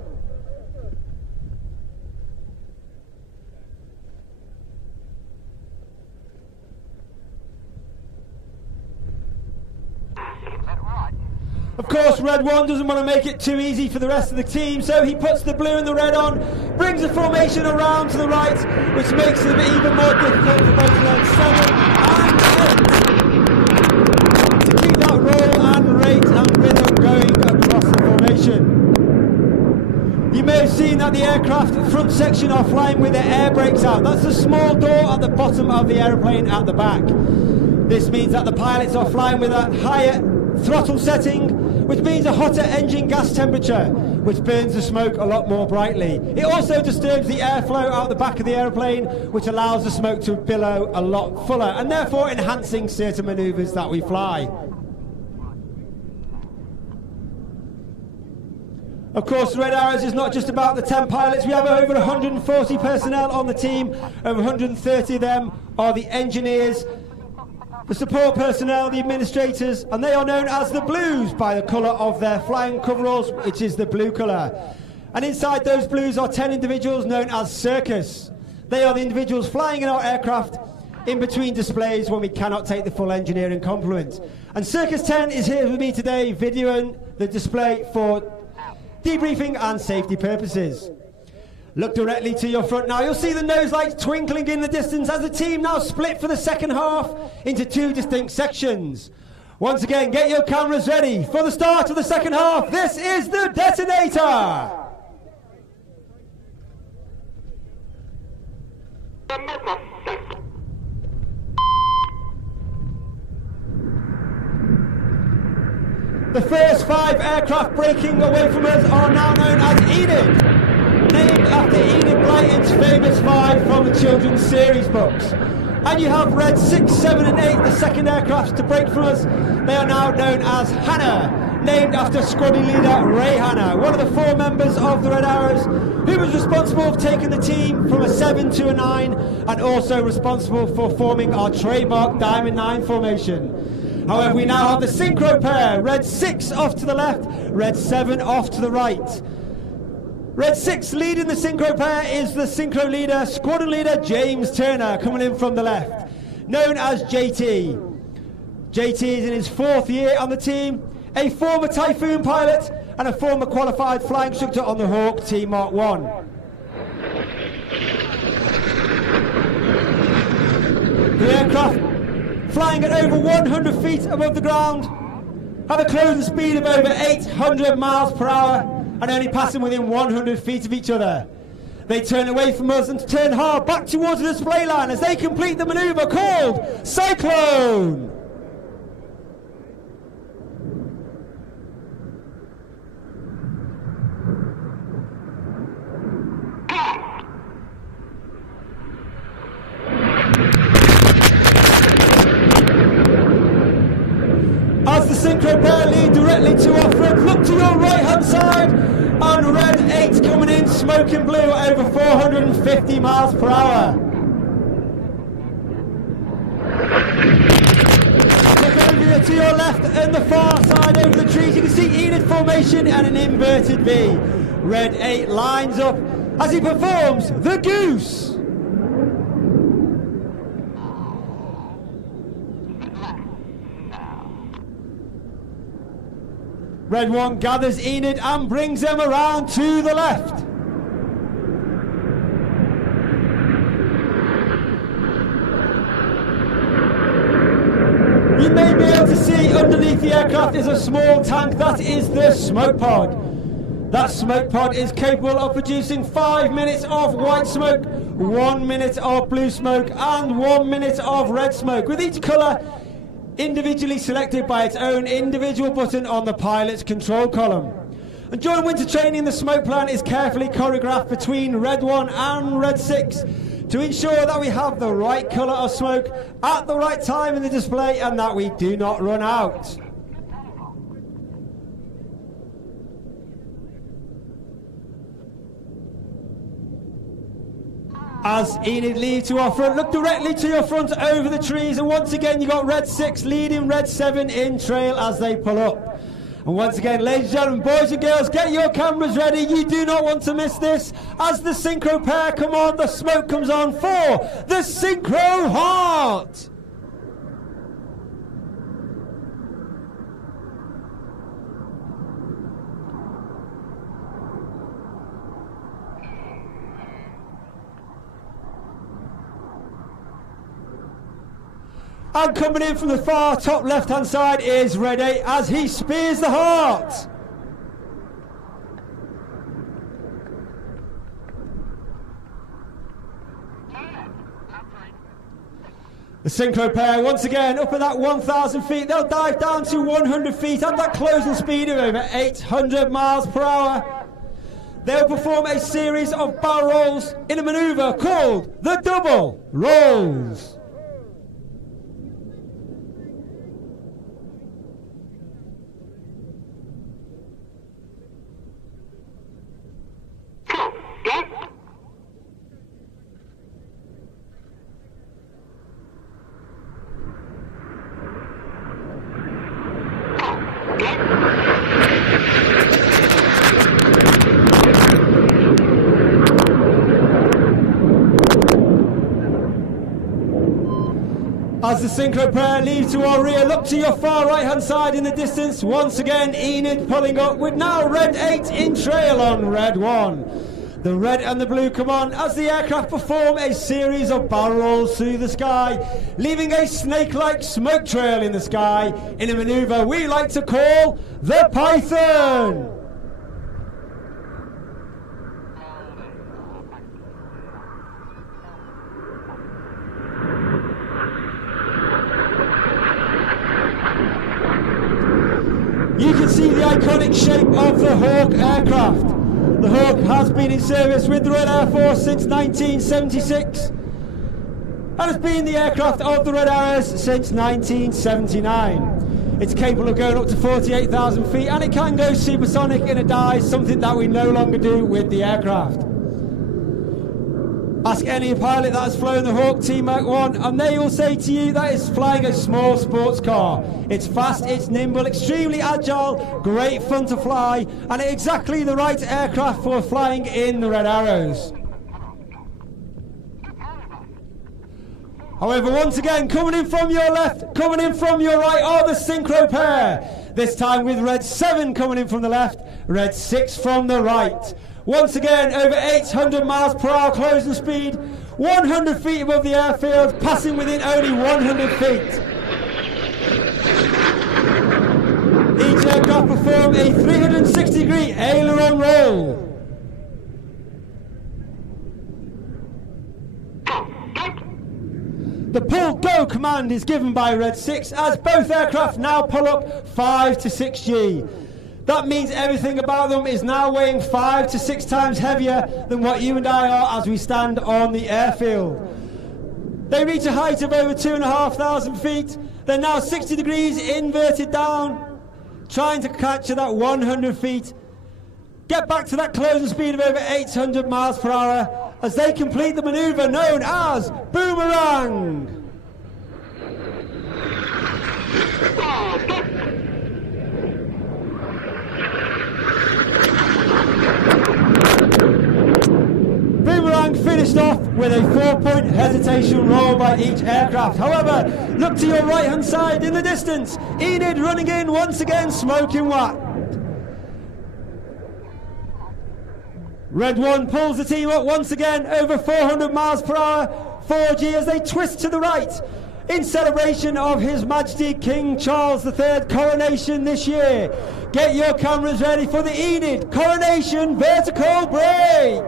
Of course, Red 1 doesn't want to make it too easy for the rest of the team, so he puts the blue and the red on, brings the formation around to the right, which makes it even more difficult for both Red 7 and 8 to keep that roll and rate and rhythm going across the formation. You may have seen that the aircraft front section are flying with their air brakes out. That's a small door at the bottom of the aeroplane at the back. This means that the pilots are flying with a higher throttle setting, which means a hotter engine gas temperature, which burns the smoke a lot more brightly. It also disturbs the airflow out the back of the aeroplane, which allows the smoke to billow a lot fuller, and therefore enhancing certain manoeuvres that we fly. Of course, Red Arrows is not just about the 10 pilots. We have over 140 personnel on the team. Over 130 of them are the engineers, the support personnel, the administrators, and they are known as the Blues by the colour of their flying coveralls, which is the blue colour. And inside those Blues are 10 individuals known as Circus. They are the individuals flying in our aircraft in between displays when we cannot take the full engineering complement. And Circus 10 is here with me today, videoing the display for debriefing and safety purposes. Look directly to your front now. You'll see the nose lights twinkling in the distance as the team now split for the second half into two distinct sections. Once again, get your cameras ready for the start of the second half. This is the detonator. The first 5 aircraft breaking away from us are now known as Enid, named after Enid Blyton's famous 5 from the children's series books. And you have Red 6, 7 and 8, the second aircraft to break from us. They are now known as Hannah, named after squadron leader Ray Hannah, one of the 4 members of the Red Arrows, who was responsible for taking the team from a 7 to a 9, and also responsible for forming our trademark Diamond 9 formation. However, we now have the synchro pair, Red 6 off to the left, Red 7 off to the right. Red 6 leading the synchro pair is the synchro leader, squadron leader James Turner, coming in from the left, known as JT. JT is in his 4th year on the team, a former Typhoon pilot and a former qualified flying instructor on the Hawk T Mark 1. The aircraft, flying at over 100 feet above the ground, have a closing speed of over 800 miles per hour and only passing within 100 feet of each other. They turn away from us and turn hard back towards the display line as they complete the manoeuvre called Cyclone. As the synchro pair lead directly to our front, look to your right hand side, and Red 8 coming in smoking blue at over 450 miles per hour. Look over to your left and the far side over the trees, you can see Enid formation and an inverted V. Red 8 lines up as he performs the Goose. Red 1 gathers Enid and brings them around to the left. You may be able to see underneath the aircraft is a small tank. That is the smoke pod. That smoke pod is capable of producing 5 minutes of white smoke, 1 minute of blue smoke and 1 minute of red smoke, with each colour individually selected by its own individual button on the pilot's control column. And during winter training, the smoke plan is carefully choreographed between Red 1 and Red 6 to ensure that we have the right colour of smoke at the right time in the display and that we do not run out. As Enid leads to our front, look directly to your front over the trees, and once again you got Red 6 leading Red 7 in trail as they pull up. And once again, ladies and gentlemen, boys and girls, get your cameras ready. You do not want to miss this. As the synchro pair come on, the smoke comes on for the Synchro Heart. And coming in from the far top left-hand side is Red 8 as he spears the heart. The synchro pair once again up at that 1,000 feet. They'll dive down to 100 feet at that closing speed of over 800 miles per hour. They'll perform a series of barrel rolls in a manoeuvre called the double rolls. As the synchro pair leaves to our rear, look to your far right hand side in the distance. Once again, Enid pulling up with now Red 8 in trail on Red 1. The red and the blue come on as the aircraft perform a series of barrel rolls through the sky, leaving a snake-like smoke trail in the sky in a manoeuvre we like to call the Python. You can see the iconic shape of the Hawk aircraft. The Hawk has been in service with the Red Air Force since 1976 and has been the aircraft of the Red Arrows since 1979. It's capable of going up to 48,000 feet and it can go supersonic in a dive, something that we no longer do with the aircraft. Ask any pilot that has flown the Hawk T-Mac 1 and they will say to you that it's flying a small sports car. It's fast, it's nimble, extremely agile, great fun to fly, and exactly the right aircraft for flying in the Red Arrows. However, once again, coming in from your left, coming in from your right are the synchro pair. This time with Red 7 coming in from the left, Red 6 from the right. Once again, over 800 miles per hour closing speed, 100 feet above the airfield, passing within only 100 feet. Each aircraft perform a 360-degree aileron roll. The pull go command is given by Red 6 as both aircraft now pull up 5 to 6G. That means everything about them is now weighing 5 to 6 times heavier than what you and I are as we stand on the airfield. They reach a height of over 2,500 feet. They're now 60 degrees inverted down, trying to capture that 100 feet. Get back to that closing speed of over 800 miles per hour as they complete the manoeuvre known as Boomerang. Boomerang finished off with a 4-point hesitation roll by each aircraft. However, look to your right hand side in the distance. Enid running in once again, smoking wet. Red 1 pulls the team up once again over 400 miles per hour, 4G as they twist to the right in celebration of His Majesty King Charles III coronation this year. Get your cameras ready for the Enid coronation vertical break.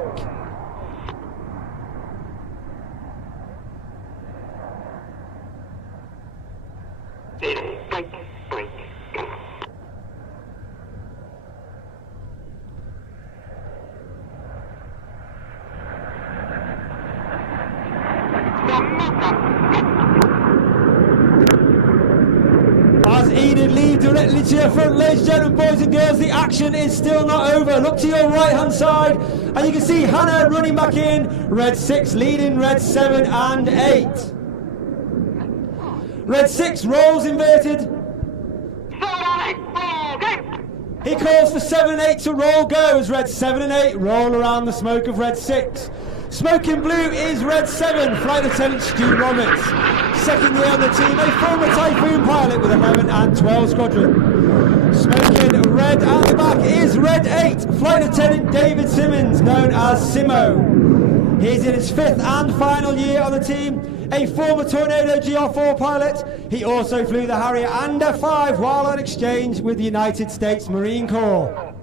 As Enid lead directly to your front, ladies and gentlemen, boys and girls, the action is still not over. Look to your right hand side and you can see Hannah running back in, Red 6 leading Red 7 and 8. Red 6 rolls inverted. He calls for 7 and 8 to roll go as Red 7 and 8 roll around the smoke of Red 6. Smoking blue is Red 7, Flight Lieutenant Stu Roberts. Second year on the team, a former Typhoon pilot with 11 and 12 Squadron. Smoking red at the back is Red 8, Flight Lieutenant David Simmons, known as Simo. He's in his 5th and final year on the team. a former Tornado GR4 pilot. He also flew the Harrier and F5 while on exchange with the United States Marine Corps.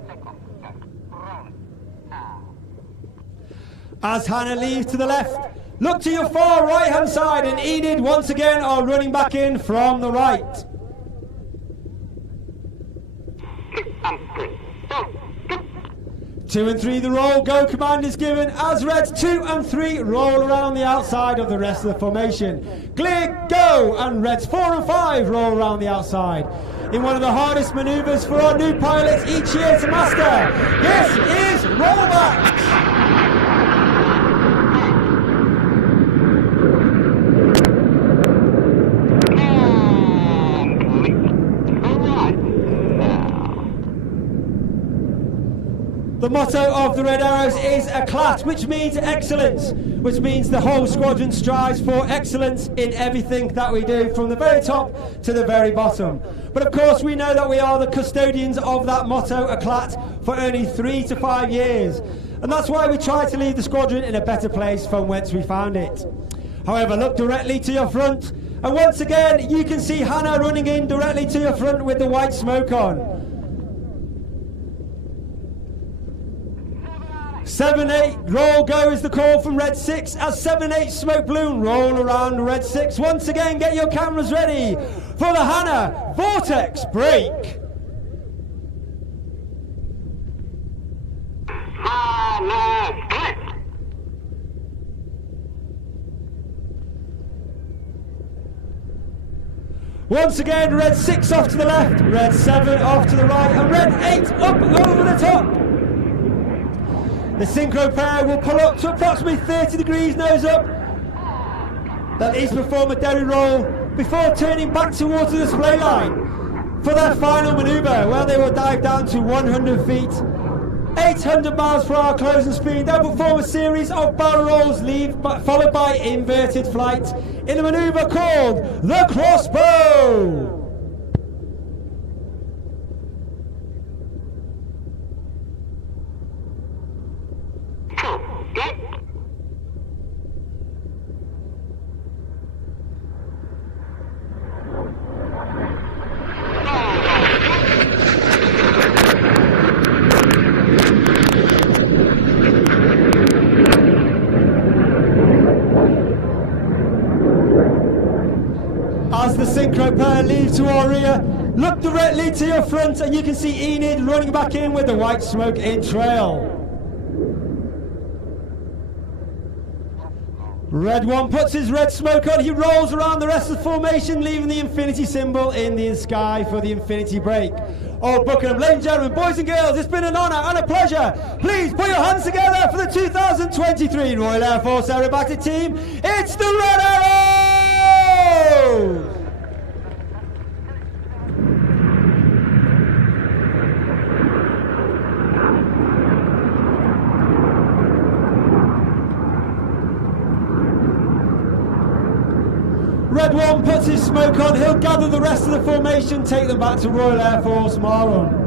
As Hannah leaves to the left, look to your far right hand side, and Enid once again are running back in from the right. 2 and 3 the roll, go command is given as Reds 2 and 3 roll around the outside of the rest of the formation. Clear, go, and Reds 4 and 5 roll around the outside. In one of the hardest manoeuvres for our new pilots each year to master, this is rollbacks. The motto of the Red Arrows is éclate, which means excellence, which means the whole squadron strives for excellence in everything that we do, from the very top to the very bottom. But of course we know that we are the custodians of that motto, éclate, for only 3 to 5 years. And that's why we try to leave the squadron in a better place from whence we found it. However, look directly to your front, and once again you can see Hannah running in directly to your front with the white smoke on. 7-8, roll go is the call from Red 6 as 7-8 smoke balloon roll around Red 6. Once again, get your cameras ready for the Hannah Vortex break. Once again, Red 6 off to the left, Red 7 off to the right, and Red 8 up over the top. The synchro pair will pull up to approximately 30 degrees nose up. They'll each perform a derry roll before turning back towards the display line for their final manoeuvre, where they will dive down to 100 feet, 800 miles per hour closing speed. They'll perform a series of barrel rolls, followed by inverted flight in a manoeuvre called the crossbow. As the synchro pair leaves to our rear, look directly to your front and you can see Enid running back in with the white smoke in trail. Red 1 puts his red smoke on, he rolls around the rest of the formation, leaving the infinity symbol in the sky for the infinity break. Old Buckenham, ladies and gentlemen, boys and girls, it's been an honour and a pleasure. Please put your hands together for the 2023 Royal Air Force Aerobatic Team. It's the Red Arrows! Red 1 puts his smoke on, he'll gather the rest of the formation, take them back to Royal Air Force Marlon.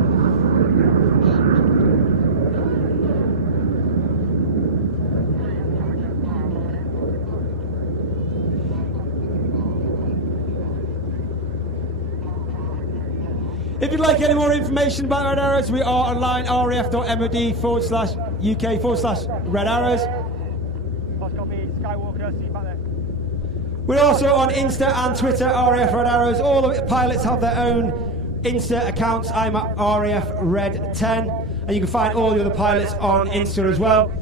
If you'd like any more information about Red Arrows, we are online, raf.mod/UK/Red Arrows. We're also on Insta and Twitter, RAF Red Arrows. All the pilots have their own Insta accounts. I'm at RAF Red 10, and you can find all the other pilots on Insta as well.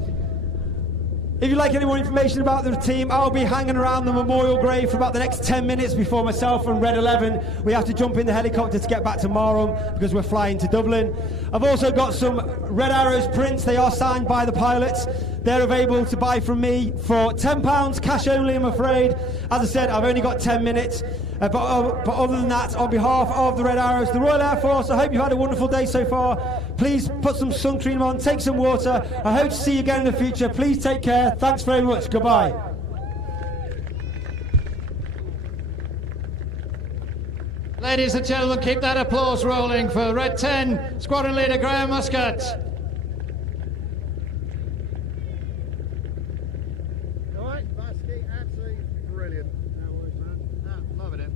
If you'd like any more information about the team, I'll be hanging around the memorial grave for about the next 10 minutes before myself and Red 11. We have to jump in the helicopter to get back to Marham because we're flying to Dublin. I've also got some Red Arrows prints. They are signed by the pilots. They're available to buy from me for £10, cash only, I'm afraid. As I said, I've only got 10 minutes. But other than that, on behalf of the Red Arrows, the Royal Air Force, I hope you've had a wonderful day so far. Please put some sun cream on, take some water. I hope to see you again in the future. Please take care. Thanks very much. Goodbye. Ladies and gentlemen, keep that applause rolling for Red 10, Squadron Leader Graham Muscat. Right, Muskie, absolutely Brilliant. Loving it.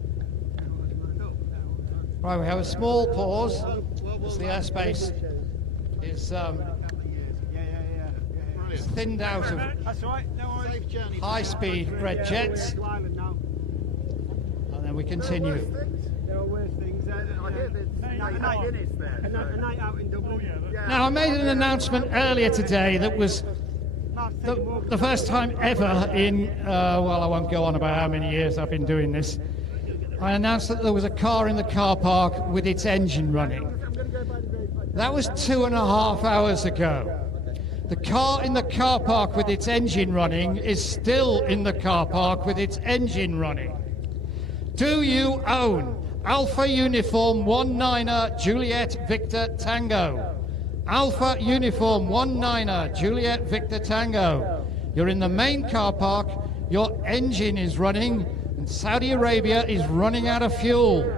Right, we have a small pause as the airspace is thinned out of high-speed red jets, and then we continue. There are worse things. I hear there's Guinness there. A night out in Dublin. Now, I made an announcement earlier today that was the first time ever in, well, I won't go on about how many years I've been doing this. I announced that there was a car in the car park with its engine running. That was 2.5 hours ago. The car in the car park with its engine running is still in the car park with its engine running. Do you own Alpha Uniform 19er Juliet Victor Tango? Alpha Uniform 19er Juliet Victor Tango. You're in the main car park, your engine is running, and Saudi Arabia is running out of fuel.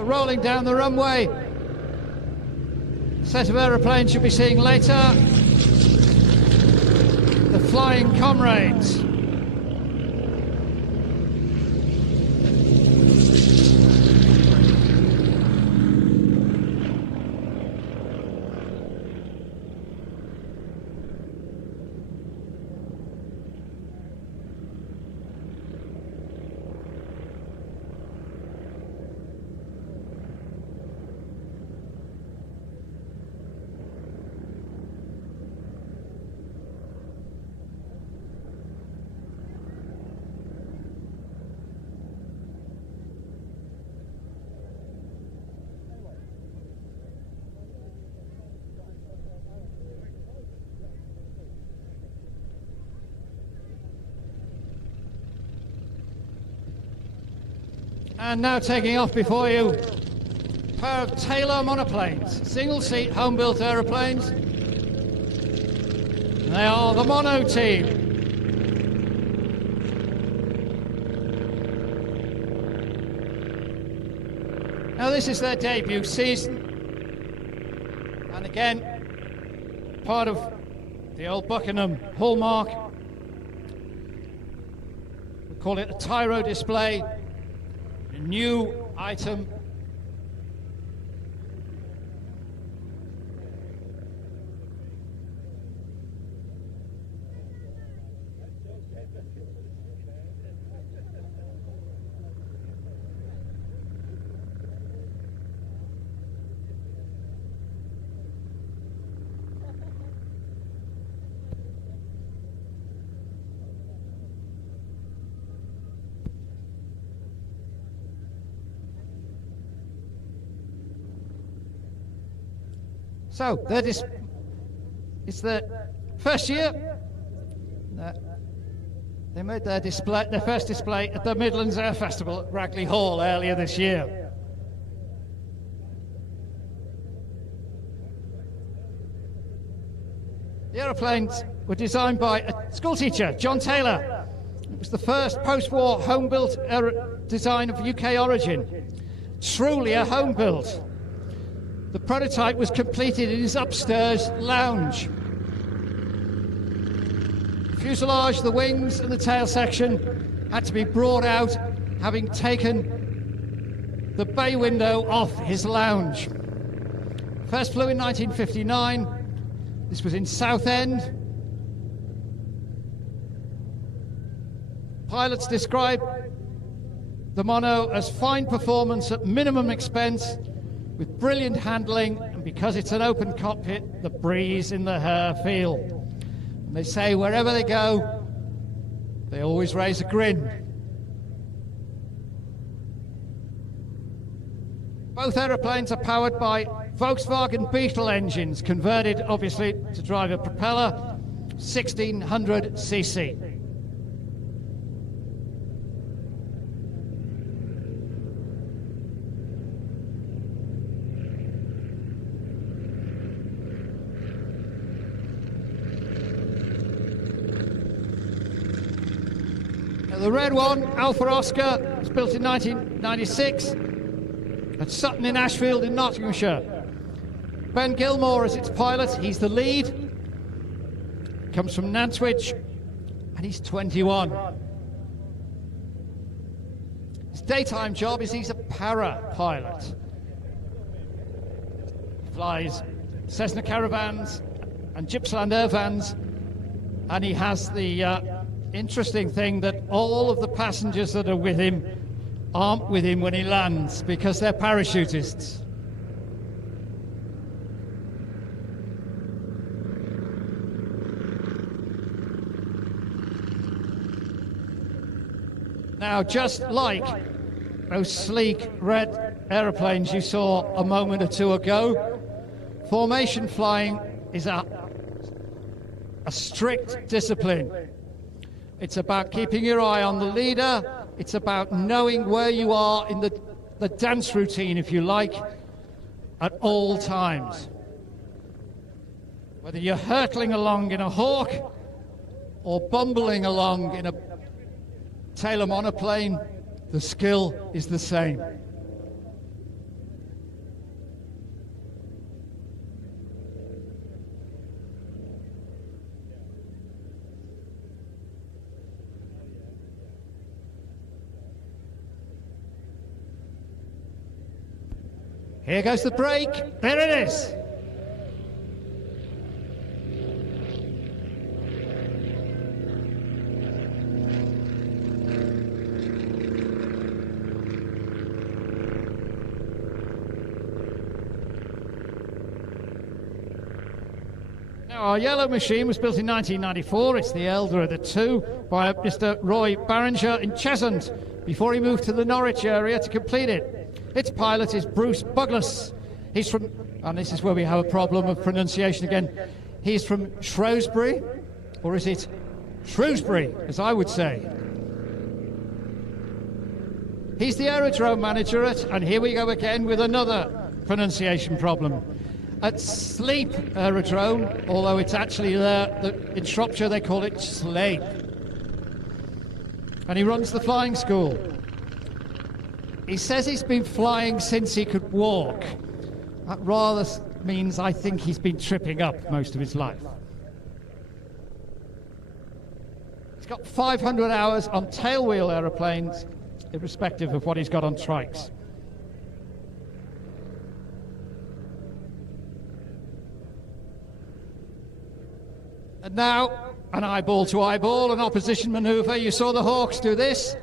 Rolling down the runway. set of aeroplanes you'll be seeing later, the Flying Comrades. And now taking off before you, a pair of Taylor monoplanes, single-seat home-built aeroplanes. They are the Mono team. Now this is their debut season, and again, part of the Old Buckenham hallmark. We call it a Tyro display. A new item. So, it's the first year that they made their first display at the Midlands Air Festival at Ragley Hall earlier this year. The aeroplanes were designed by a schoolteacher, John Taylor. It was the first post-war home-built design of UK origin. Truly a home-built. The prototype was completed in his upstairs lounge. The fuselage, the wings and the tail section had to be brought out, having taken the bay window off his lounge. First flew in 1959. This was in Southend. Pilots described the Mono as fine performance at minimum expense, with brilliant handling, and because it's an open cockpit, the breeze in the hair feel. And they say wherever they go, they always raise a grin. Both aeroplanes are powered by Volkswagen Beetle engines, converted obviously to drive a propeller, 1600 cc. The red one, Alpha Oscar, was built in 1996 at Sutton in Ashfield in Nottinghamshire. Ben Gilmore is its pilot, he's the lead. Comes from Nantwich, and he's 21. His daytime job is he's a para-pilot. He flies Cessna Caravans and Gippsland Air Vans, and he has the interesting thing that all of the passengers that are with him aren't with him when he lands because they're parachutists. Now, just like those sleek red aeroplanes you saw a moment or two ago, formation flying is a strict discipline. It's about keeping your eye on the leader. It's about knowing where you are in the dance routine, if you like, at all times. Whether you're hurtling along in a Hawk or bumbling along in a Taylor monoplane, the skill is the same. Here goes the brake. There it is. Now, our yellow machine was built in 1994. It's the elder of the two by Mr. Roy Barringer in Cheshunt before he moved to the Norwich area to complete it. Its pilot is Bruce Buglas. He's from, and this is where we have a problem of pronunciation again, he's from Shrewsbury, or is it Shrewsbury, as I would say. He's the aerodrome manager at, and here we go again with another pronunciation problem, at Sleep Aerodrome, although it's actually in Shropshire they call it Sleep. And he runs the flying school. He says he's been flying since he could walk. That rather means I think he's been tripping up most of his life. He's got 500 hours on tailwheel aeroplanes, irrespective of what he's got on trikes. And now, an eyeball to eyeball, an opposition manoeuvre. You saw the Hawks do this.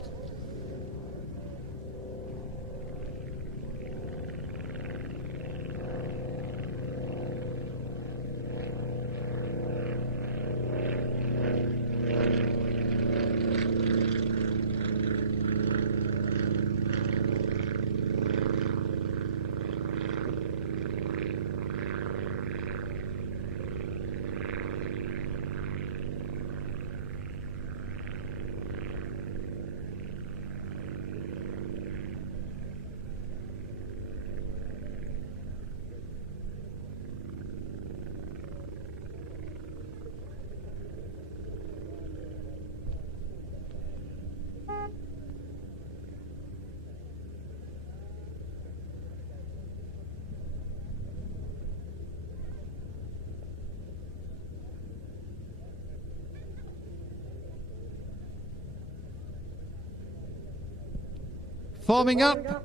Forming up.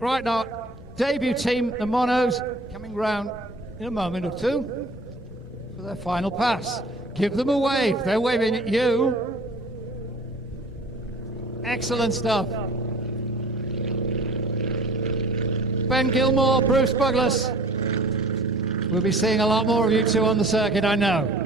Right now, debut team, the Monos, coming round in a moment or two for their final pass. Give them a wave. They're waving at you. Excellent stuff. Ben Gilmore, Bruce Buglas. We'll be seeing a lot more of you two on the circuit, I know.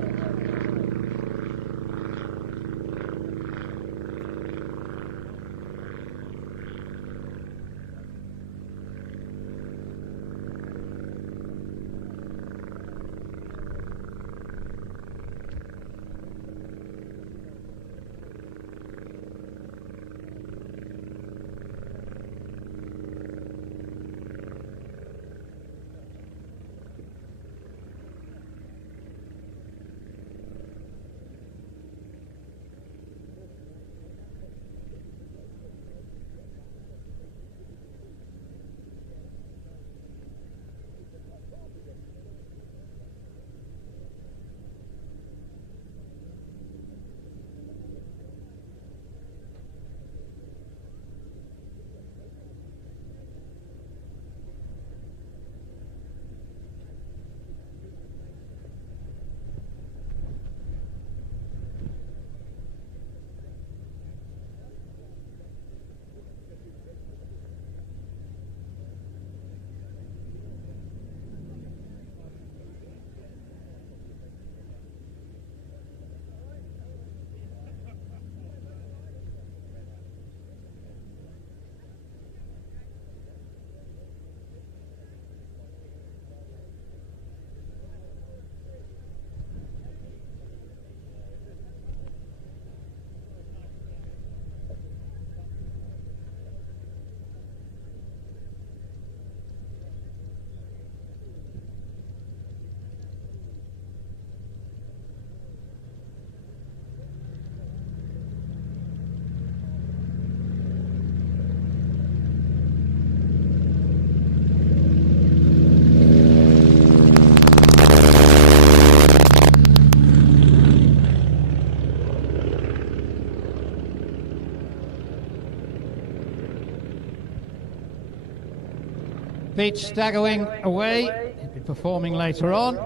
Beach Staggerwing away. He'll be performing later on.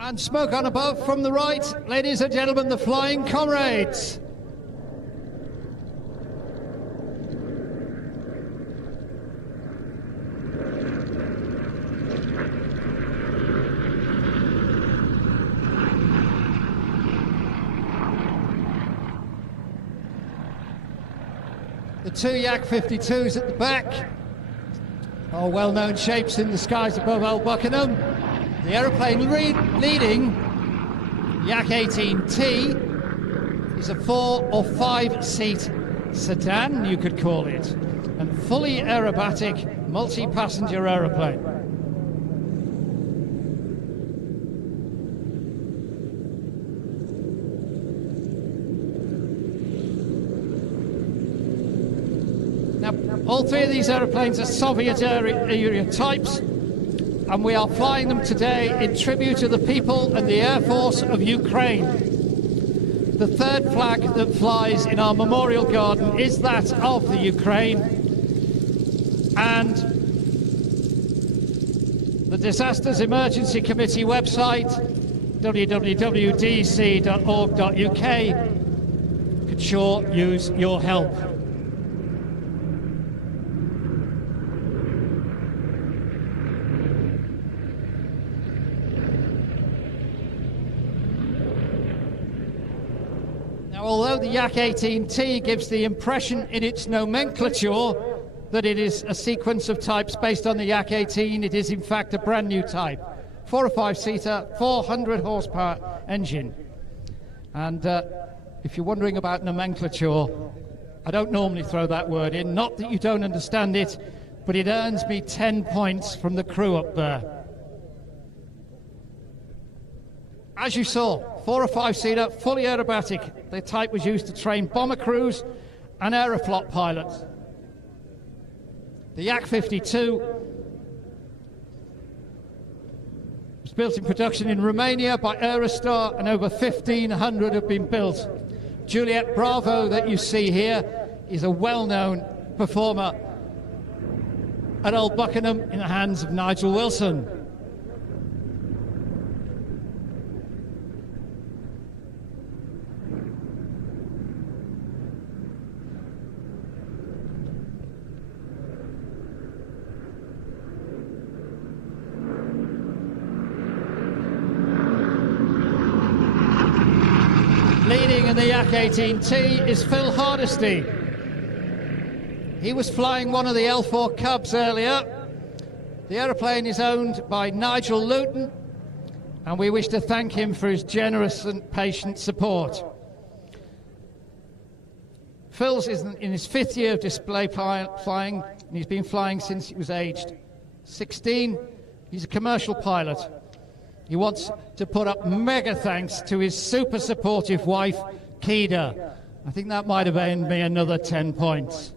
And smoke on above from the right, ladies and gentlemen, the Flying Comrades. The two Yak 52s at the back are well-known shapes in the skies above Old Buckenham. The aeroplane leading, Yak 18T, is a 4 or 5 seat sedan, you could call it, and fully aerobatic multi-passenger aeroplane. Now, all three of these aeroplanes are Soviet era types, and we are flying them today in tribute to the people and the Air Force of Ukraine. The third flag that flies in our memorial garden is that of the Ukraine, and the Disasters Emergency Committee website, www.dc.org.uk, could sure use your help. Although the Yak 18T gives the impression in its nomenclature that it is a sequence of types based on the Yak 18, it is in fact a brand new type. 4 or 5-seater, 400 horsepower engine. And if you're wondering about nomenclature, I don't normally throw that word in, not that you don't understand it, but it earns me 10 points from the crew up there. As you saw, 4 or 5-seater, fully aerobatic. The type was used to train bomber crews and aeroflot pilots. The Yak 52 was built in production in Romania by Aerostar, and over 1,500 have been built. Juliet Bravo, that you see here, is a well-known performer at Old Buckenham in the hands of Nigel Wilson. Leading in the Yak 18T is Phil Hardesty. He was flying one of the L4 Cubs earlier. The aeroplane is owned by Nigel Luton, and we wish to thank him for his generous and patient support. Phil's is in his 5th year of display flying, and he's been flying since he was aged 16. He's a commercial pilot. He wants to put up mega thanks to his super supportive wife, Kida. I think that might have earned me another 10 points.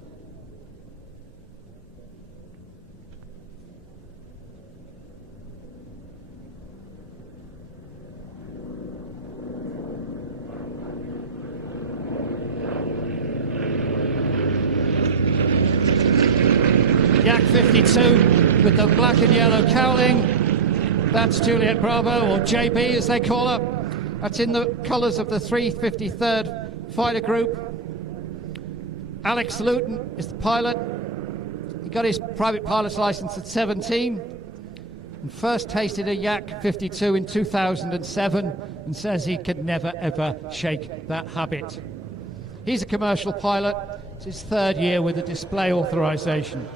Yak 52 with the black and yellow cowling. That's Juliet Bravo, or JB as they call her. That's in the colours of the 353rd Fighter Group. Alex Luton is the pilot. He got his private pilot's licence at 17 and first tasted a Yak 52 in 2007 and says he could never ever shake that habit. He's a commercial pilot. It's his 3rd year with a display authorisation.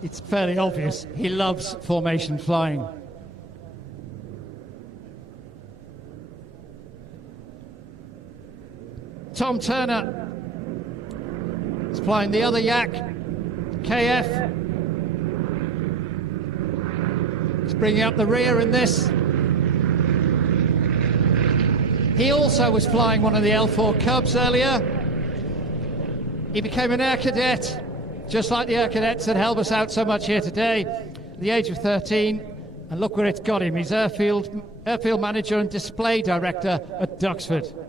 It's fairly obvious he loves formation flying. Tom Turner is flying the other Yak, KF. He's bringing up the rear in this. He also was flying one of the L4 Cubs earlier. He became an air cadet, just like the air cadets that help us out so much here today, at the age of 13. And look where it's got him. He's airfield manager and display director at Duxford.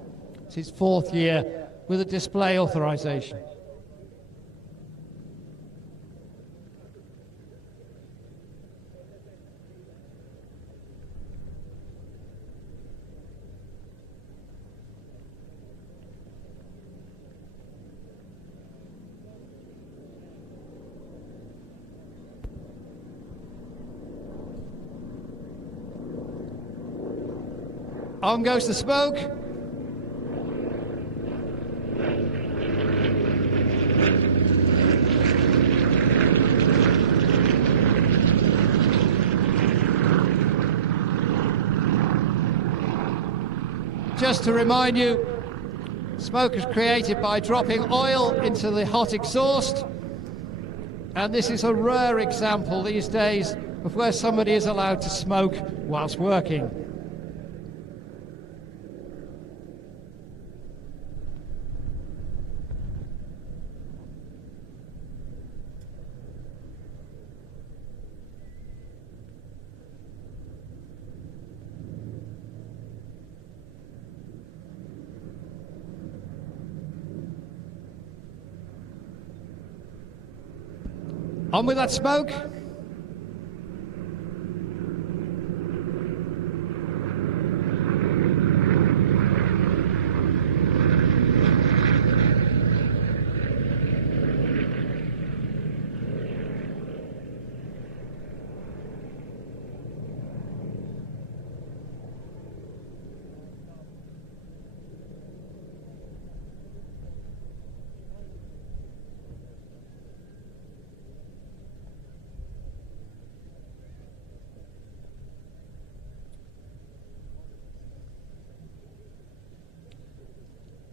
It's his 4th year with a display authorization. On goes the smoke. Just to remind you, smoke is created by dropping oil into the hot exhaust, and this is a rare example these days of where somebody is allowed to smoke whilst working. On with that smoke.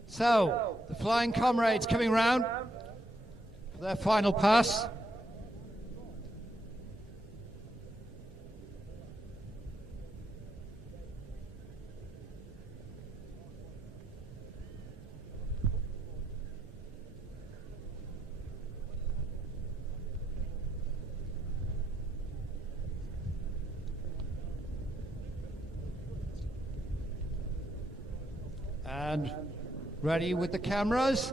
So, the Flying Comrades coming round for their final pass. And ready with the cameras.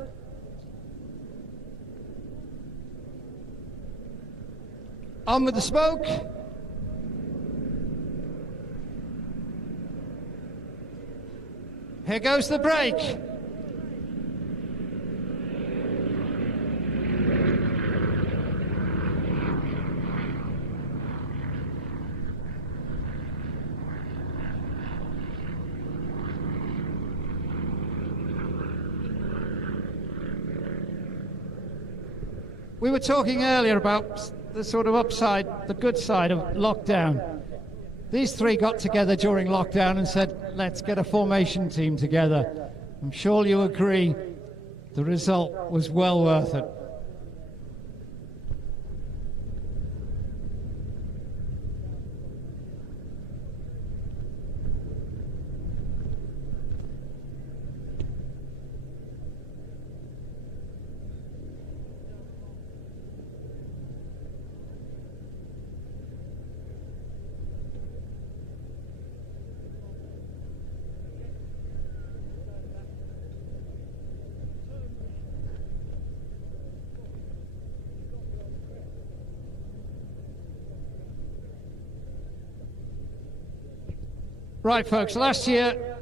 On with the smoke. Here goes the brake. We were talking earlier about the sort of upside, the good side of lockdown. These three got together during lockdown and said, let's get a formation team together. I'm sure you agree the result was well worth it. Right, folks, last year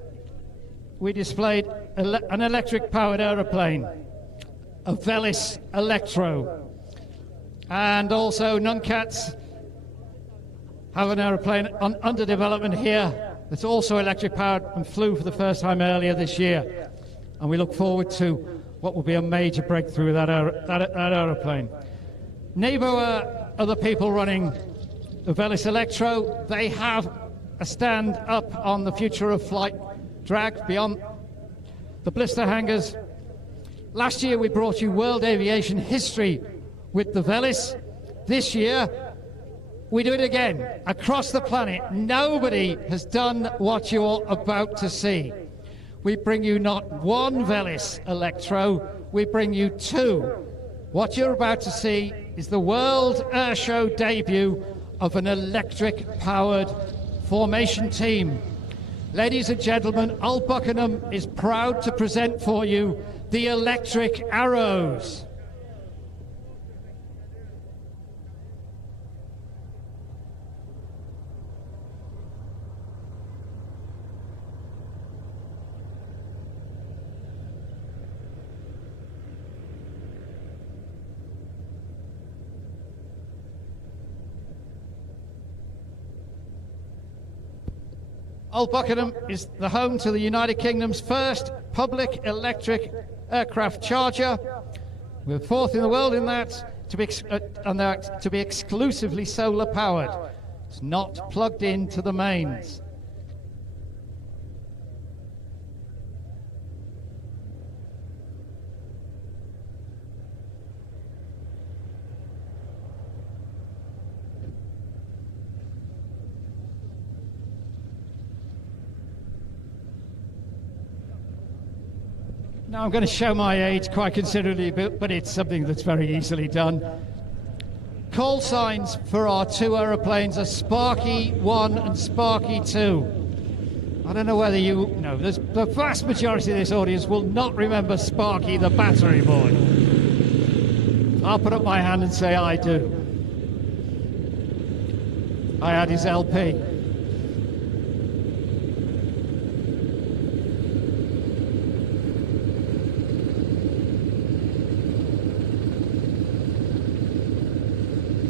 we displayed an electric-powered aeroplane, a Velis Electro, and also Nuncats have an aeroplane under development here that's also electric-powered and flew for the first time earlier this year, and we look forward to what will be a major breakthrough with that aeroplane. Nebo are the people running the Velis Electro. They have a stand up on the future of flight drag beyond the blister hangars Last year we brought you world aviation history with the Velis. This year we do it again across the planet. Nobody has done what you're about to see. We bring you not one Velis Electro, we bring you two. What you're about to see is the World Airshow debut of an electric-powered formation team. Ladies and gentlemen, Old Buckenham is proud to present for you the Electric Arrows. Old Buckenham is the home to the United Kingdom's first public electric aircraft charger. We're fourth in the world in that, to be exclusively solar powered. It's not plugged into the mains. Now I'm going to show my age quite considerably, but it's something that's very easily done. Call signs for our two aeroplanes are Sparky 1 and Sparky 2. I don't know whether you know, the vast majority of this audience will not remember Sparky the battery boy. I'll put up my hand and say I do. I had his LP.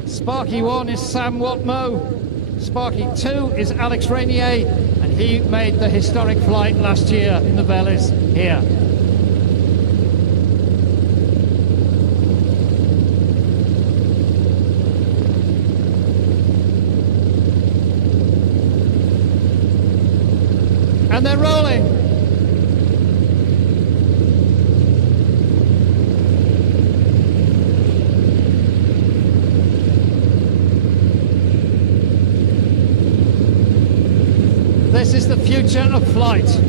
Sparky 1 is Sam Watmo, Sparky 2 is Alex Rainier, and he made the historic flight last year in the Velis here. And they're rolling. This is the future of flight.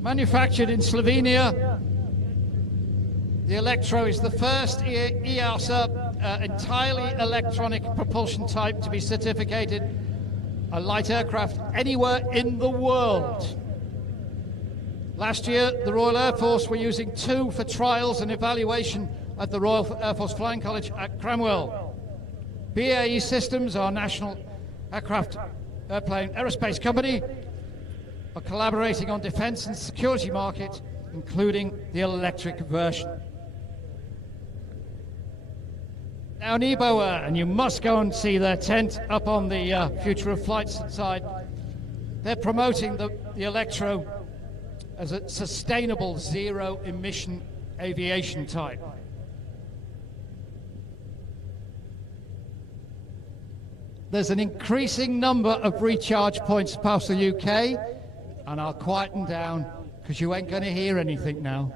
Manufactured in Slovenia, the Electro is the first EASA entirely electronic propulsion type to be certificated a light aircraft anywhere in the world. Last year, the Royal Air Force were using two for trials and evaluation at the Royal Air Force Flying College at Cranwell. BAE Systems, our national airplane aerospace company, are collaborating on defence and security market, including the electric version. Now Neboer, and you must go and see their tent up on the Future of Flight side. They're promoting the Electro as a sustainable zero-emission aviation type. There's an increasing number of recharge points across the UK, and I'll quieten down because you ain't going to hear anything now.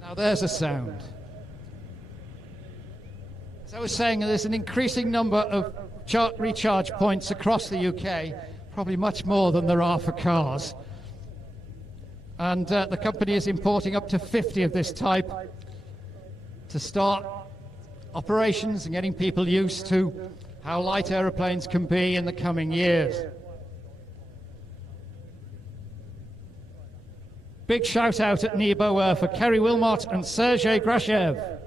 Now there's a sound. As I was saying, there's an increasing number of recharge points across the UK, probably much more than there are for cars. and the company is importing up to 50 of this type to start operations and getting people used to how light aeroplanes can be in the coming years. Big shout out at Nebo for Kerry Wilmot and Sergei Grashev.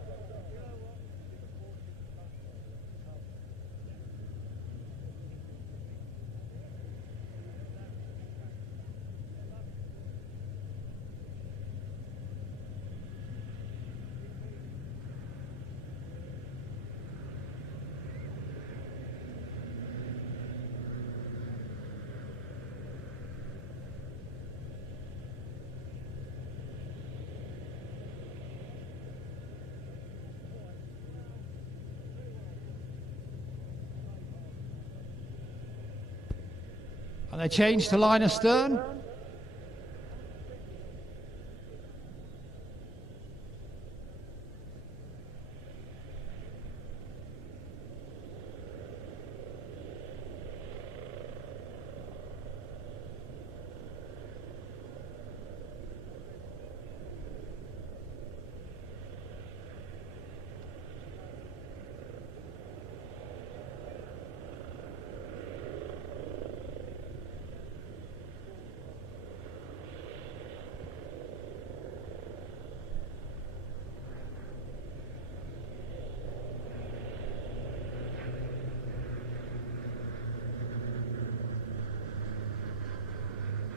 And they change to line astern.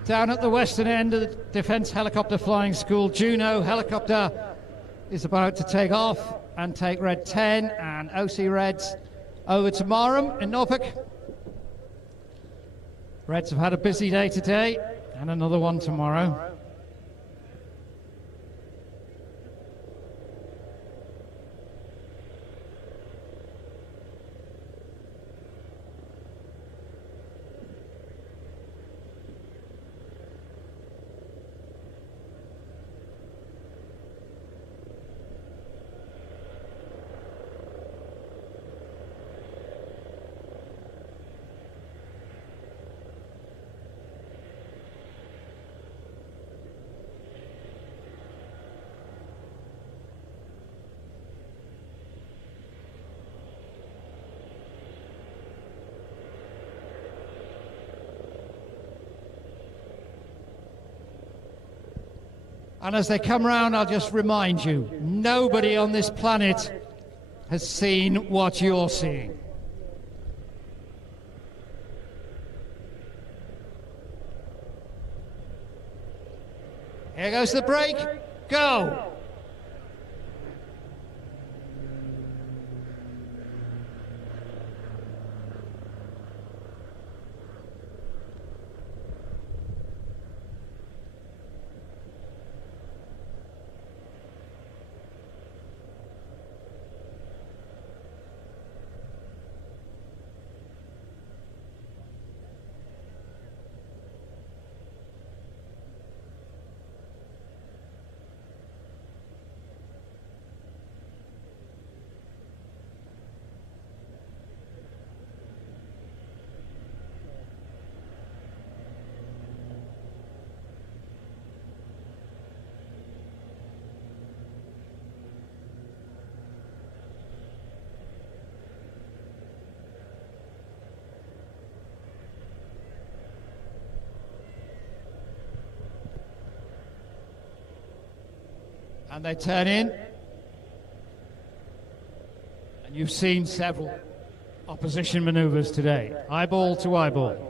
Down at the western end of the Defence Helicopter Flying School, Juno helicopter is about to take off and take Red 10 and OC Reds over to Marham in Norfolk. Reds have had a busy day today and another one tomorrow. And as they come round, I'll just remind you, nobody on this planet has seen what you're seeing. Here goes the brake. Go! And they turn in, and you've seen several opposition maneuvers today, eyeball to eyeball.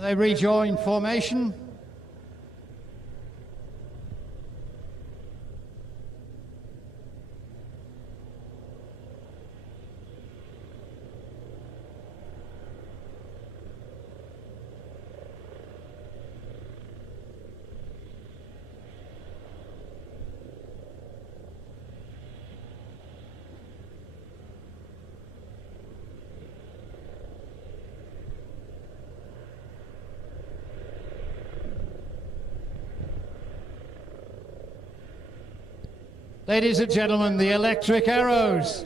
They rejoin formation. Ladies and gentlemen, the electric arrows.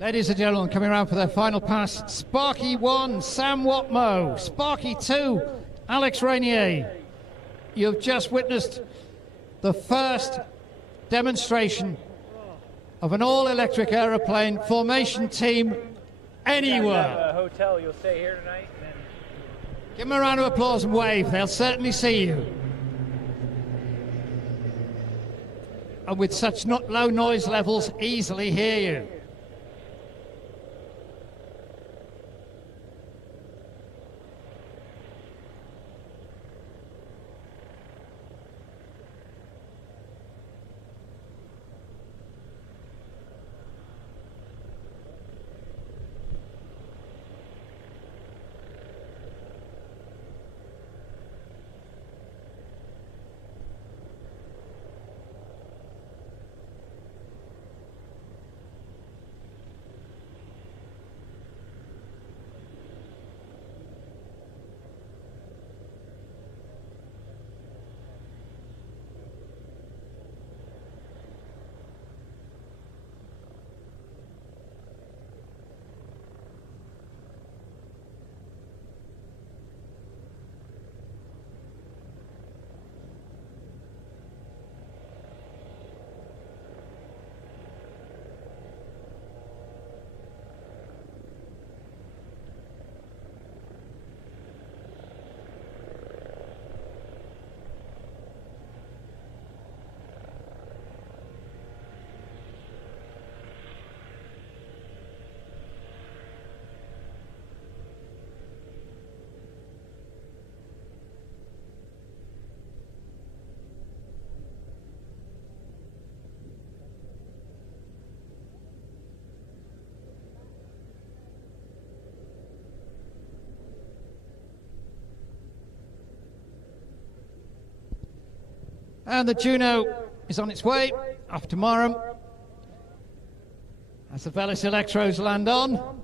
Ladies and gentlemen, coming around for their final pass, Sparky 1, Sam Watmo. Sparky 2, Alex Rainier. You've just witnessed the first demonstration of an all-electric aeroplane formation team anywhere. A hotel, you'll stay here tonight. And then... Give them a round of applause and wave. They'll certainly see you. And with such low noise levels, easily hear you. And the Juno is on its way off tomorrow as the Velis Electros land on.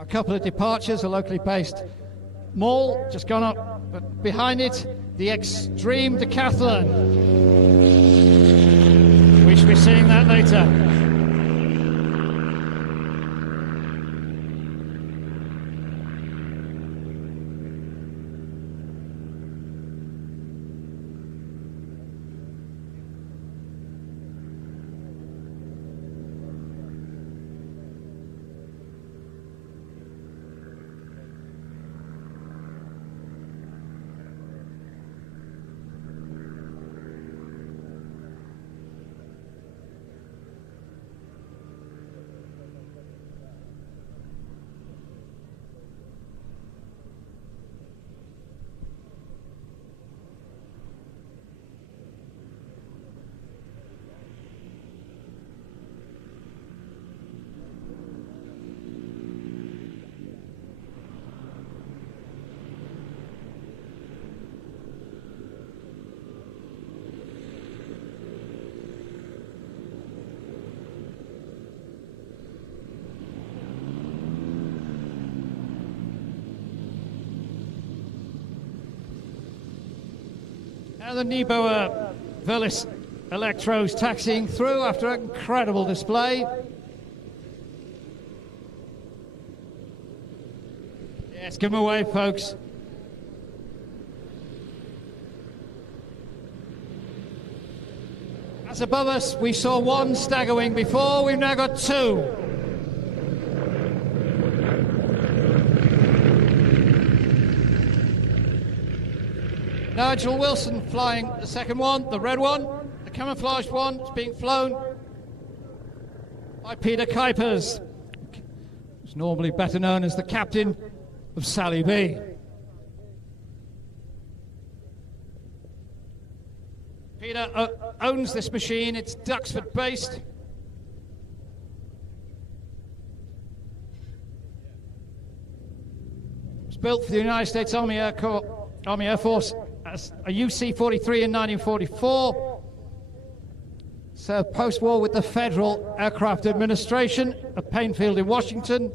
A couple of departures, a locally based mall just gone up, but behind it, the Extreme Decathlon. We should be seeing that later. Now the Nebo Velis Electros taxiing through after an incredible display. Yes, give them away, folks. As above us, we saw one Staggerwing before, we've now got two. Nigel Wilson flying the second one, the red one, the camouflaged one. It's being flown by Peter Kuipers, who's normally better known as the captain of Sally B. Peter owns this machine. It's Duxford based. It was built for the United States Army Air Force as a UC-43 in 1944. Served post-war with the Federal Aircraft Administration at Painfield in Washington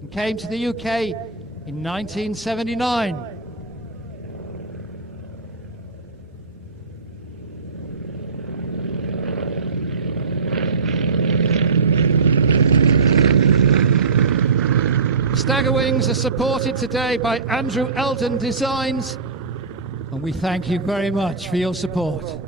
and came to the UK in 1979. Staggerwings are supported today by Andrew Eldon Designs, and we thank you very much for your support.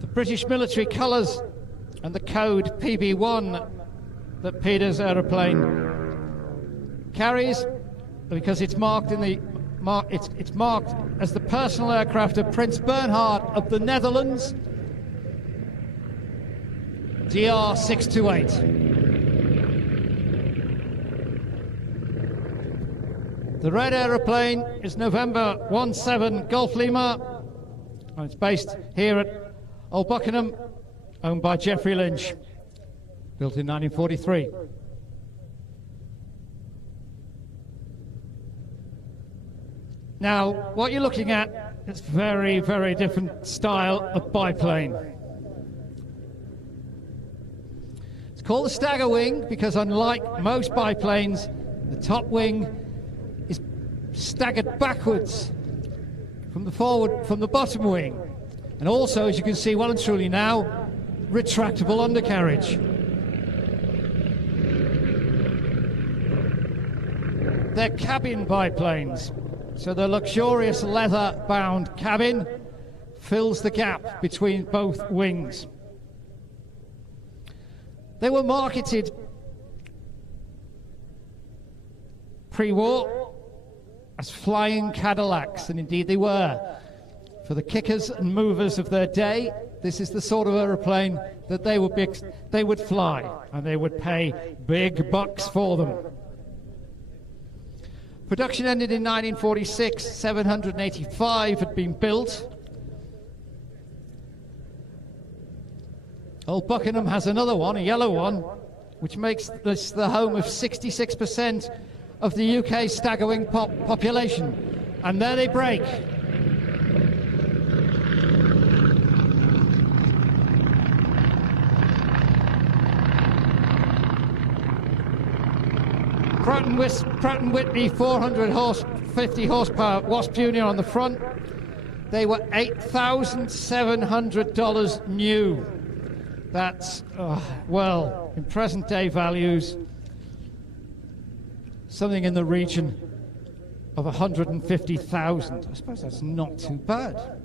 The British military colours and the code PB1 that Peter's aeroplane carries, because it's marked in the it's marked as the personal aircraft of Prince Bernhard of the Netherlands, DR628. The red aeroplane is November 17 Golf Lima, and it's based here at Old Buckenham, owned by Geoffrey Lynch, built in 1943. Now, what you're looking at is very, very different style of biplane. It's called the Staggerwing because, unlike most biplanes, the top wing is staggered backwards from the bottom wing, and also, as you can see well and truly now, retractable undercarriage. They're cabin biplanes. So the luxurious leather-bound cabin fills the gap between both wings. They were marketed pre-war as flying Cadillacs, and indeed they were. For the kickers and movers of their day, this is the sort of aeroplane that they would fly, and they would pay big bucks for them. Production ended in 1946, 785 had been built. Old Buckenham has another one, a yellow one, which makes this the home of 66% of the UK Staggerwing population. And there they break. Pratt & Whitney 450 horsepower Wasp Junior on the front. They were $8,700 new. That's, well, in present day values, something in the region of 150,000. I suppose that's not too bad.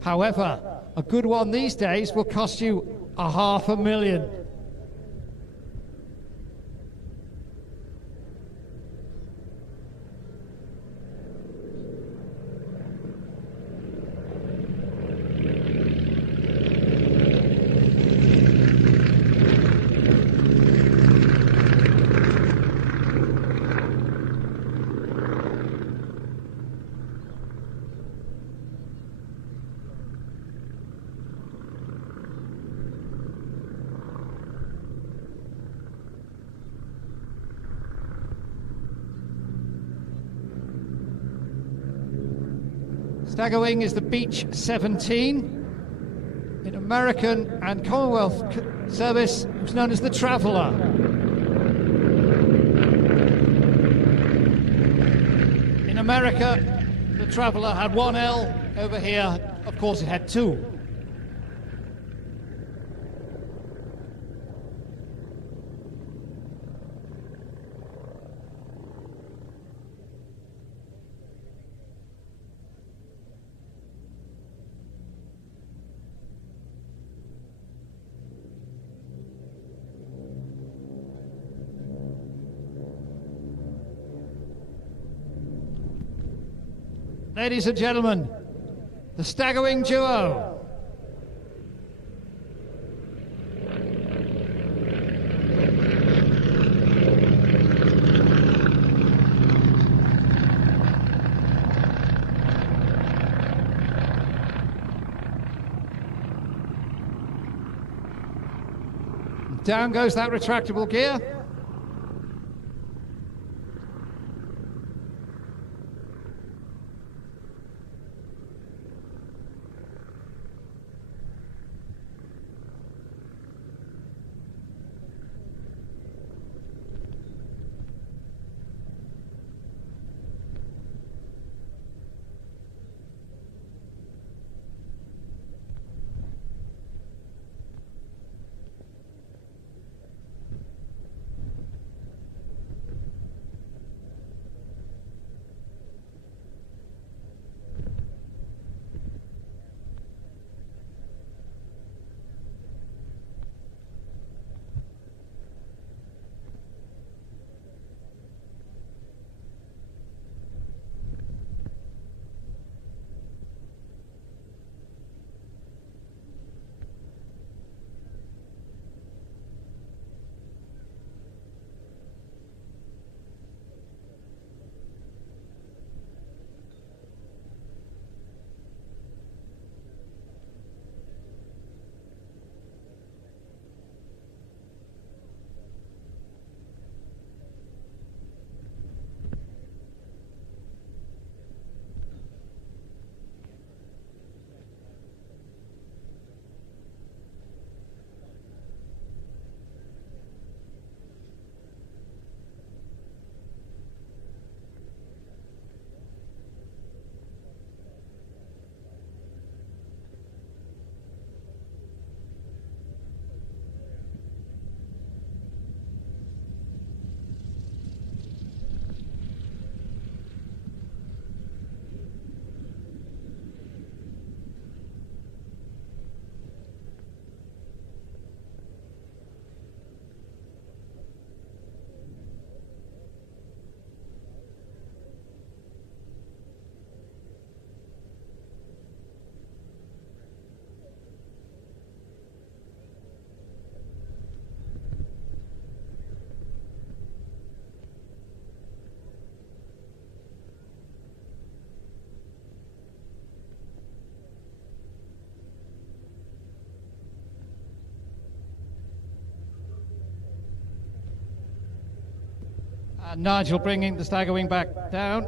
However, a good one these days will cost you $500,000. Staggerwing is the Beach 17. In American and Commonwealth service, it was known as the Traveller. In America, the Traveller had one L. Over here, of course, it had two. Ladies and gentlemen, the Staggerwing duo. Down goes that retractable gear. And Nigel bringing the Staggerwing back down.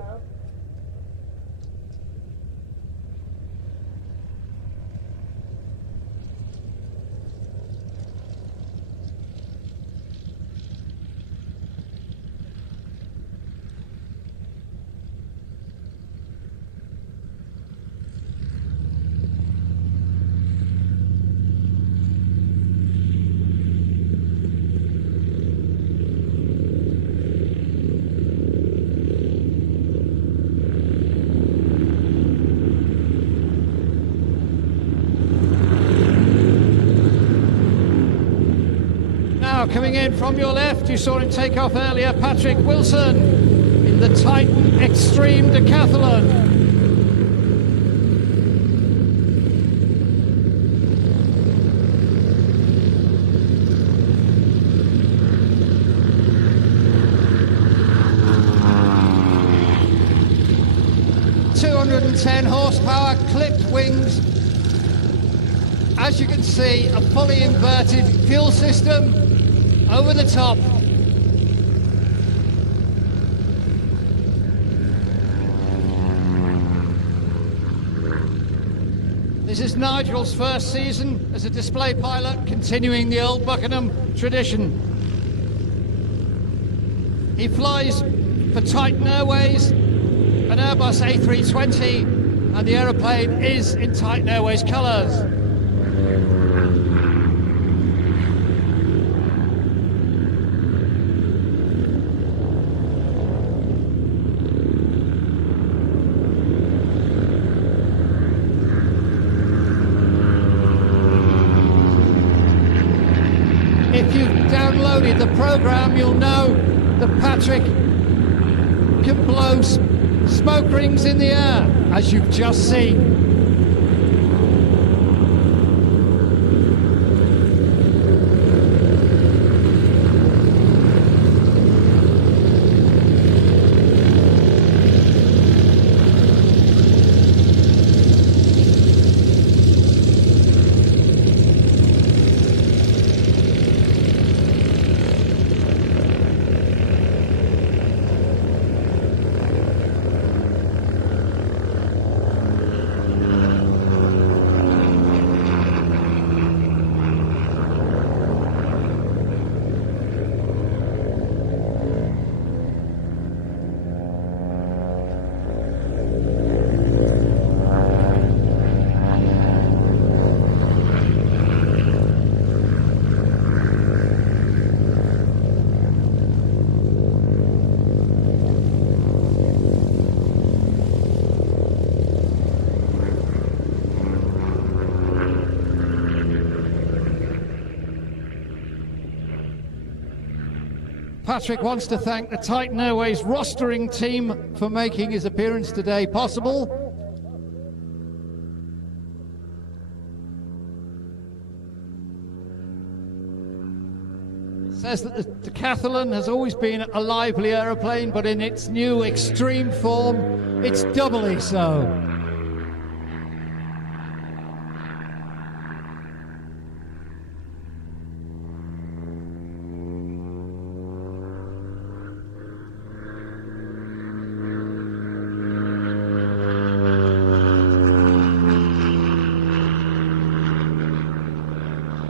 Coming in from your left, you saw him take off earlier, Patrick Wilson in the Titan Extreme Decathlon. .210 horsepower, clipped wings. As you can see, a fully inverted fuel system over the top. This is Nigel's first season as a display pilot, continuing the Old Buckenham tradition. He flies for Titan Airways, an Airbus A320, and the aeroplane is in Titan Airways colours. If you've downloaded the program, you'll know that Patrick can blow smoke rings in the air, as you've just seen. Patrick wants to thank the Titan Airways rostering team for making his appearance today possible. Says that the decathlon has always been a lively aeroplane, but in its new extreme form, it's doubly so.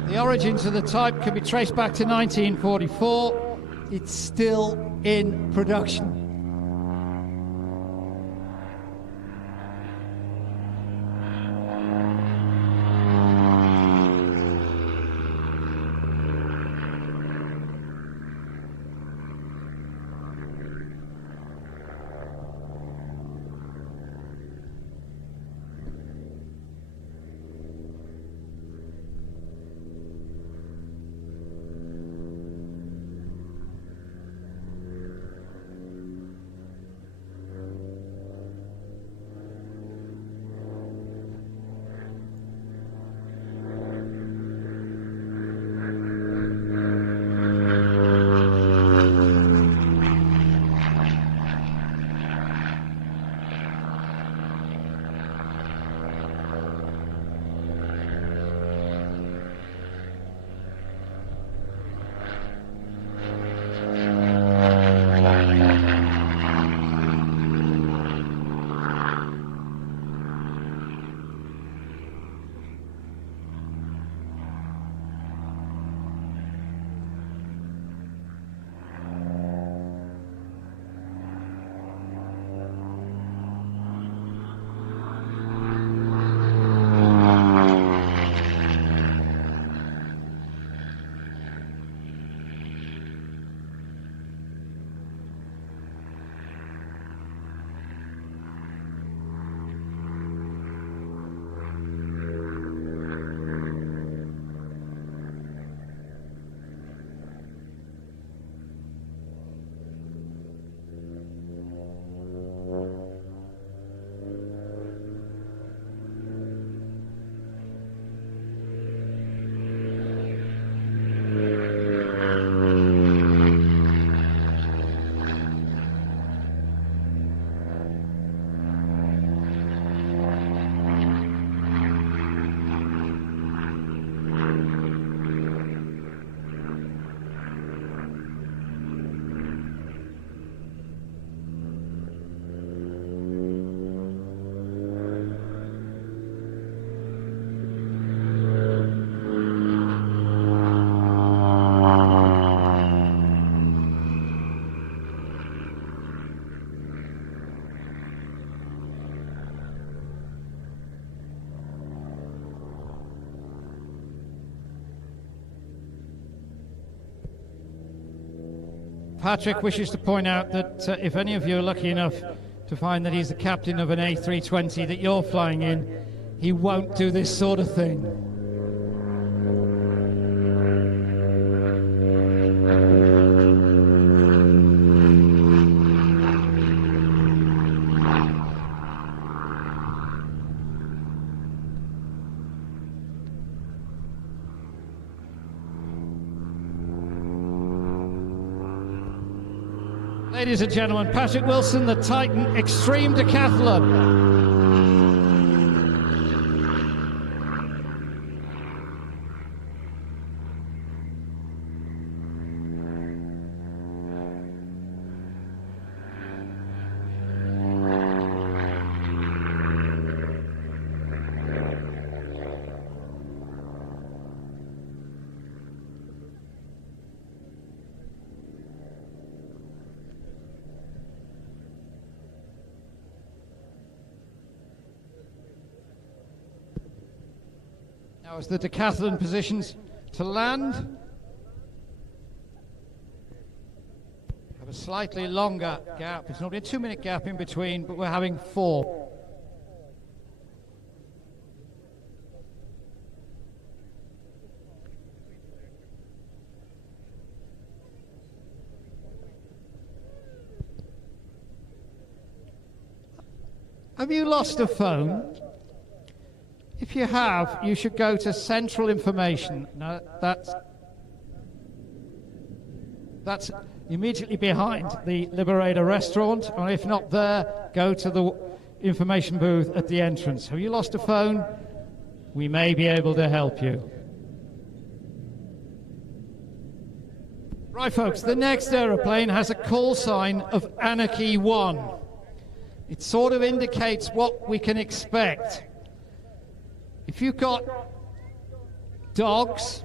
The origins of the type can be traced back to 1944. It's still in production. Patrick wishes to point out that if any of you are lucky enough to find that he's the captain of an A320 that you're flying in, he won't do this sort of thing. Ladies and gentlemen, Patrick Wilson, the Titan Extreme Decathlon. Now as the decathlon positions to land, have a slightly longer gap. It's not a 2-minute gap in between, but we're having 4. Have you lost a phone? If you have, you should go to Central Information. Now, that's immediately behind the Liberator restaurant, or if not there, go to the information booth at the entrance. Have you lost a phone? We may be able to help you. Right, folks, the next aeroplane has a call sign of Anarchy 1. It sort of indicates what we can expect. If you've got dogs,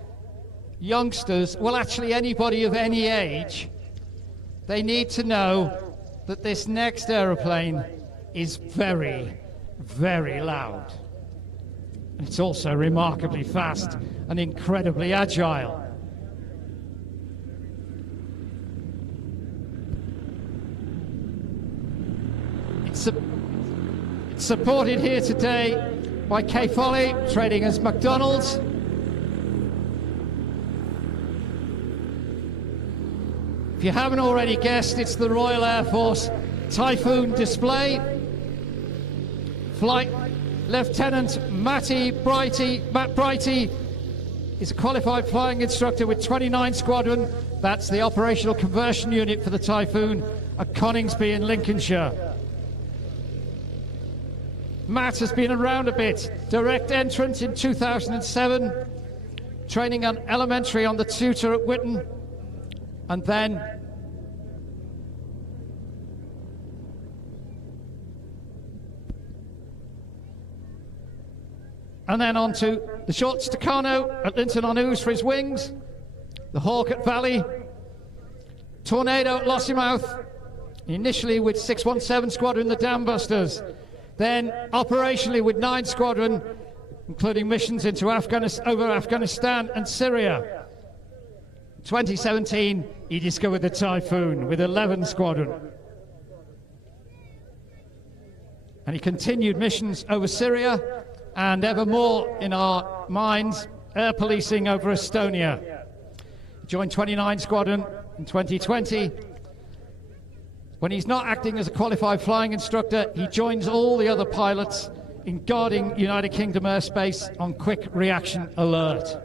youngsters, well, actually anybody of any age, they need to know that this next aeroplane is very, very loud. It's also remarkably fast and incredibly agile. It's supported here today by Kay Foley, trading as McDonald's. If you haven't already guessed, it's the Royal Air Force Typhoon display. Flight Lieutenant Matt Brighty is a qualified flying instructor with 29 Squadron. That's the operational conversion unit for the Typhoon at Coningsby in Lincolnshire. Matt has been around a bit. Direct entrant in 2007, training on elementary on the tutor at Whitton, and then on to the short Staccato at Linton-on-Ouse for his wings, the Hawk at Valley, Tornado at Lossiemouth, initially with 617 Squadron, the Dambusters. Then operationally with 9 Squadron, including missions into over Afghanistan and Syria. 2017, he discovered the Typhoon with 11 Squadron. And he continued missions over Syria and ever more in our minds, air policing over Estonia. He joined 29 Squadron in 2020. When he's not acting as a qualified flying instructor, he joins all the other pilots in guarding United Kingdom airspace on quick reaction alert.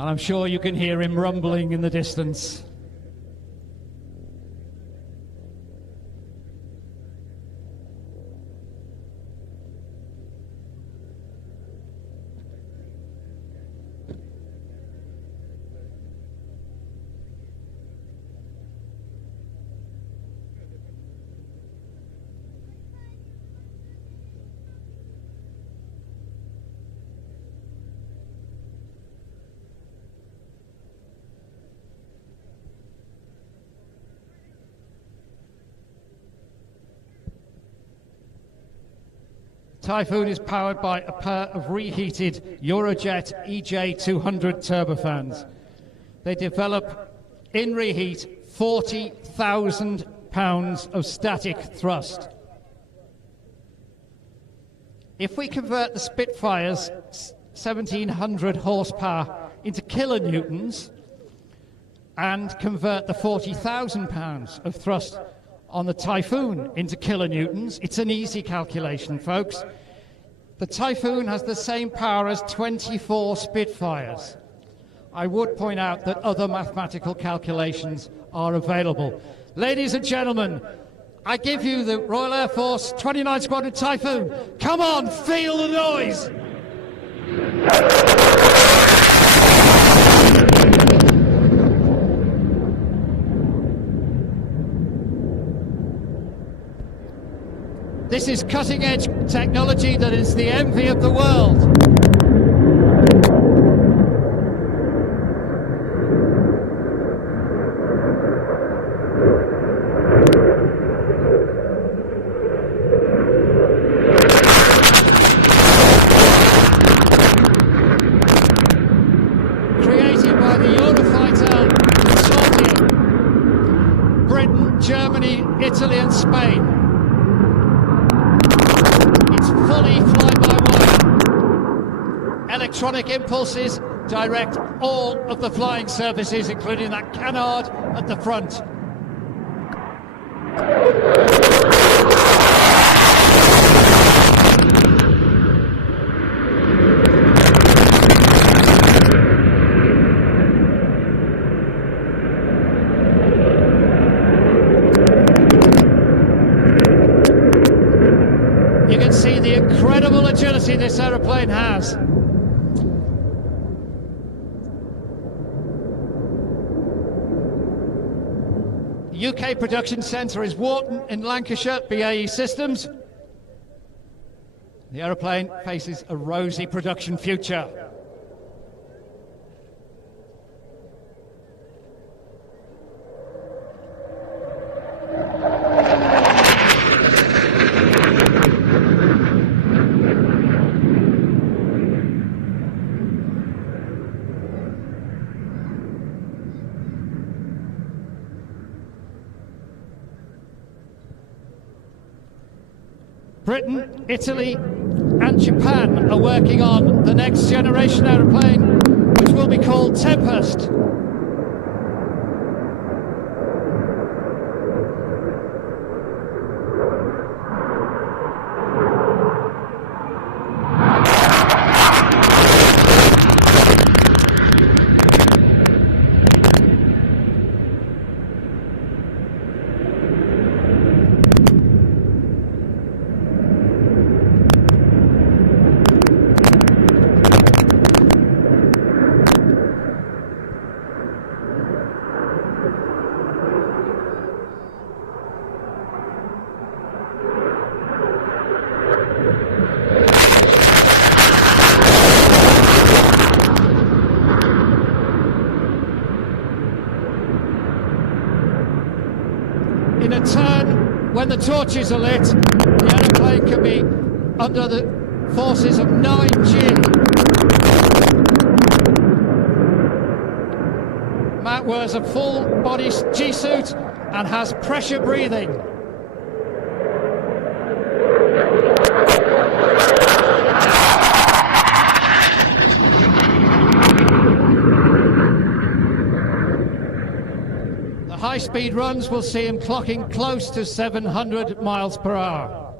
And I'm sure you can hear him rumbling in the distance. Typhoon is powered by a pair of reheated Eurojet EJ200 turbofans. They develop, in reheat, 40,000 pounds of static thrust. If we convert the Spitfire's 1,700 horsepower into kilonewtons and convert the 40,000 pounds of thrust on the Typhoon into kilonewtons, it's an easy calculation, folks. The Typhoon has the same power as 24 Spitfires. I would point out that other mathematical calculations are available. Ladies and gentlemen, I give you the Royal Air Force 29 Squadron Typhoon. Come on, feel the noise! This is cutting-edge technology that is the envy of the world. Created by the Eurofighter Consortium, Britain, Germany, Italy and Spain. Fully fly-by-wire. Electronic impulses direct all of the flying surfaces, including that canard at the front. You can see the incredible agility this aeroplane has. The UK production centre is Wharton in Lancashire, BAE Systems. The aeroplane faces a rosy production future. Britain, Italy and Japan are working on the next generation aeroplane, which will be called Tempest. In a turn, when the torches are lit, the aeroplane can be under the forces of 9G. Matt wears a full body G-suit and has pressure breathing. High-speed runs will see him clocking close to 700 miles per hour.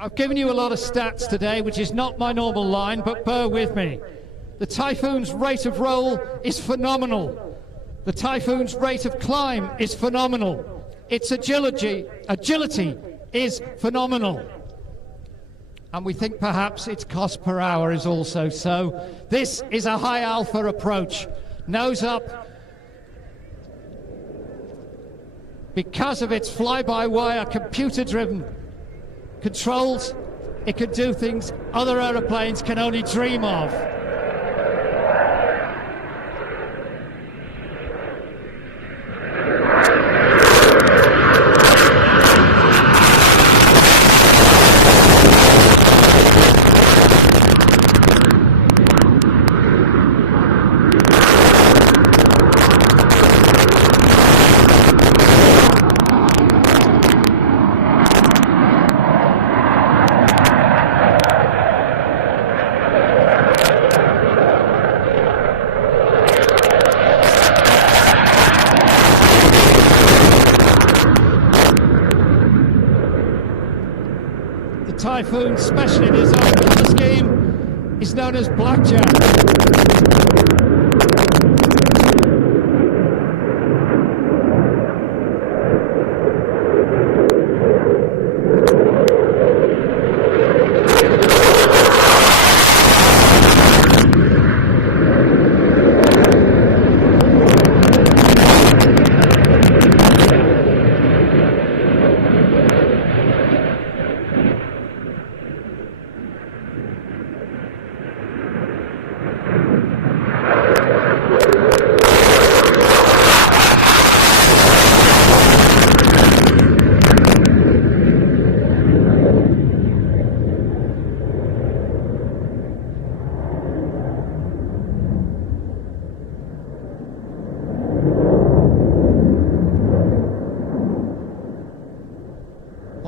I've given you a lot of stats today, which is not my normal line, but bear with me. The Typhoon's rate of roll is phenomenal. The Typhoon's rate of climb is phenomenal. Its agility is phenomenal. And we think perhaps its cost per hour is also so. This is a high alpha approach. Nose up. Because of its fly-by-wire computer-driven controls, it can do things other aeroplanes can only dream of. Typhoon's specialism on the scheme is known as blackjack.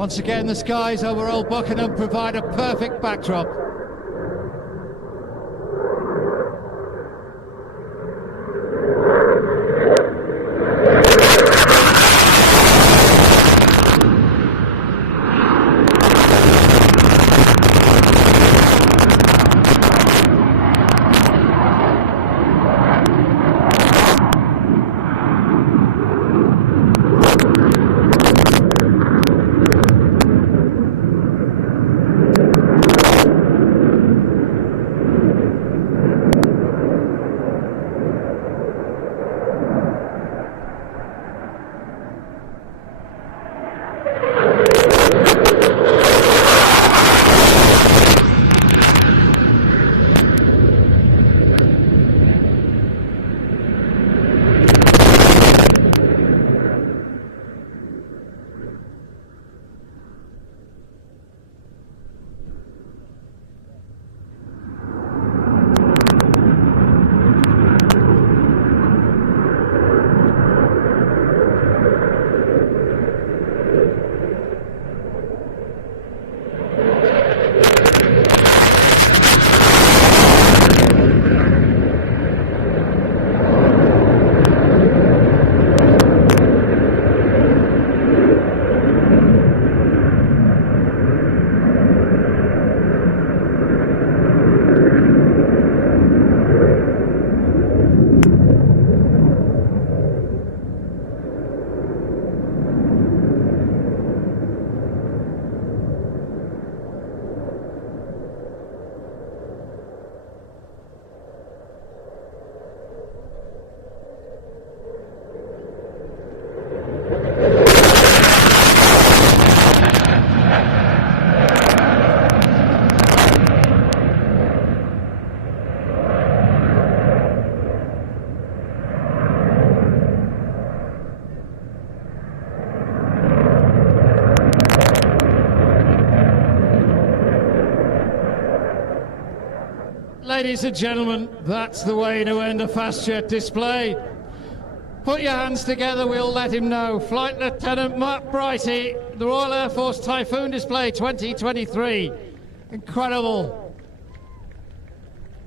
Once again, the skies over Old Buckenham provide a perfect backdrop. Ladies and gentlemen, that's the way to end a fast jet display. Put your hands together, we'll let him know. Flight Lieutenant Mark Brighty, the Royal Air Force Typhoon display 2023. Incredible.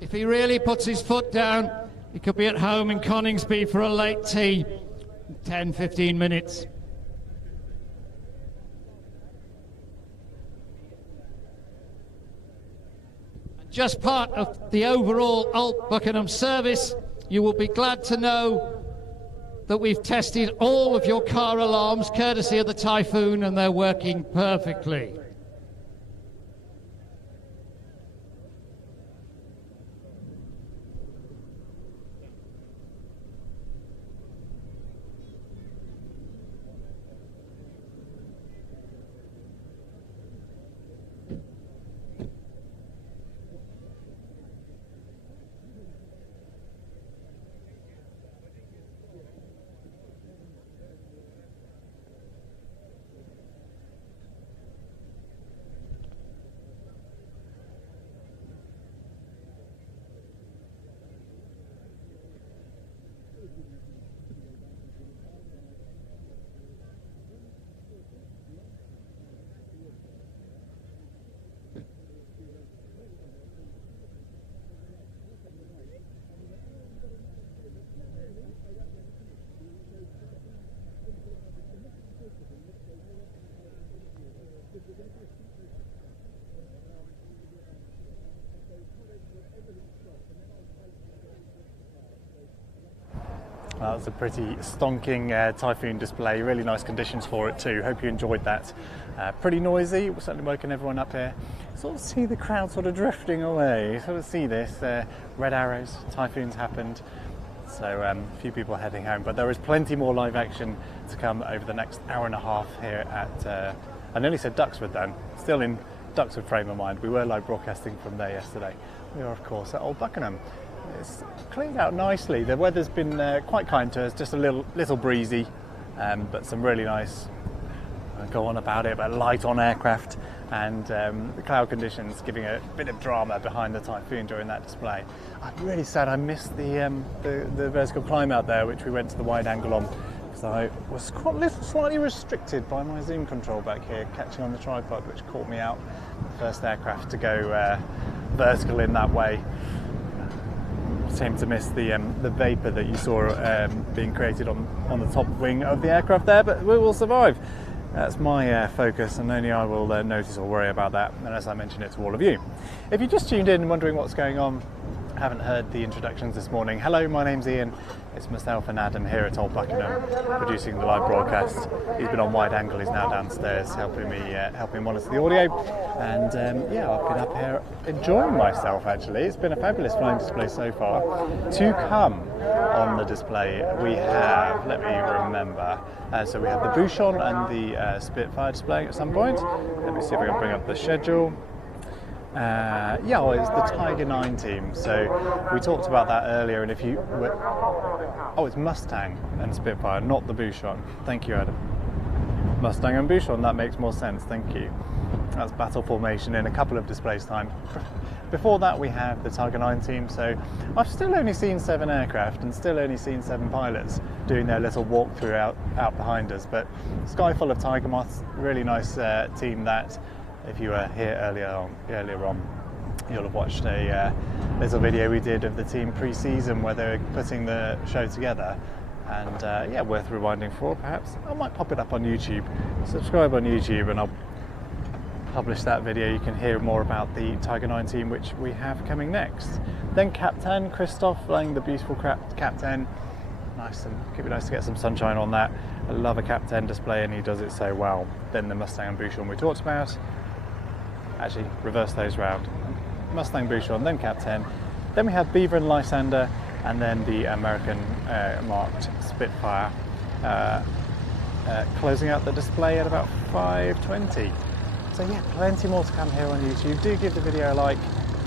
If he really puts his foot down, he could be at home in Coningsby for a late tea in 10-15 minutes. Just part of the overall Old Buckenham service, you will be glad to know that we've tested all of your car alarms courtesy of the Typhoon and they're working perfectly. That was a pretty stonking Typhoon display, really nice conditions for it too. Hope you enjoyed that. Pretty noisy, we're certainly woken everyone up here. Sort of see the crowd sort of drifting away, sort of see this, red arrows, Typhoons happened. So a few people heading home, but there is plenty more live action to come over the next hour and a half here at, I nearly said Duxford then, still in Duxford frame of mind. We were live broadcasting from there yesterday. We are of course at Old Buckenham. It's cleared out nicely. The weather's been quite kind to us, just a little breezy, but some really nice, go on about it, but light on aircraft, and the cloud conditions giving a bit of drama behind the Typhoon during that display. I'm really sad I missed the vertical climb out there, which we went to the wide angle on, because I was slightly restricted by my zoom control back here, catching on the tripod, which caught me out. The first aircraft to go vertical in that way. Seemed to miss the vapour that you saw being created on the top wing of the aircraft there, but we will survive. That's my focus, and only I will notice or worry about that unless I mention it to all of you. If you just tuned in and wondering what's going on, haven't heard the introductions this morning. Hello, my name's Ian. It's myself and Adam here at Old Buckenham producing the live broadcast. He's been on wide angle, he's now downstairs helping me monitor the audio. And yeah, I've been up here enjoying myself actually. It's been a fabulous flying display so far. To come on the display we have, let me remember, so we have the Bouchon and the Spitfire displaying at some point. Let me see if I can bring up the schedule. Yeah, well, it's the Tiger 9 team, so we talked about that earlier, and if you were, oh, it's Mustang and Spitfire, not the Bouchon. Thank you, Adam. Mustang and Bouchon, that makes more sense, thank you. That's battle formation in a couple of displays time. Before that we have the Tiger 9 team, so I've still only seen 7 aircraft and still only seen 7 pilots doing their little walkthrough out behind us, but sky full of Tiger moths, really nice team that. If you were here earlier on, you'll have watched a little video we did of the team pre-season where they're putting the show together, and yeah, worth rewinding for perhaps. I might pop it up on YouTube. Subscribe on YouTube and I'll publish that video. You can hear more about the Tiger 9 team which we have coming next. Then Captain Christoph flying the beautiful Captain. Nice, and could be nice to get some sunshine on that. I love a Captain display and he does it so well. Then the Mustang and Bouchon we talked about. Actually, reverse those round. Mustang, Bouchon, then Captain. Then we have Beaver and Lysander, and then the American marked Spitfire. Closing out the display at about 5:20. So yeah, plenty more to come here on YouTube. Do give the video a like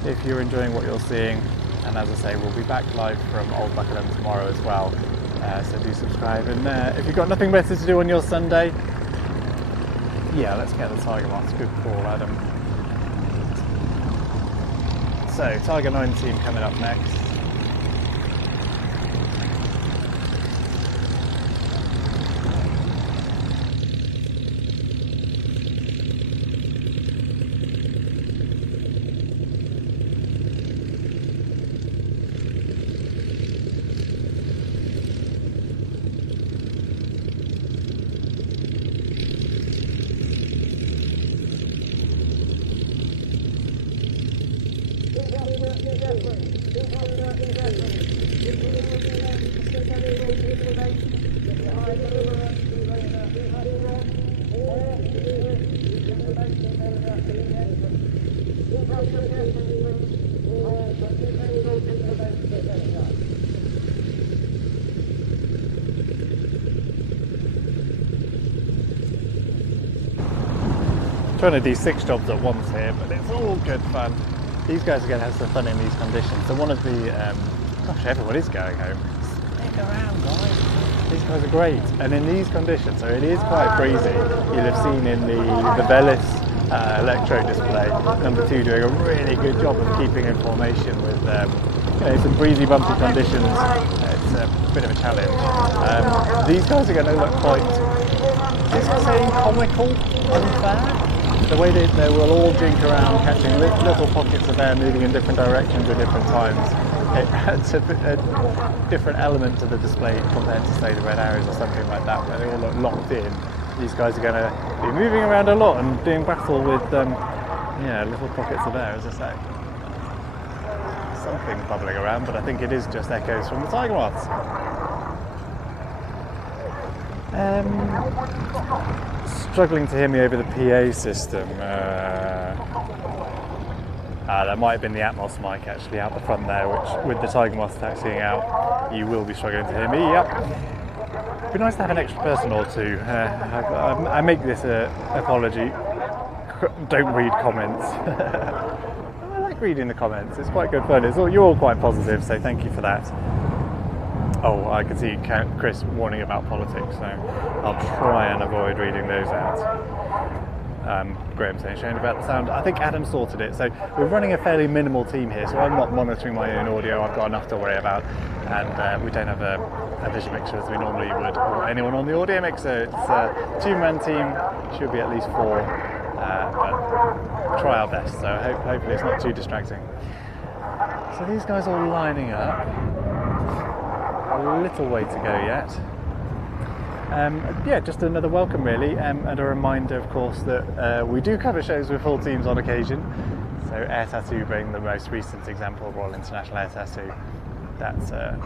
if you're enjoying what you're seeing. And as I say, we'll be back live from Old Buckenham tomorrow as well. So do subscribe. And if you've got nothing better to do on your Sunday, yeah, let's get the Tiger moths. Good call, Adam. So, Tiger 9 team coming up next. Trying to do 6 jobs at once here, but it's all good fun. These guys are going to have some fun in these conditions. So one of the, gosh, everyone is going home. Stick around, guys. These guys are great. And in these conditions, so it is quite breezy. You'll have seen in the Velis electro display, number 2 doing a really good job of keeping in formation with you know, some breezy, bumpy conditions. It's a bit of a challenge. These guys are going to look quite, is it saying comical, unfair? The way they will all jink around, catching little pockets of air, moving in different directions at different times. It adds a different element to the display compared to, say, the red arrows or something like that, where they all look locked in. These guys are going to be moving around a lot and doing battle with, yeah, little pockets of air, as I say. Something bubbling around, but I think it is just echoes from the Tiger moths. Struggling to hear me over the PA system. That might have been the Atmos mic actually out the front there, which with the Tiger Moth taxiing out, you will be struggling to hear me. Yep. It'd be nice to have an extra person or two. I make this apology. Don't read comments. I like reading the comments. It's quite good fun. You're all quite positive, so thank you for that. Oh, I can see Chris warning about politics, so I'll try and avoid reading those out. Graham saying shame about the sound. I think Adam sorted it, so we're running a fairly minimal team here, so I'm not monitoring my own audio. I've got enough to worry about, and we don't have a vision mixer as we normally would, or anyone on the audio mixer. It's a two-man team, should be at least 4, but try our best, so hopefully it's not too distracting. So these guys all lining up. A little way to go yet. Yeah, just another welcome really, and a reminder of course that we do cover shows with full teams on occasion. So Air Tattoo being the most recent example of Royal International Air Tattoo. That's a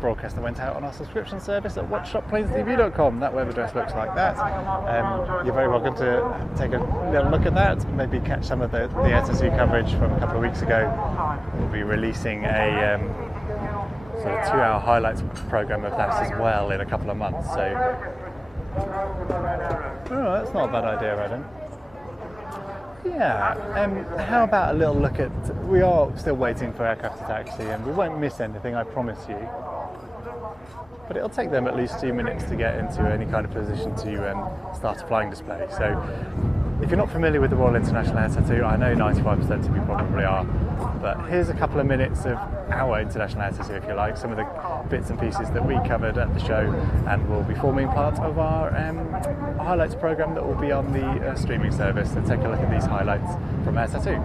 broadcast that went out on our subscription service at watchshopplanesTV.com. That web address looks like that. You're very welcome to take a little look at that, maybe catch some of the Air Tattoo coverage from a couple of weeks ago. We'll be releasing a sort of 2-hour highlights program of that as well in a couple of months. So, that's not a bad idea, Adam. Yeah. How about a little look at? We are still waiting for aircraft to taxi, and we won't miss anything, I promise you. But it'll take them at least 2 minutes to get into any kind of position to start a flying display. So, if you're not familiar with the Royal International Air Tattoo, I know 95% of you probably are, but here's a couple of minutes of our International Air Tattoo, if you like, some of the bits and pieces that we covered at the show and will be forming part of our highlights program that will be on the streaming service. So take a look at these highlights from Air Tattoo.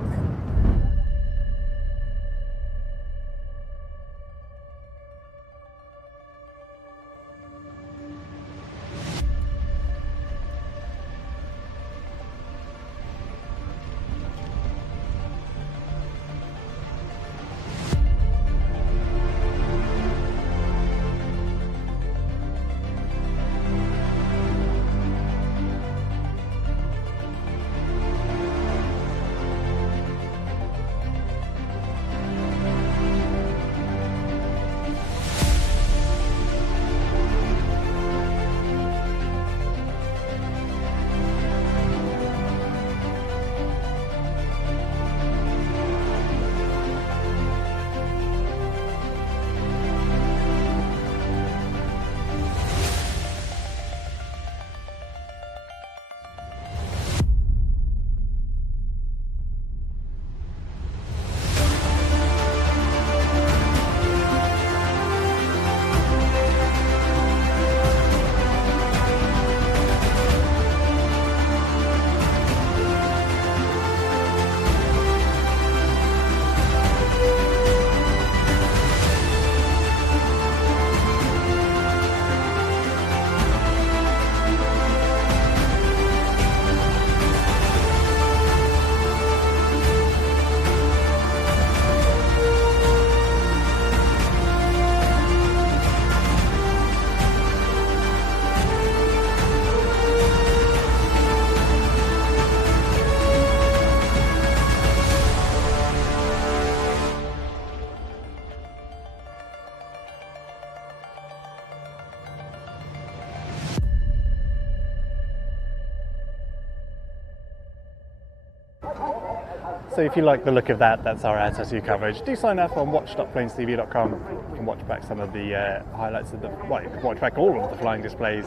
So if you like the look of that, that's our Air Tattoo coverage. Do sign up on watch.planesTV.com. You can watch back some of the highlights of you can watch back all of the flying displays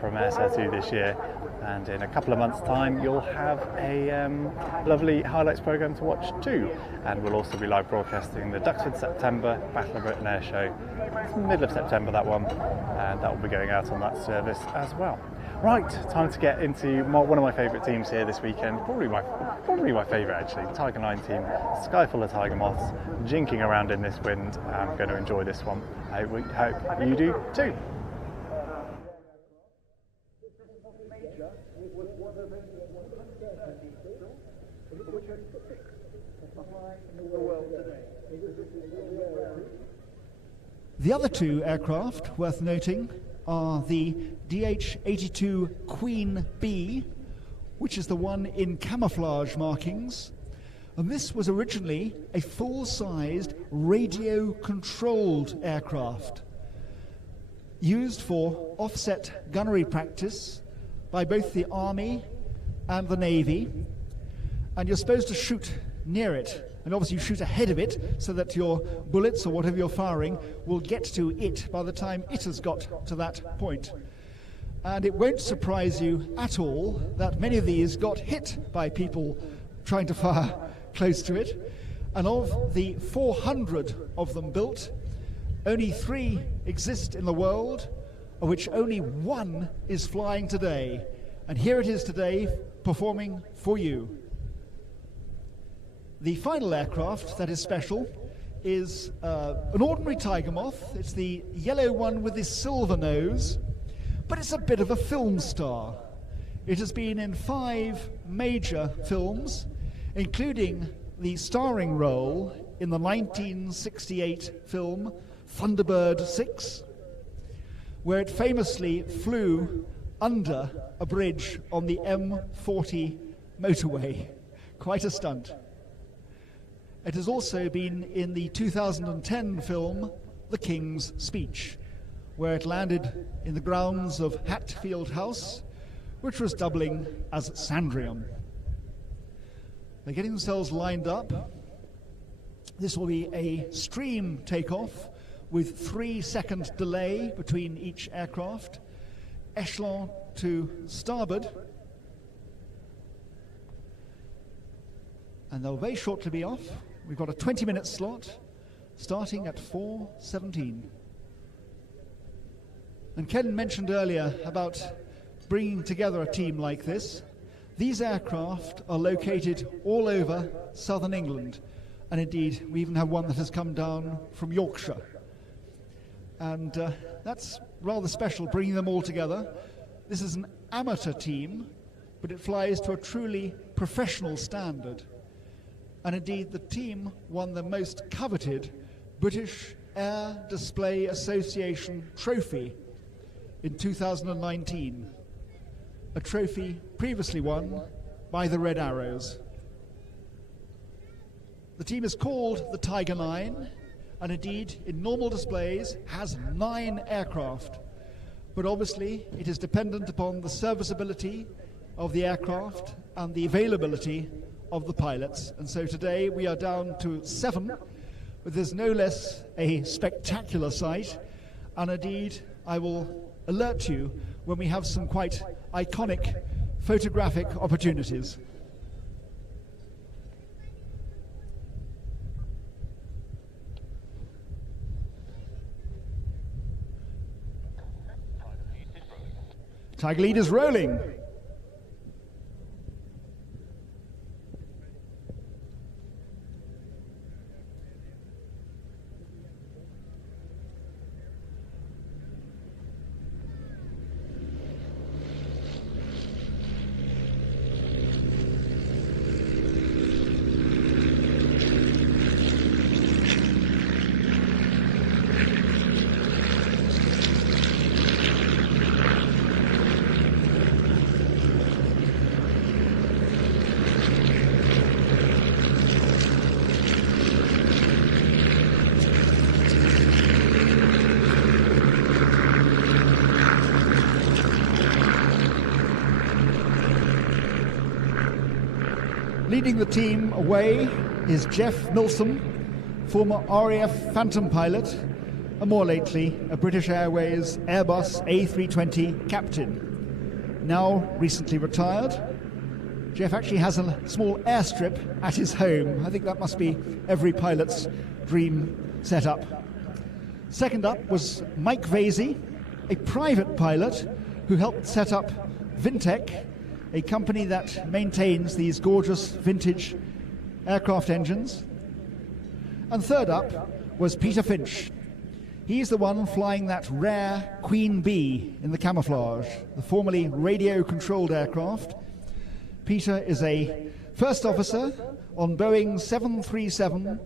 from Air Tattoo this year. And in a couple of months' time, you'll have a lovely highlights program to watch too. And we'll also be live broadcasting the Duxford September Battle of Britain Airshow. It's middle of September, that one, and that will be going out on that service as well. Right, time to get into one of my favourite teams here this weekend. Probably my favourite actually, the Tiger 9 team. Sky full of tiger moths, jinking around in this wind. I'm going to enjoy this one. I hope you do too. The other two aircraft worth noting are the DH-82 Queen Bee, which is the one in camouflage markings. And this was originally a full-sized radio-controlled aircraft used for offset gunnery practice by both the Army and the Navy. And you're supposed to shoot near it. And obviously you shoot ahead of it so that your bullets or whatever you're firing will get to it by the time it has got to that point. And it won't surprise you at all that many of these got hit by people trying to fire close to it. And of the 400 of them built, only 3 exist in the world, of which only 1 is flying today. And here it is today, performing for you. The final aircraft that is special is an ordinary Tiger Moth. It's the yellow one with the silver nose, but it's a bit of a film star. It has been in 5 major films, including the starring role in the 1968 film Thunderbird 6, where it famously flew under a bridge on the M40 motorway. Quite a stunt. It has also been in the 2010 film The King's Speech, where it landed in the grounds of Hatfield House, which was doubling as Sandringham. They're getting themselves lined up. This will be a stream takeoff with 3-second delay between each aircraft. Echelon to starboard. And they'll very shortly be off. We've got a 20-minute slot starting at 4:17. And Ken mentioned earlier about bringing together a team like this. These aircraft are located all over southern England. And indeed, we even have one that has come down from Yorkshire. And that's rather special, bringing them all together. This is an amateur team, but it flies to a truly professional standard. And indeed, the team won the most coveted British Air Display Association trophy in 2019, a trophy previously won by the Red Arrows. The team is called the Tiger 9, and indeed, in normal displays, has 9 aircraft. But obviously, it is dependent upon the serviceability of the aircraft and the availability of the pilots. And so today we are down to 7, but there's no less a spectacular sight. And indeed, I will alert you when we have some quite iconic photographic opportunities. Tiger lead is rolling. Leading the team away is Jeff Milsom, former RAF Phantom pilot, and more lately a British Airways Airbus A320 captain. Now recently retired. Jeff actually has a small airstrip at his home. I think that must be every pilot's dream setup. Second up was Mike Vasey, a private pilot who helped set up Vintech, a company that maintains these gorgeous vintage aircraft engines. And third up was Peter Finch. He's the one flying that rare Queen Bee in the camouflage, the formerly radio-controlled aircraft. Peter is a first officer on Boeing 737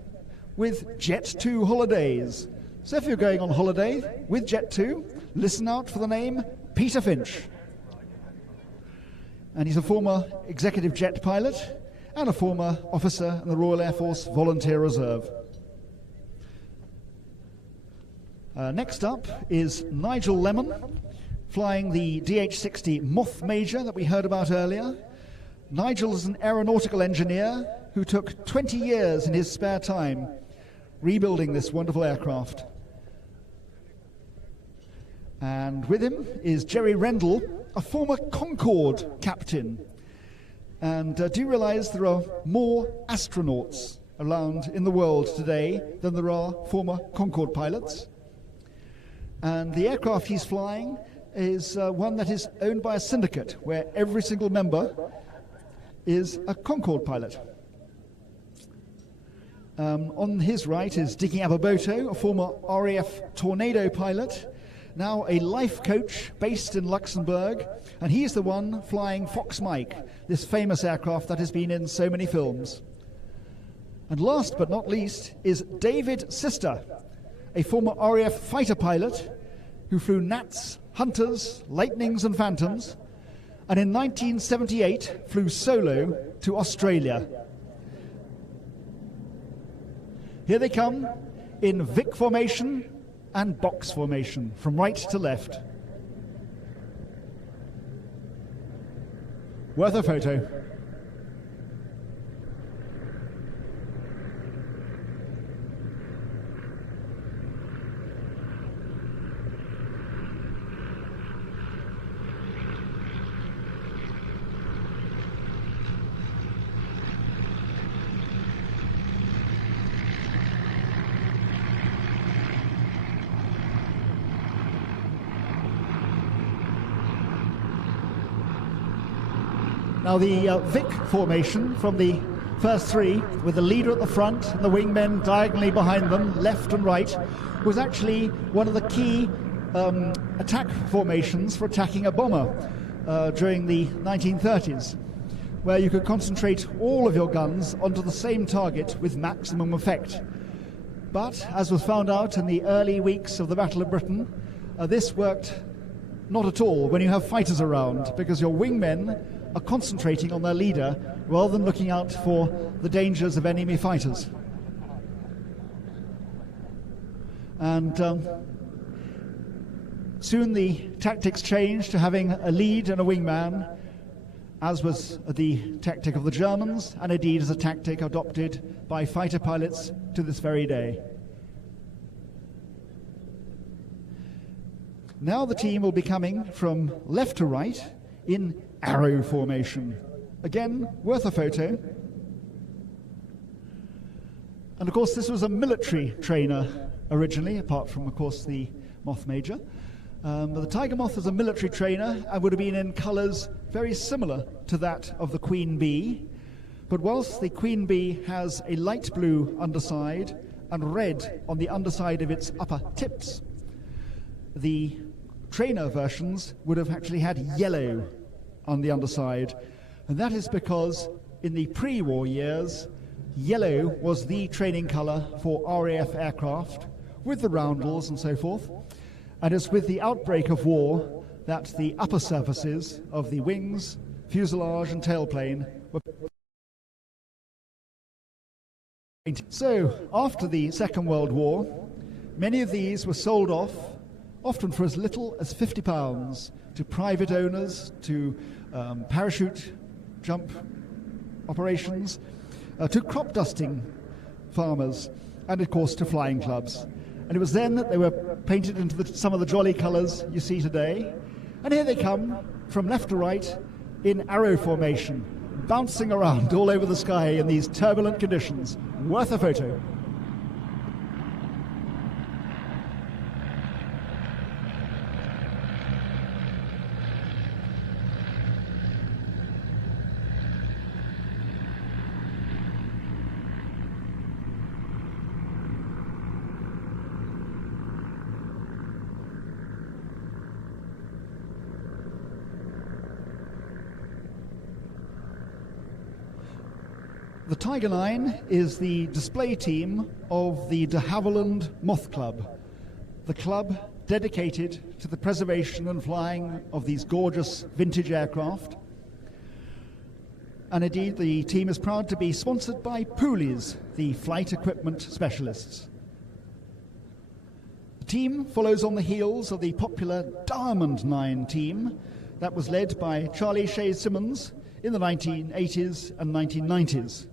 with Jet 2 holidays. So if you're going on holiday with Jet 2, listen out for the name Peter Finch. And he's a former executive jet pilot and a former officer in the Royal Air Force Volunteer Reserve. Next up is Nigel Lemon, flying the DH-60 Moth Major that we heard about earlier. Nigel is an aeronautical engineer who took 20 years in his spare time rebuilding this wonderful aircraft. And with him is Jerry Rendell, a former Concorde captain. And do you realize there are more astronauts around in the world today than there are former Concorde pilots? And the aircraft he's flying is one that is owned by a syndicate where every single member is a Concorde pilot. On his right is Dicky Ababoto, a former RAF Tornado pilot, now a life coach based in Luxembourg, and he's the one flying Fox Mike, this famous aircraft that has been in so many films. And last but not least is David Sister, a former RAF fighter pilot who flew Gnats, Hunters, Lightnings and Phantoms, and in 1978 flew solo to Australia. Here they come in Vic formation and box formation, from right to left. Worth a photo. Now the Vic formation from the first three, with the leader at the front and the wingmen diagonally behind them, left and right, was actually one of the key attack formations for attacking a bomber during the 1930s, where you could concentrate all of your guns onto the same target with maximum effect. But, as was found out in the early weeks of the Battle of Britain, this worked not at all when you have fighters around, because your wingmen are concentrating on their leader rather than looking out for the dangers of enemy fighters. And soon the tactics changed to having a lead and a wingman, as was the tactic of the Germans, and indeed is a tactic adopted by fighter pilots to this very day. Now the team will be coming from left to right in arrow formation. Again, worth a photo. And of course this was a military trainer originally, apart from of course the Moth Major. But the Tiger Moth is a military trainer and would have been in colours very similar to that of the Queen Bee. But whilst the Queen Bee has a light blue underside and red on the underside of its upper tips, the trainer versions would have actually had yellow on the underside, and that is because in the pre-war years yellow was the training colour for RAF aircraft with the roundels and so forth, and it's with the outbreak of war that the upper surfaces of the wings, fuselage and tailplane were painted. So after the Second World War, many of these were sold off, often for as little as £50, to private owners, to parachute jump operations, to crop dusting farmers, and of course to flying clubs. And it was then that they were painted into some of the jolly colours you see today. And here they come from left to right in arrow formation, bouncing around all over the sky in these turbulent conditions. Worth a photo. The Tiger Line is the display team of the de Havilland Moth Club, the club dedicated to the preservation and flying of these gorgeous vintage aircraft. And indeed, the team is proud to be sponsored by Poolies, the flight equipment specialists. The team follows on the heels of the popular Diamond 9 team that was led by Charlie Shea Simmons in the 1980s and 1990s.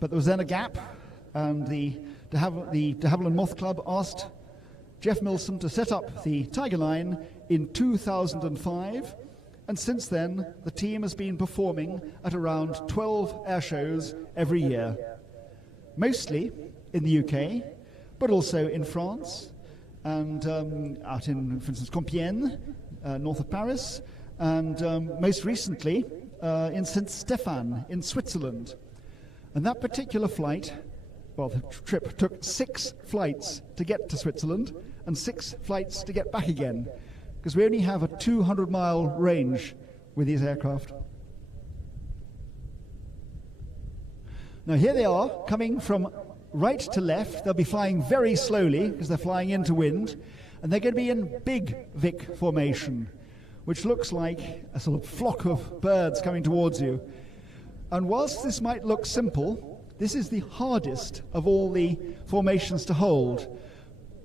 But there was then a gap, and the de Havilland Moth Club asked Jeff Milsom to set up the Tiger Line in 2005, and since then the team has been performing at around 12 air shows every year, mostly in the UK, but also in France, and out in, for instance, Compiègne, north of Paris, and most recently in Saint-Stéphane in Switzerland. And that particular flight, well, the trip took 6 flights to get to Switzerland and 6 flights to get back again, because we only have a 200-mile range with these aircraft. Now here they are, coming from right to left. They'll be flying very slowly because they're flying into wind, and they're going to be in Big Vic formation, which looks like a sort of flock of birds coming towards you. And whilst this might look simple, this is the hardest of all the formations to hold,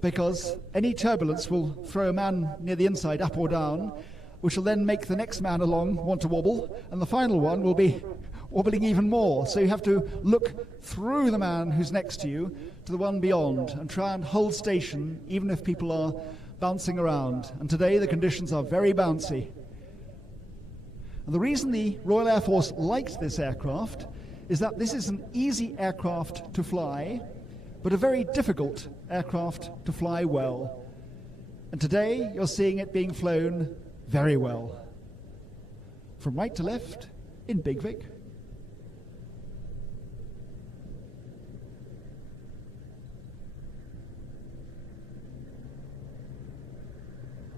because any turbulence will throw a man near the inside up or down, which will then make the next man along want to wobble, and the final one will be wobbling even more. So you have to look through the man who's next to you to the one beyond and try and hold station even if people are bouncing around. And today the conditions are very bouncy. And the reason the Royal Air Force liked this aircraft is that this is an easy aircraft to fly, but a very difficult aircraft to fly well. And today you're seeing it being flown very well. From right to left in Big Vic.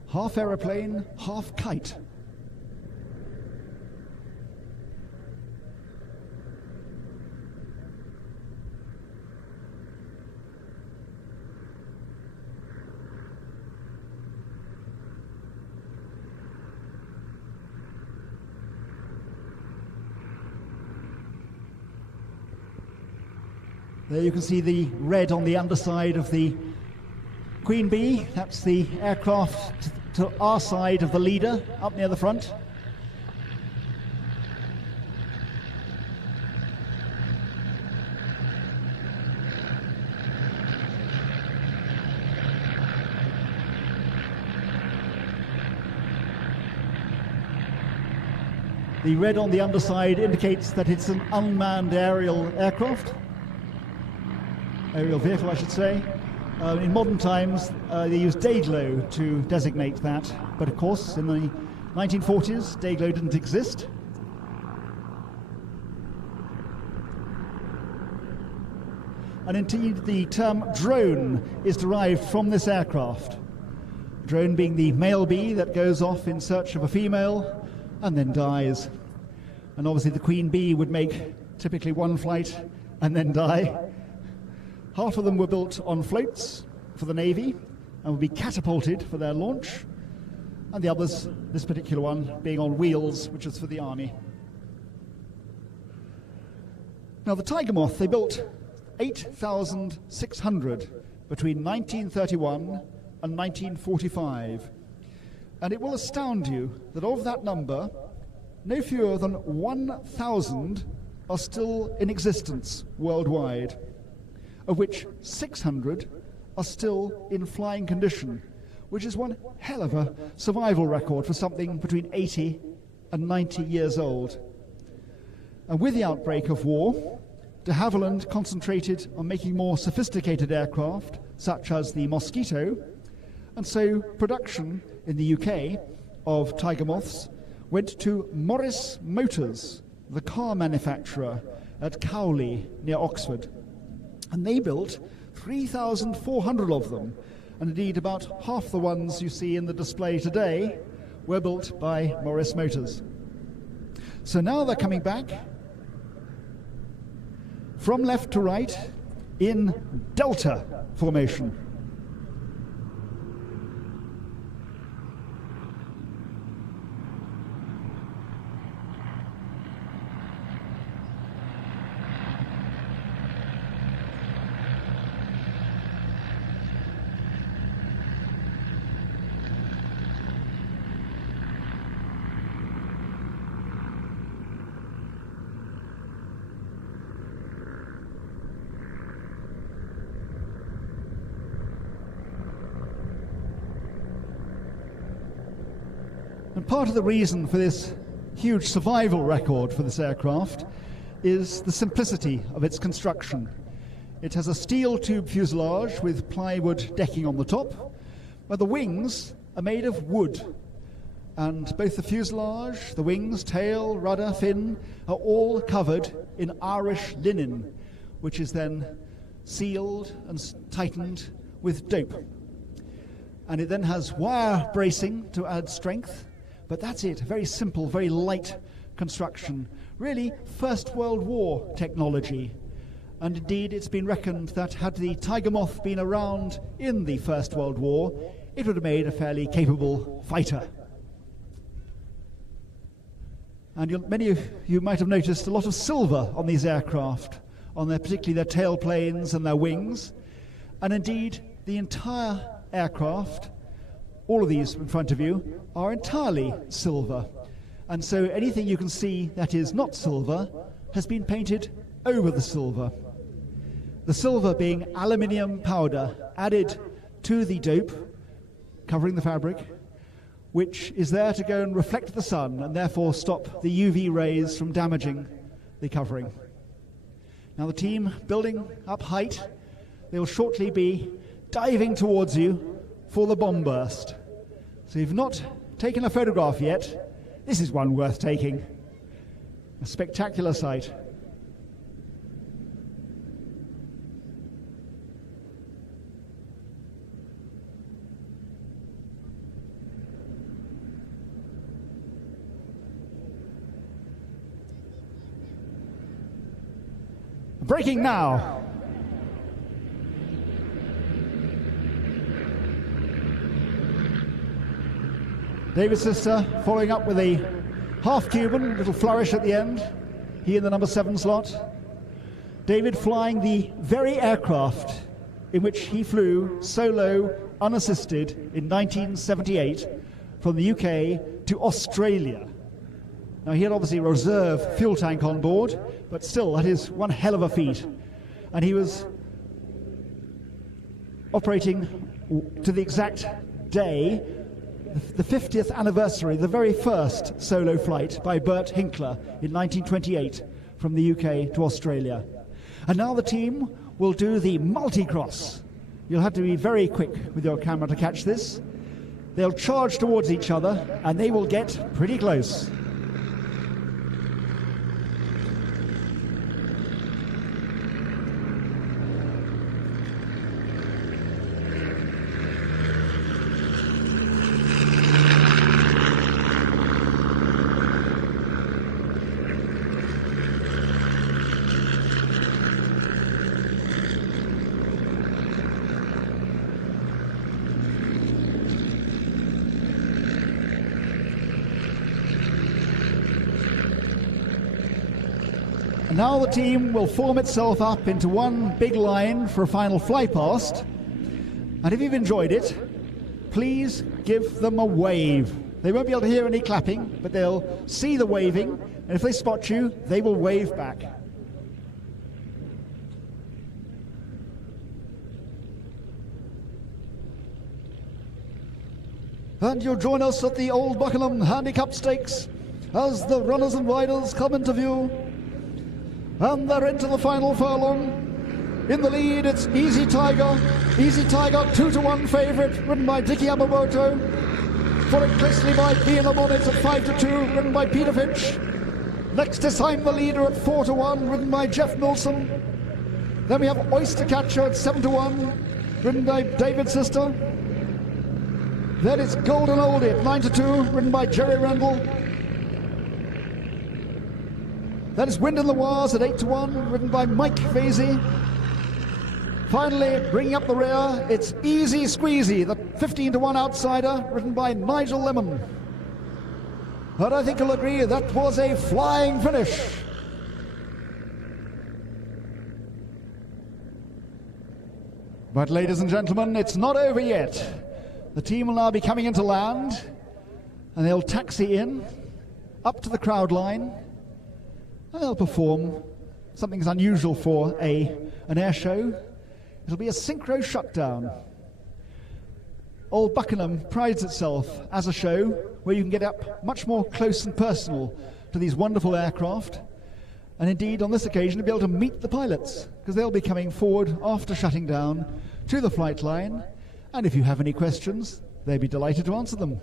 Half aeroplane, half kite. There you can see the red on the underside of the Queen Bee. That's the aircraft to our side of the leader, up near the front. The red on the underside indicates that it's an unmanned aerial aircraft. Aerial vehicle, I should say. In modern times, they use Dayglow to designate that, but of course, in the 1940s, Dayglow didn't exist. And indeed, the term drone is derived from this aircraft. Drone being the male bee that goes off in search of a female and then dies. And obviously, the queen bee would make typically one flight and then die. Half of them were built on floats for the Navy and would be catapulted for their launch, and the others, this particular one, being on wheels, which is for the Army. Now the Tiger Moth, they built 8,600 between 1931 and 1945. And it will astound you that of that number, no fewer than 1,000 are still in existence worldwide, of which 600 are still in flying condition, which is one hell of a survival record for something between 80 and 90 years old. And with the outbreak of war, de Havilland concentrated on making more sophisticated aircraft, such as the Mosquito, and so production in the UK of Tiger Moths went to Morris Motors, the car manufacturer at Cowley near Oxford. And they built 3,400 of them, and indeed about half the ones you see in the display today were built by Morris Motors. So now they're coming back from left to right in Delta formation. And part of the reason for this huge survival record for this aircraft is the simplicity of its construction. It has a steel tube fuselage with plywood decking on the top, but the wings are made of wood. And both the fuselage, the wings, tail, rudder, fin are all covered in Irish linen, which is then sealed and tightened with dope. And it then has wire bracing to add strength, but that's it. Very simple, very light construction. Really First World War technology. And indeed, it's been reckoned that had the Tiger Moth been around in the First World War, it would have made a fairly capable fighter. And many of you might have noticed a lot of silver on these aircraft, on particularly their tailplanes and their wings. And indeed, the entire aircraft, all of these in front of you, are entirely silver. And so anything you can see that is not silver has been painted over the silver. The silver being aluminium powder added to the dope, covering the fabric, which is there to go and reflect the sun and therefore stop the UV rays from damaging the covering. Now the team building up height, they will shortly be diving towards you for the bomb burst. So if you've not taken a photograph yet, this is one worth taking. A spectacular sight. Breaking now. David Sister following up with a half Cuban, little flourish at the end. He in the number 7 slot. David flying the very aircraft in which he flew solo, unassisted in 1978 from the UK to Australia. Now he had obviously a reserve fuel tank on board, but still that is one hell of a feat. And he was operating to the exact day, the 50th anniversary, the very first solo flight by Bert Hinkler in 1928 from the UK to Australia. And now the team will do the multi-cross. You'll have to be very quick with your camera to catch this. They'll charge towards each other and they will get pretty close. Now the team will form itself up into one big line for a final fly past. And if you've enjoyed it, please give them a wave. They won't be able to hear any clapping, but they'll see the waving, and if they spot you, they will wave back. And you'll join us at the Old Buckenham Handicap Stakes as the runners and riders come into view. And they're into the final furlong. In the lead, it's Easy Tiger. Easy Tiger, 2-1 favourite, ridden by Dicky Yamamoto. Followed closely by Being a Bonnet at 5-2, ridden by Peter Finch. Next is I'm the Leader at 4-1, ridden by Jeff Milsom. Then we have Oyster Catcher at 7-1, ridden by David Sister. Then it's Golden Oldie at 9-2, ridden by Jerry Rendell. That is Wind in the Wars at 8-1, ridden by Mike Vasey. Finally, bringing up the rear, it's Easy Squeezy, the 15-1 outsider, ridden by Nigel Lemon. But I think you'll agree that was a flying finish. But ladies and gentlemen, it's not over yet. The team will now be coming into land, and they'll taxi in, up to the crowd line. They'll perform something that's unusual for an air show. It'll be a synchro shutdown. Old Buckenham prides itself as a show where you can get up much more close and personal to these wonderful aircraft. And indeed, on this occasion, to be able to meet the pilots, because they'll be coming forward after shutting down to the flight line. And if you have any questions, they'd be delighted to answer them.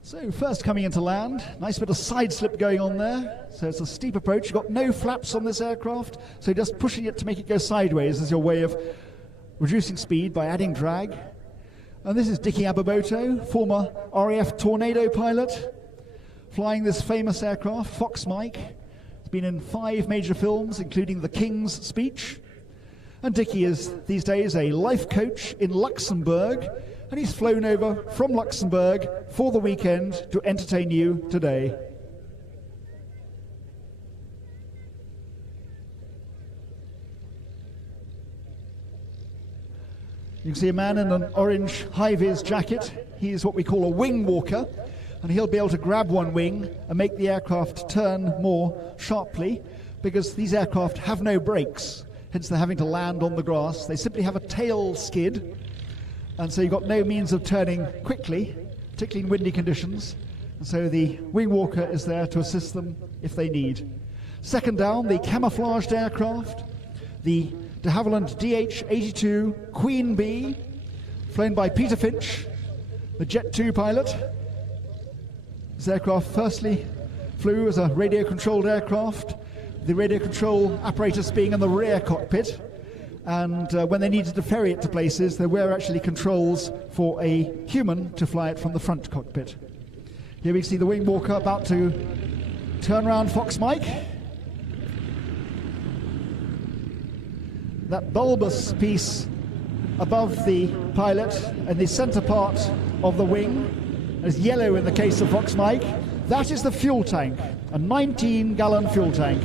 So first coming into land, nice bit of side slip going on there. So it's a steep approach. You've got no flaps on this aircraft, so just pushing it to make it go sideways is your way of reducing speed by adding drag. And this is Dickie Ababoto, former RAF Tornado pilot, flying this famous aircraft, Fox Mike. He's been in 5 major films, including The King's Speech. And Dickie is these days a life coach in Luxembourg, and he's flown over from Luxembourg for the weekend to entertain you today. You can see a man in an orange high-vis jacket. He is what we call a wing walker, and he'll be able to grab one wing and make the aircraft turn more sharply, because these aircraft have no brakes, hence they're having to land on the grass. They simply have a tail skid, and so you've got no means of turning quickly, particularly in windy conditions. And so the wing walker is there to assist them if they need. Second down, the camouflaged aircraft, the de Havilland DH-82 Queen Bee, flown by Peter Finch, the Jet 2 pilot. This aircraft firstly flew as a radio-controlled aircraft, the radio control apparatus being in the rear cockpit. And when they needed to ferry it to places, there were actually controls for a human to fly it from the front cockpit. Here we see the wing walker about to turn around Fox Mike. That bulbous piece above the pilot and the center part of the wing is yellow in the case of Fox Mike. That is the fuel tank, a 19-gallon fuel tank.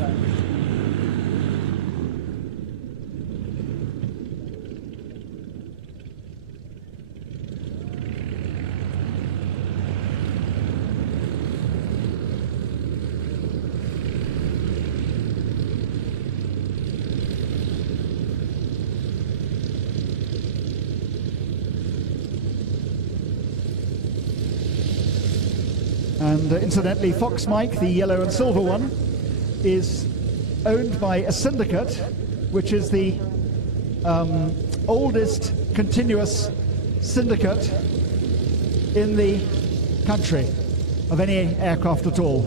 And incidentally, Fox Mike, the yellow and silver one, is owned by a syndicate, which is the oldest continuous syndicate in the country of any aircraft at all.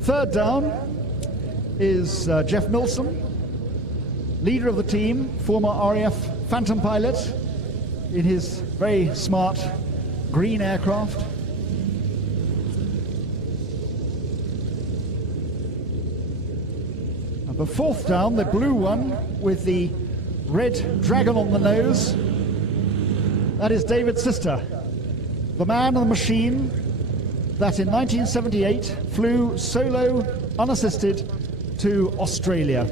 Third down is Jeff Milsom, leader of the team, former RAF Phantom pilot in his very smart green aircraft. The fourth down, the blue one with the red dragon on the nose, that is David Sister, the man and the machine that in 1978 flew solo, unassisted, to Australia.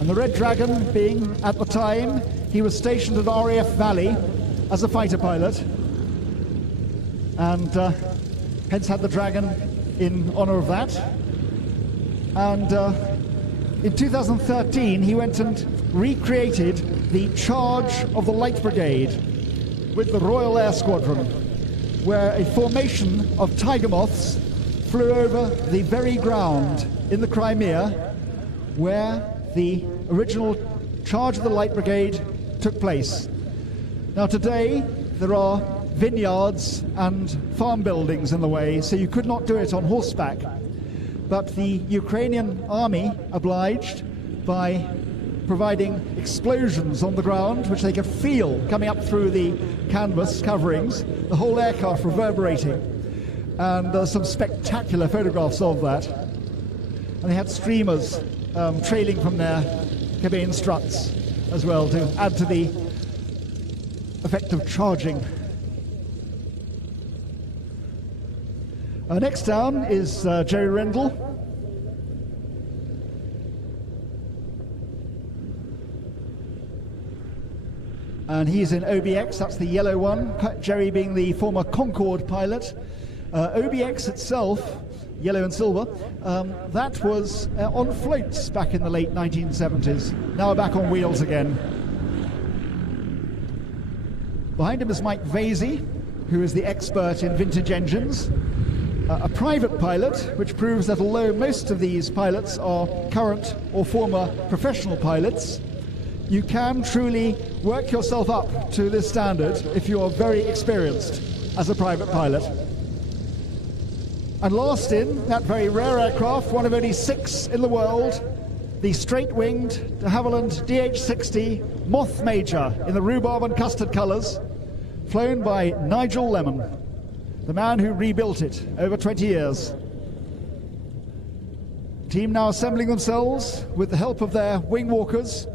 And the Red Dragon being, at the time, he was stationed at RAF Valley as a fighter pilot, and hence had the Dragon in honor of that. And in 2013, he went and recreated the charge of the Light Brigade with the Royal Air Squadron, where a formation of tiger moths flew over the very ground in the Crimea where the original charge of the Light Brigade took place. Now today there are vineyards and farm buildings in the way, so you could not do it on horseback. But the Ukrainian army obliged by providing explosions on the ground, which they could feel coming up through the canvas coverings, the whole aircraft reverberating. And there's some spectacular photographs of that. And they had streamers trailing from their cabine struts as well to add to the effect of charging. Next down is Jerry Rendell. and he's in OBX, that's the yellow one, Jerry being the former Concorde pilot. OBX itself, yellow and silver, that was on floats back in the late 1970s, now back on wheels again. Behind him is Mike Vasey, who is the expert in vintage engines, a private pilot, which proves that although most of these pilots are current or former professional pilots, you can truly work yourself up to this standard if you are very experienced as a private pilot. And last in, that very rare aircraft, one of only 6 in the world, the straight-winged de Havilland DH-60 Moth Major in the rhubarb and custard colours, flown by Nigel Lemon, the man who rebuilt it over 20 years. Team now assembling themselves with the help of their wing walkers,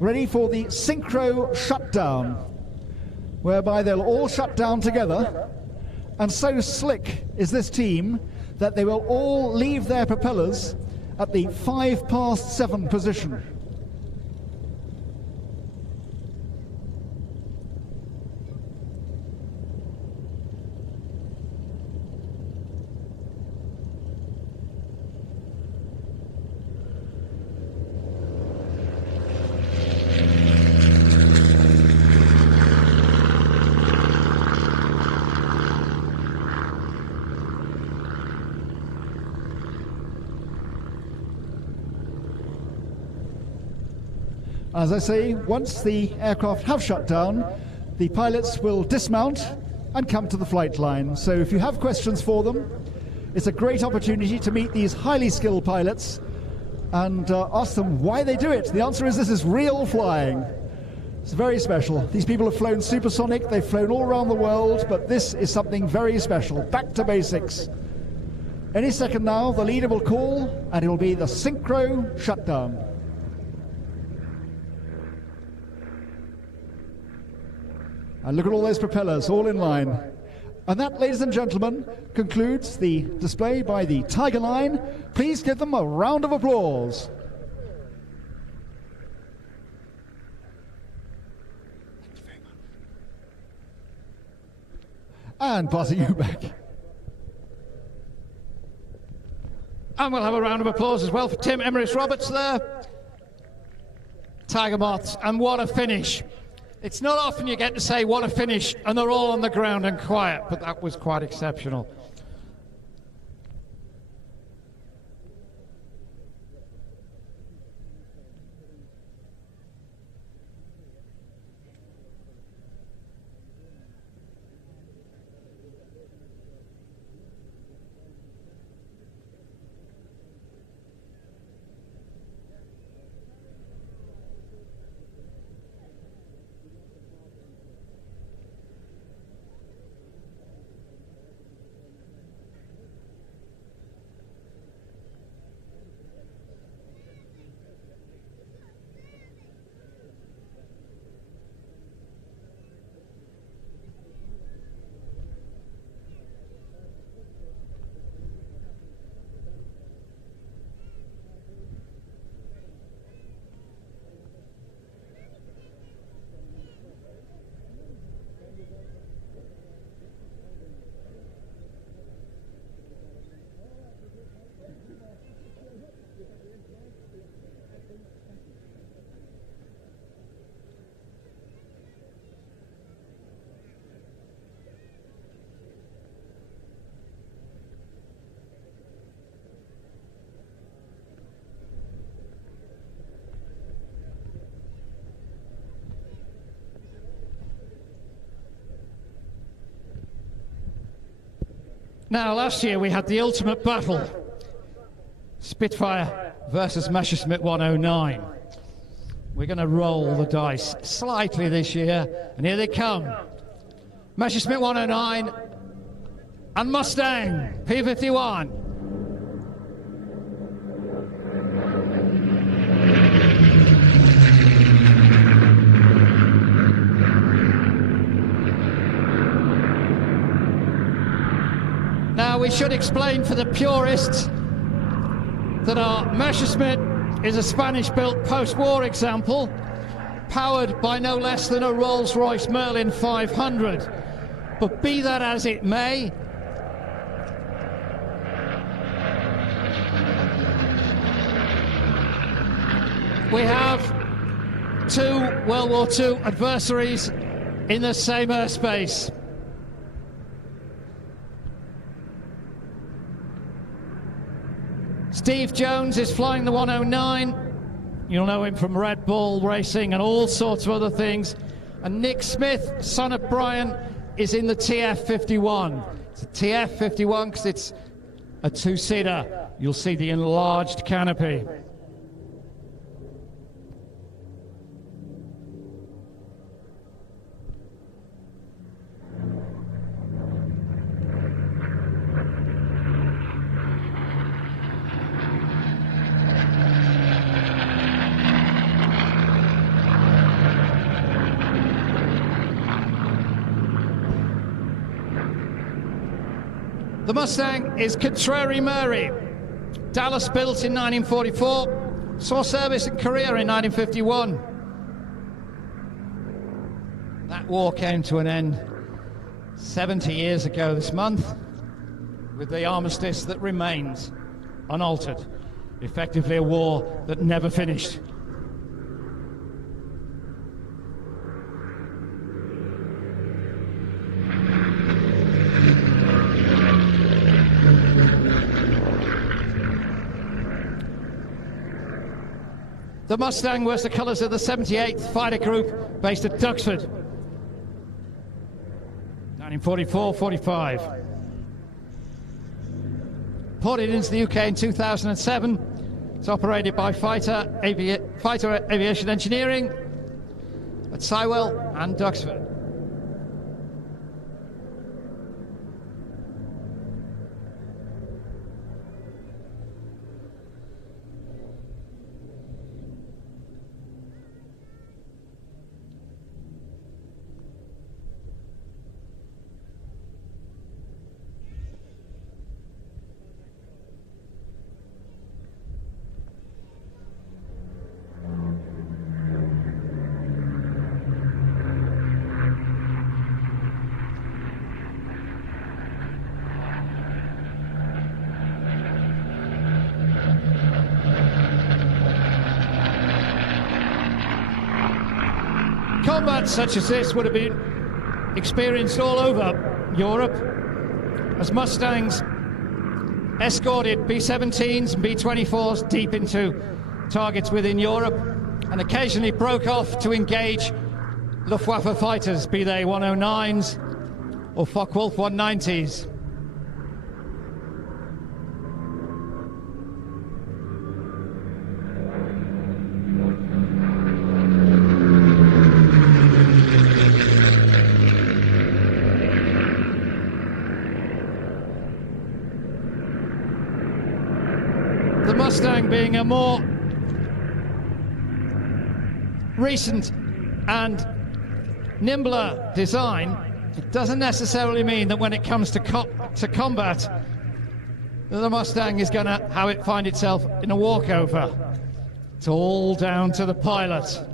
ready for the synchro shutdown, whereby they'll all shut down together, and so slick is this team that they will all leave their propellers at the 7:05 position. As I say, once the aircraft have shut down, the pilots will dismount and come to the flight line. So if you have questions for them, it's a great opportunity to meet these highly skilled pilots and ask them why they do it. The answer is this is real flying. It's very special. These people have flown supersonic, they've flown all around the world, but this is something very special. Back to basics. Any second now, the leader will call, and it will be the synchro shutdown. And look at all those propellers, all in line. And that, ladies and gentlemen, concludes the display by the Tiger Line. Please give them a round of applause. Thank you very much. And passing you back. And we'll have a round of applause as well for Tim Emrys-Roberts there. Tiger Moths, and what a finish. It's not often you get to say what a finish and they're all on the ground and quiet, but that was quite exceptional. Now, last year we had the ultimate battle, Spitfire versus Messerschmitt 109. We're going to roll the dice slightly this year, and here they come. Messerschmitt 109 and Mustang P51. Now, we should explain for the purists that our Messerschmitt is a Spanish-built post-war example. powered by no less than a Rolls-Royce Merlin 500. But be that as it may, we have two World War II adversaries in the same airspace. Steve Jones is flying the 109. You'll know him from Red Bull Racing and all sorts of other things. And Nick Smith, son of Brian, is in the TF-51. It's a TF-51 because it's a two-seater. You'll see the enlarged canopy. The Mustang is Contrary Mary. Dallas built in 1944, saw service in Korea in 1951. That war came to an end 70 years ago this month with the armistice that remains unaltered. Effectively a war that never finished. The Mustang was the colours of the 78th Fighter Group based at Duxford, 1944-45. Ported into the UK in 2007. It's operated by Fighter Aviation Engineering at Sywell and Duxford. Combat such as this would have been experienced all over Europe as Mustangs escorted B-17s and B-24s deep into targets within Europe and occasionally broke off to engage Luftwaffe fighters, be they 109s or Focke-Wulf 190s. The Mustang being a more recent and nimbler design, it doesn't necessarily mean that when it comes to combat, the Mustang is going to have it find itself in a walkover. It's all down to the pilot.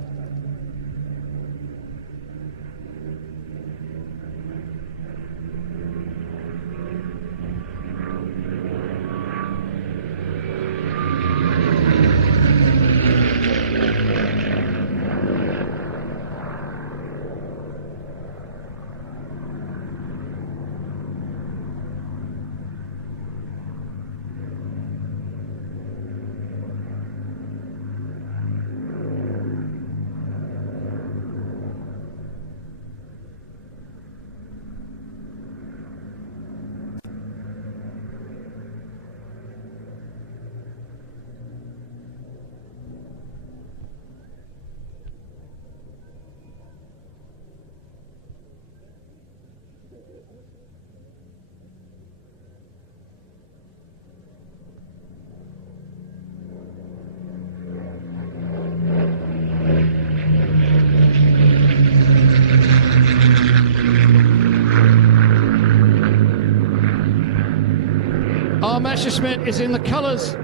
Our Messerschmitt is in the colours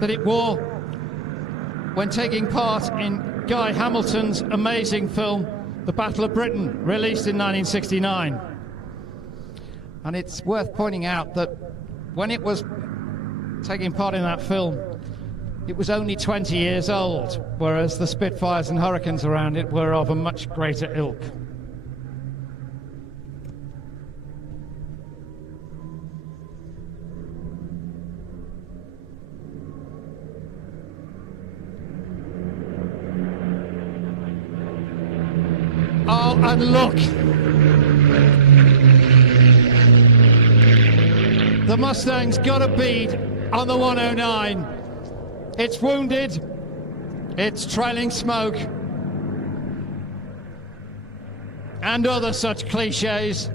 that it wore when taking part in Guy Hamilton's amazing film, The Battle of Britain, released in 1969. And it's worth pointing out that when it was taking part in that film, it was only 20 years old, whereas the Spitfires and Hurricanes around it were of a much greater ilk. Oh, and look! The Mustang's got a bead on the 109. It's wounded. It's trailing smoke. And other such cliches.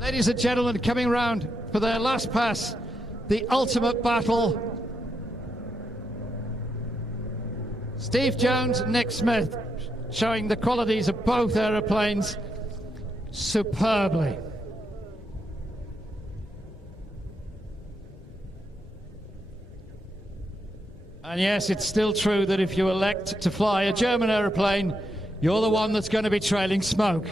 Ladies and gentlemen, coming round for their last pass, the ultimate battle. Steve Jones and Nick Smith showing the qualities of both aeroplanes superbly. And yes, it's still true that if you elect to fly a German aeroplane, you're the one that's going to be trailing smoke.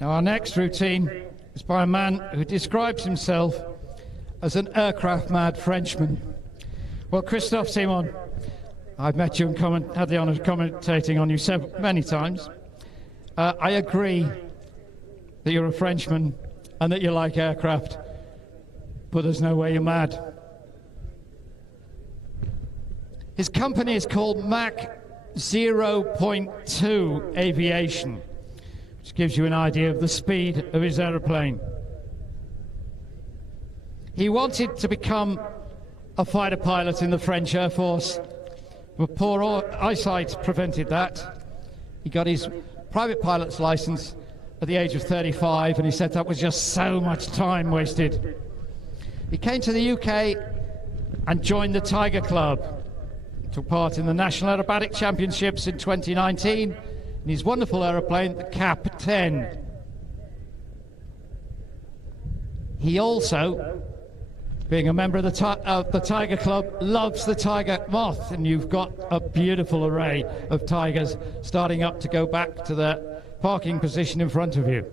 Now, our next routine is by a man who describes himself as an aircraft-mad Frenchman. Well, Christophe Simon, I've met you and had the honour of commentating on you many times. I agree that you're a Frenchman and that you like aircraft, but there's no way you're mad. His company is called Mach 0.2 Aviation, which gives you an idea of the speed of his aeroplane. He wanted to become a fighter pilot in the French Air Force, but poor eyesight prevented that. He got his private pilot's license at the age of 35, and he said that was just so much time wasted. He came to the UK and joined the Tiger Club. He took part in the National Aerobatic Championships in 2019 in his wonderful aeroplane, the Cap 10. He also, being a member of the Tiger Club, loves the tiger moth, and you've got a beautiful array of tigers starting up to go back to the parking position in front of you.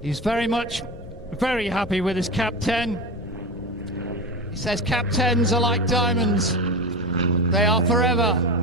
He's very happy with his Cap 10. He says Cap 10s are like diamonds. They are forever.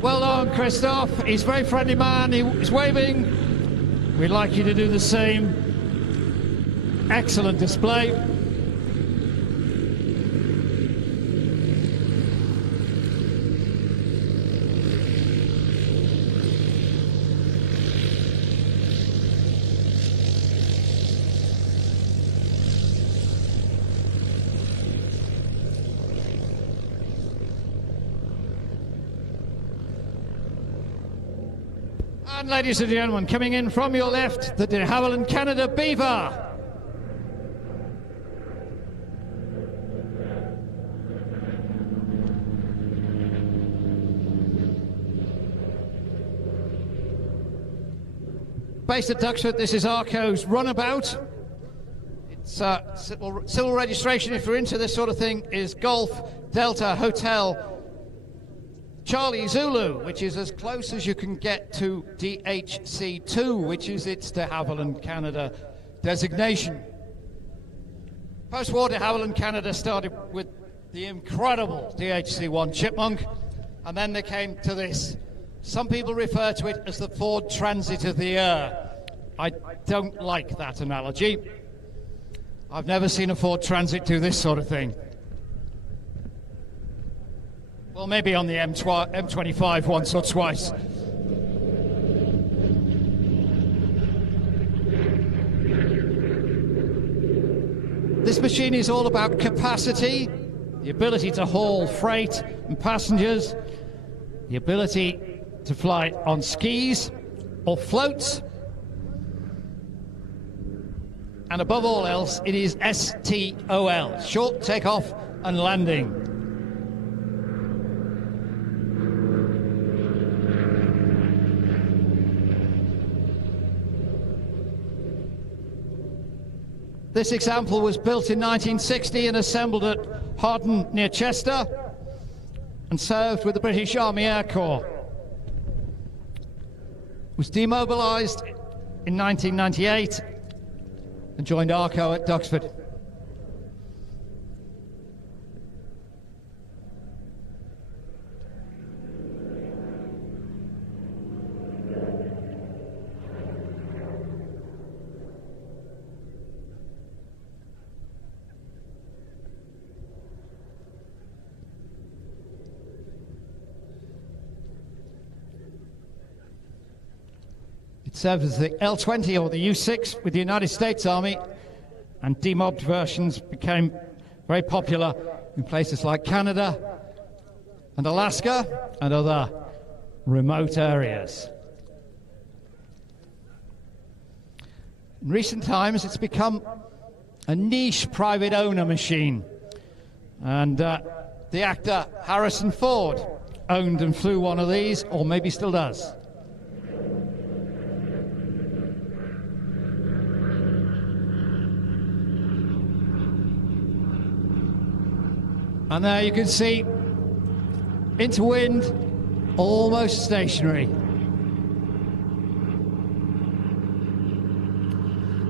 Well done, Christoph. He's a very friendly man. He's waving. We'd like you to do the same. Excellent display. And ladies and gentlemen, coming in from your left, the de Havilland Canada Beaver. Based at Duxford, this is Arco's Runabout. So, civil registration, if you're into this sort of thing, is Golf Delta Hotel Charlie Zulu, which is as close as you can get to DHC2, which is its de Havilland Canada designation. Post-war de Havilland Canada started with the incredible DHC1 Chipmunk, and then they came to this. Some people refer to it as the Ford Transit of the air. I don't like that analogy. I've never seen a Ford Transit do this sort of thing. Well, maybe on the M25 once or twice. This machine is all about capacity, the ability to haul freight and passengers, the ability to fly on skis or floats, and above all else, it is STOL, short takeoff and landing. This example was built in 1960 and assembled at Harden near Chester and served with the British Army Air Corps. Was demobilised in 1998 and joined ARCO at Duxford. It served as the L-20 or the U-6 with the United States Army, and demobbed versions became very popular in places like Canada and Alaska and other remote areas. In recent times, it's become a niche private owner machine, and the actor Harrison Ford owned and flew one of these, or maybe still does. And there you can see, into wind, almost stationary.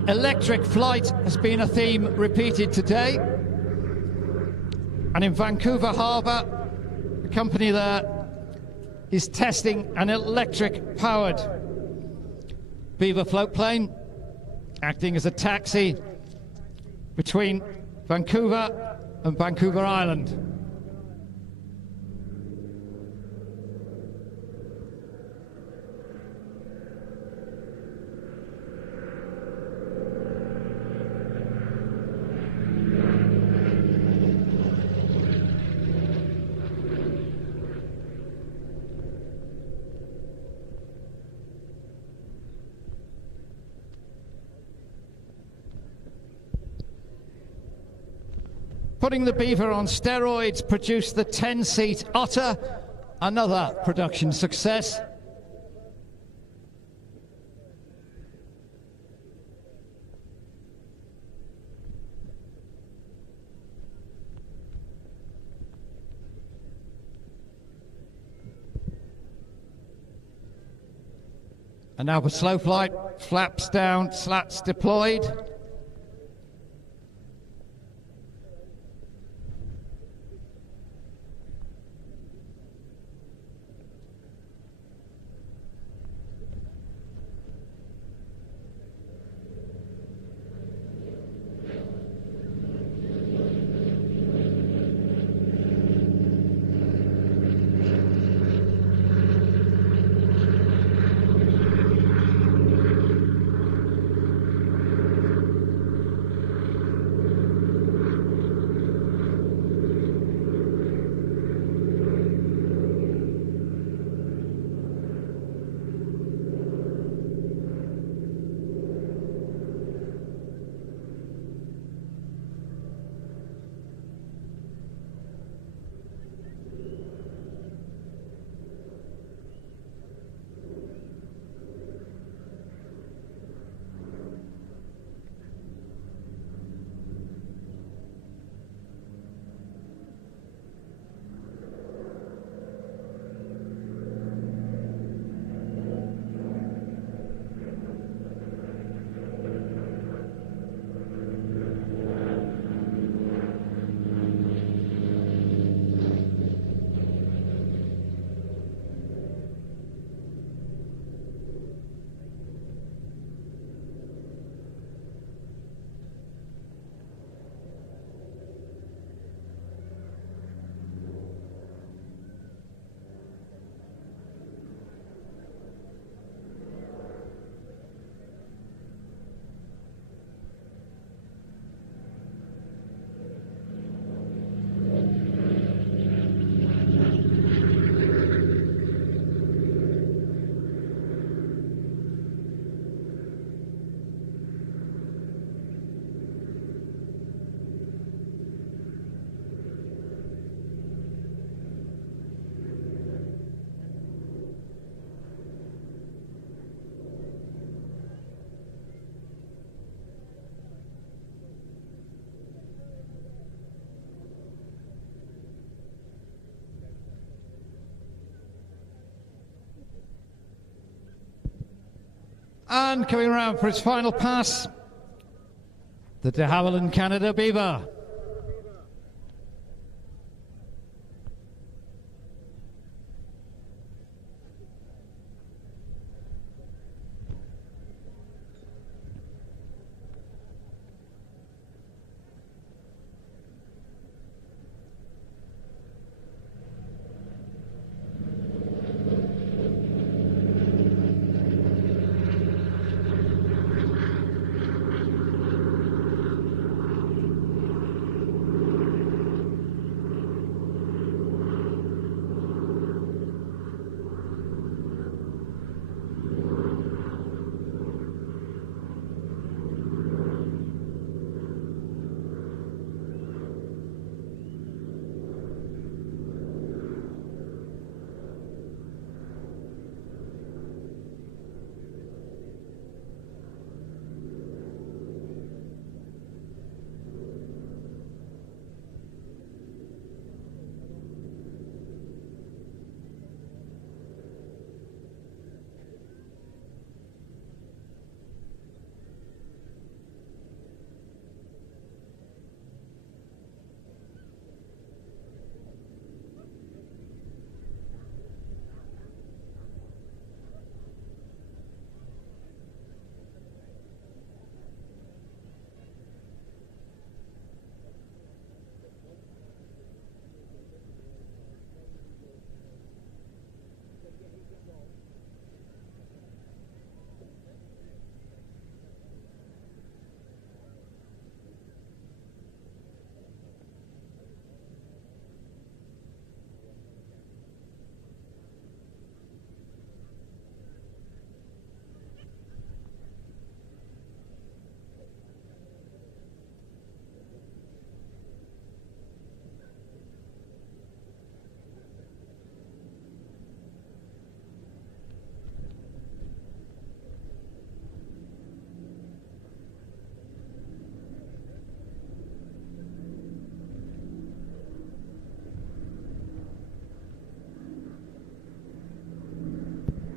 Electric flight has been a theme repeated today. And in Vancouver Harbour, the company there is testing an electric-powered Beaver floatplane, acting as a taxi between Vancouver and Vancouver Island. Putting the Beaver on steroids produced the 10-seat Otter, another production success. And now for slow flight, flaps down, slats deployed. And coming around for its final pass, the de Havilland Canada Beaver.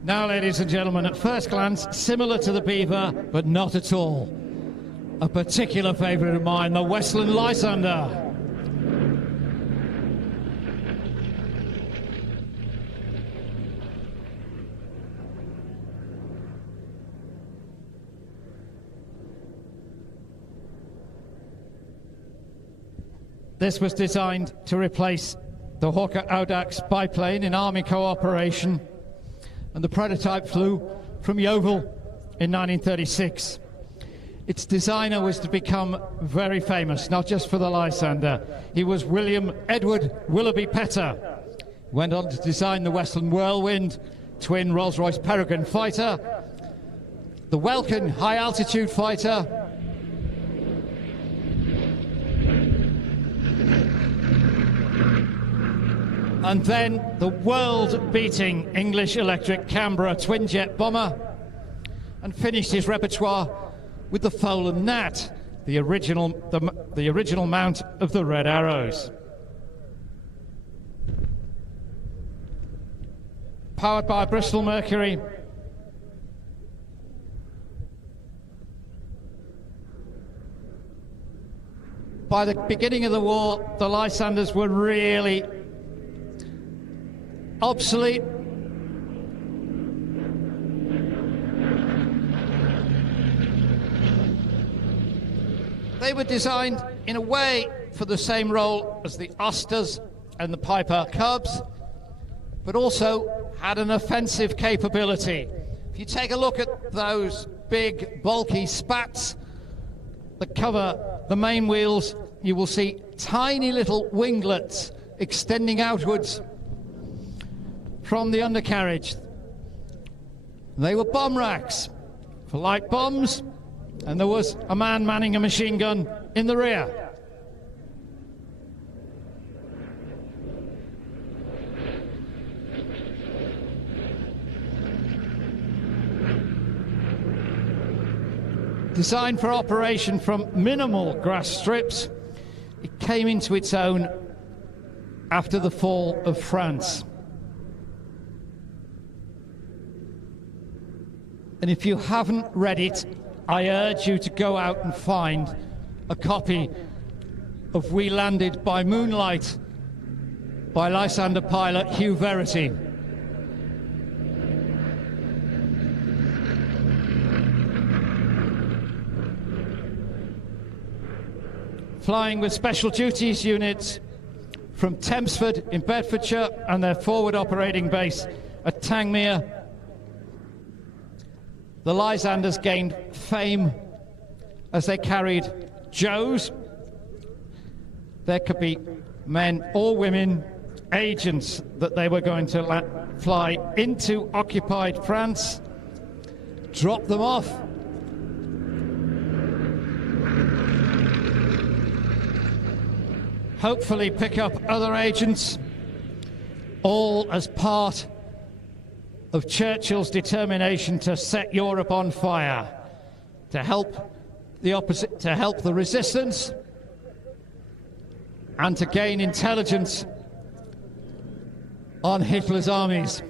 Now, ladies and gentlemen, at first glance, similar to the Beaver, but not at all. A particular favourite of mine, the Westland Lysander. This was designed to replace the Hawker Audax biplane in Army cooperation, and the prototype flew from Yeovil in 1936. Its designer was to become very famous, not just for the Lysander. He was William Edward Willoughby Petter. Went on to design the Westland Whirlwind, twin Rolls-Royce Peregrine fighter, the Welkin high-altitude fighter, and then the world-beating English Electric Canberra twin-jet bomber, and finished his repertoire with the Folan Gnat, the original mount of the Red Arrows. Powered by Bristol Mercury, by the beginning of the war, the Lysanders were really obsolete. They were designed in a way for the same role as the Osters and the Piper Cubs, but also had an offensive capability. If you take a look at those big, bulky spats that cover the main wheels, you will see tiny little winglets extending outwards from the undercarriage. They were bomb racks for light bombs, and there was a man manning a machine gun in the rear. Designed for operation from minimal grass strips, it came into its own after the fall of France. And if you haven't read it, I urge you to go out and find a copy of We Landed by Moonlight by Lysander pilot Hugh Verity. Flying with Special Duties units from Tempsford in Bedfordshire and their forward operating base at Tangmere, the Lysanders gained fame as they carried Joes. There could be men or women, agents that they were going to fly into occupied France, drop them off, hopefully pick up other agents, all as part of Churchill's determination to set Europe on fire, to help the resistance, and to gain intelligence on Hitler's armies.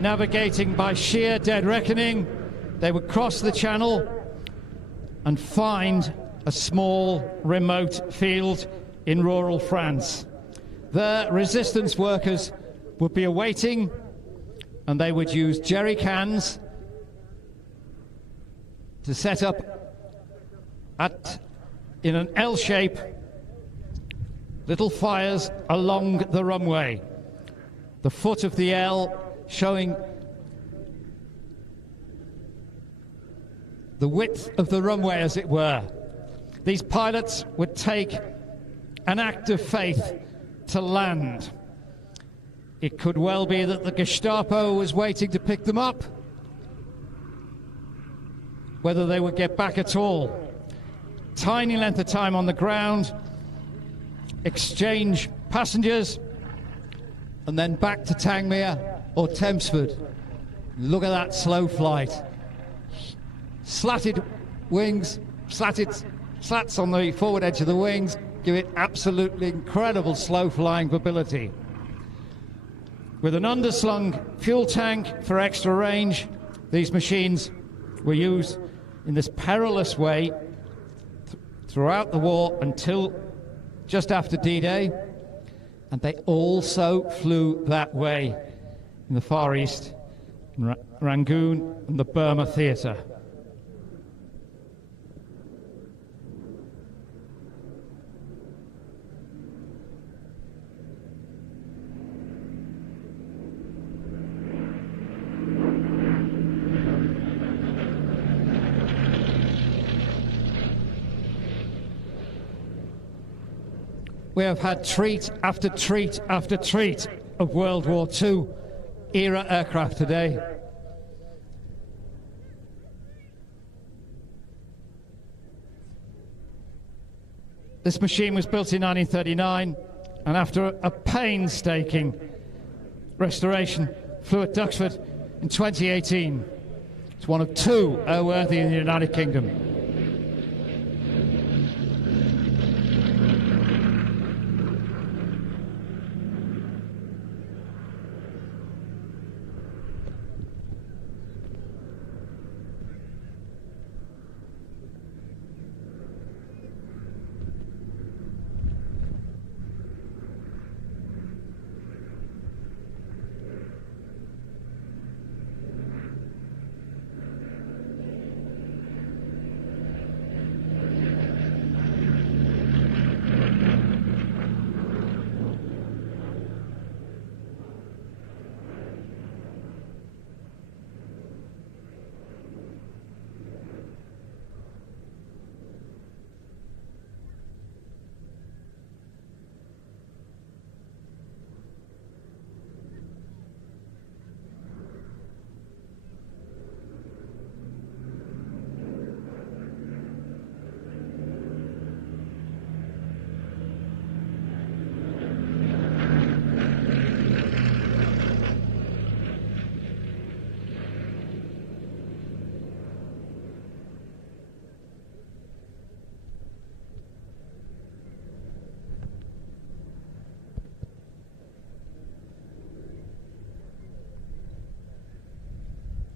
Navigating by sheer dead reckoning, they would cross the channel and find a small remote field in rural France. There, resistance workers would be awaiting, and they would use jerry cans to set up in an L shape little fires along the runway. The foot of the L showing the width of the runway, as it were. These pilots would take an act of faith to land. It could well be that the Gestapo was waiting to pick them up, whether they would get back at all. Tiny length of time on the ground, exchange passengers, and then back to Tangmere or Tempsford. Look at that slow flight. Slatted wings, slats on the forward edge of the wings give it absolutely incredible slow flying ability. With an underslung fuel tank for extra range, these machines were used in this perilous way throughout the war until just after D-Day, and they also flew that way in the Far East, in Rangoon and the Burma Theatre. We have had treat after treat after treat of World War II era aircraft today. This machine was built in 1939, and after a painstaking restoration, flew at Duxford in 2018. It's one of two airworthy in the United Kingdom.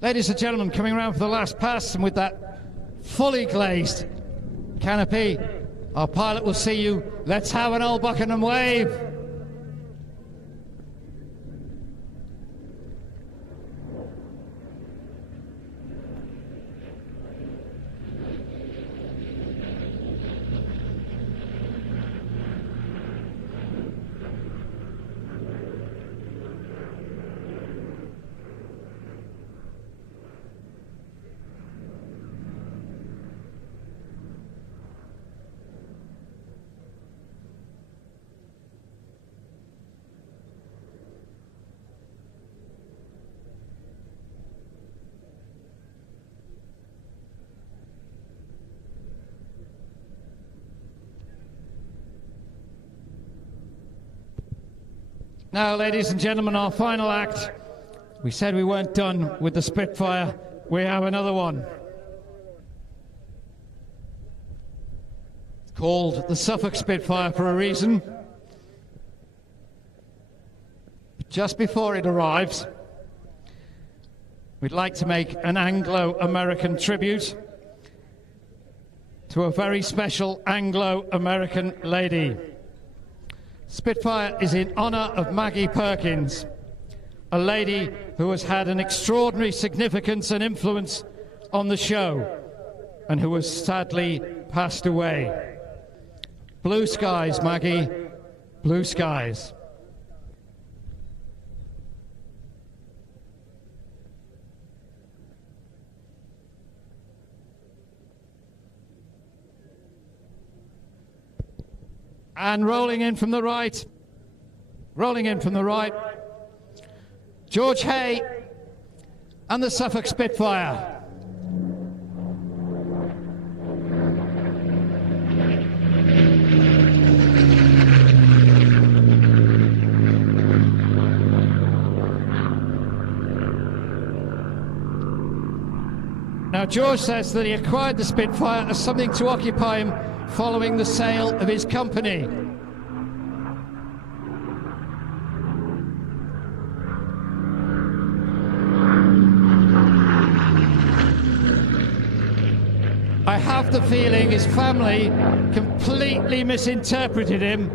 Ladies and gentlemen, coming around for the last pass, and with that fully glazed canopy, our pilot will see you. Let's have an Old Buckenham wave. Now, ladies and gentlemen, our final act. We said we weren't done with the Spitfire. We have another one. It's called the Suffolk Spitfire for a reason. Just before it arrives, we'd like to make an Anglo-American tribute to a very special Anglo-American lady. Spitfire is in honor of Maggie Perkins, a lady who has had an extraordinary significance and influence on the show and who has sadly passed away. Blue skies, Maggie, blue skies. And rolling in from the right, George Hay and the Suffolk Spitfire. Now, George says that he acquired the Spitfire as something to occupy him following the sale of his company. I have the feeling his family completely misinterpreted him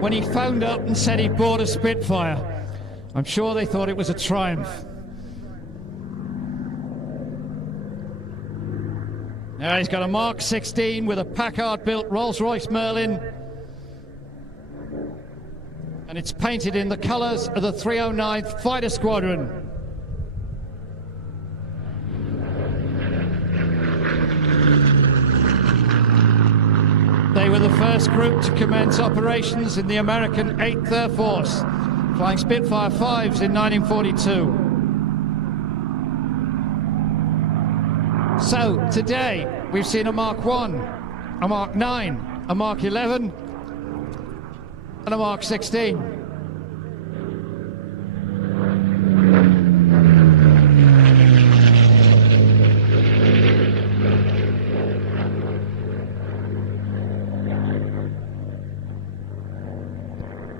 when he phoned up and said he bought a Spitfire. I'm sure they thought it was a Triumph. Now he's got a Mark 16 with a Packard-built Rolls-Royce Merlin, and it's painted in the colours of the 309th Fighter Squadron. They were the first group to commence operations in the American 8th Air Force, flying Spitfire 5s in 1942. So, today, we've seen a Mark 1, a Mark 9, a Mark 11, and a Mark 16.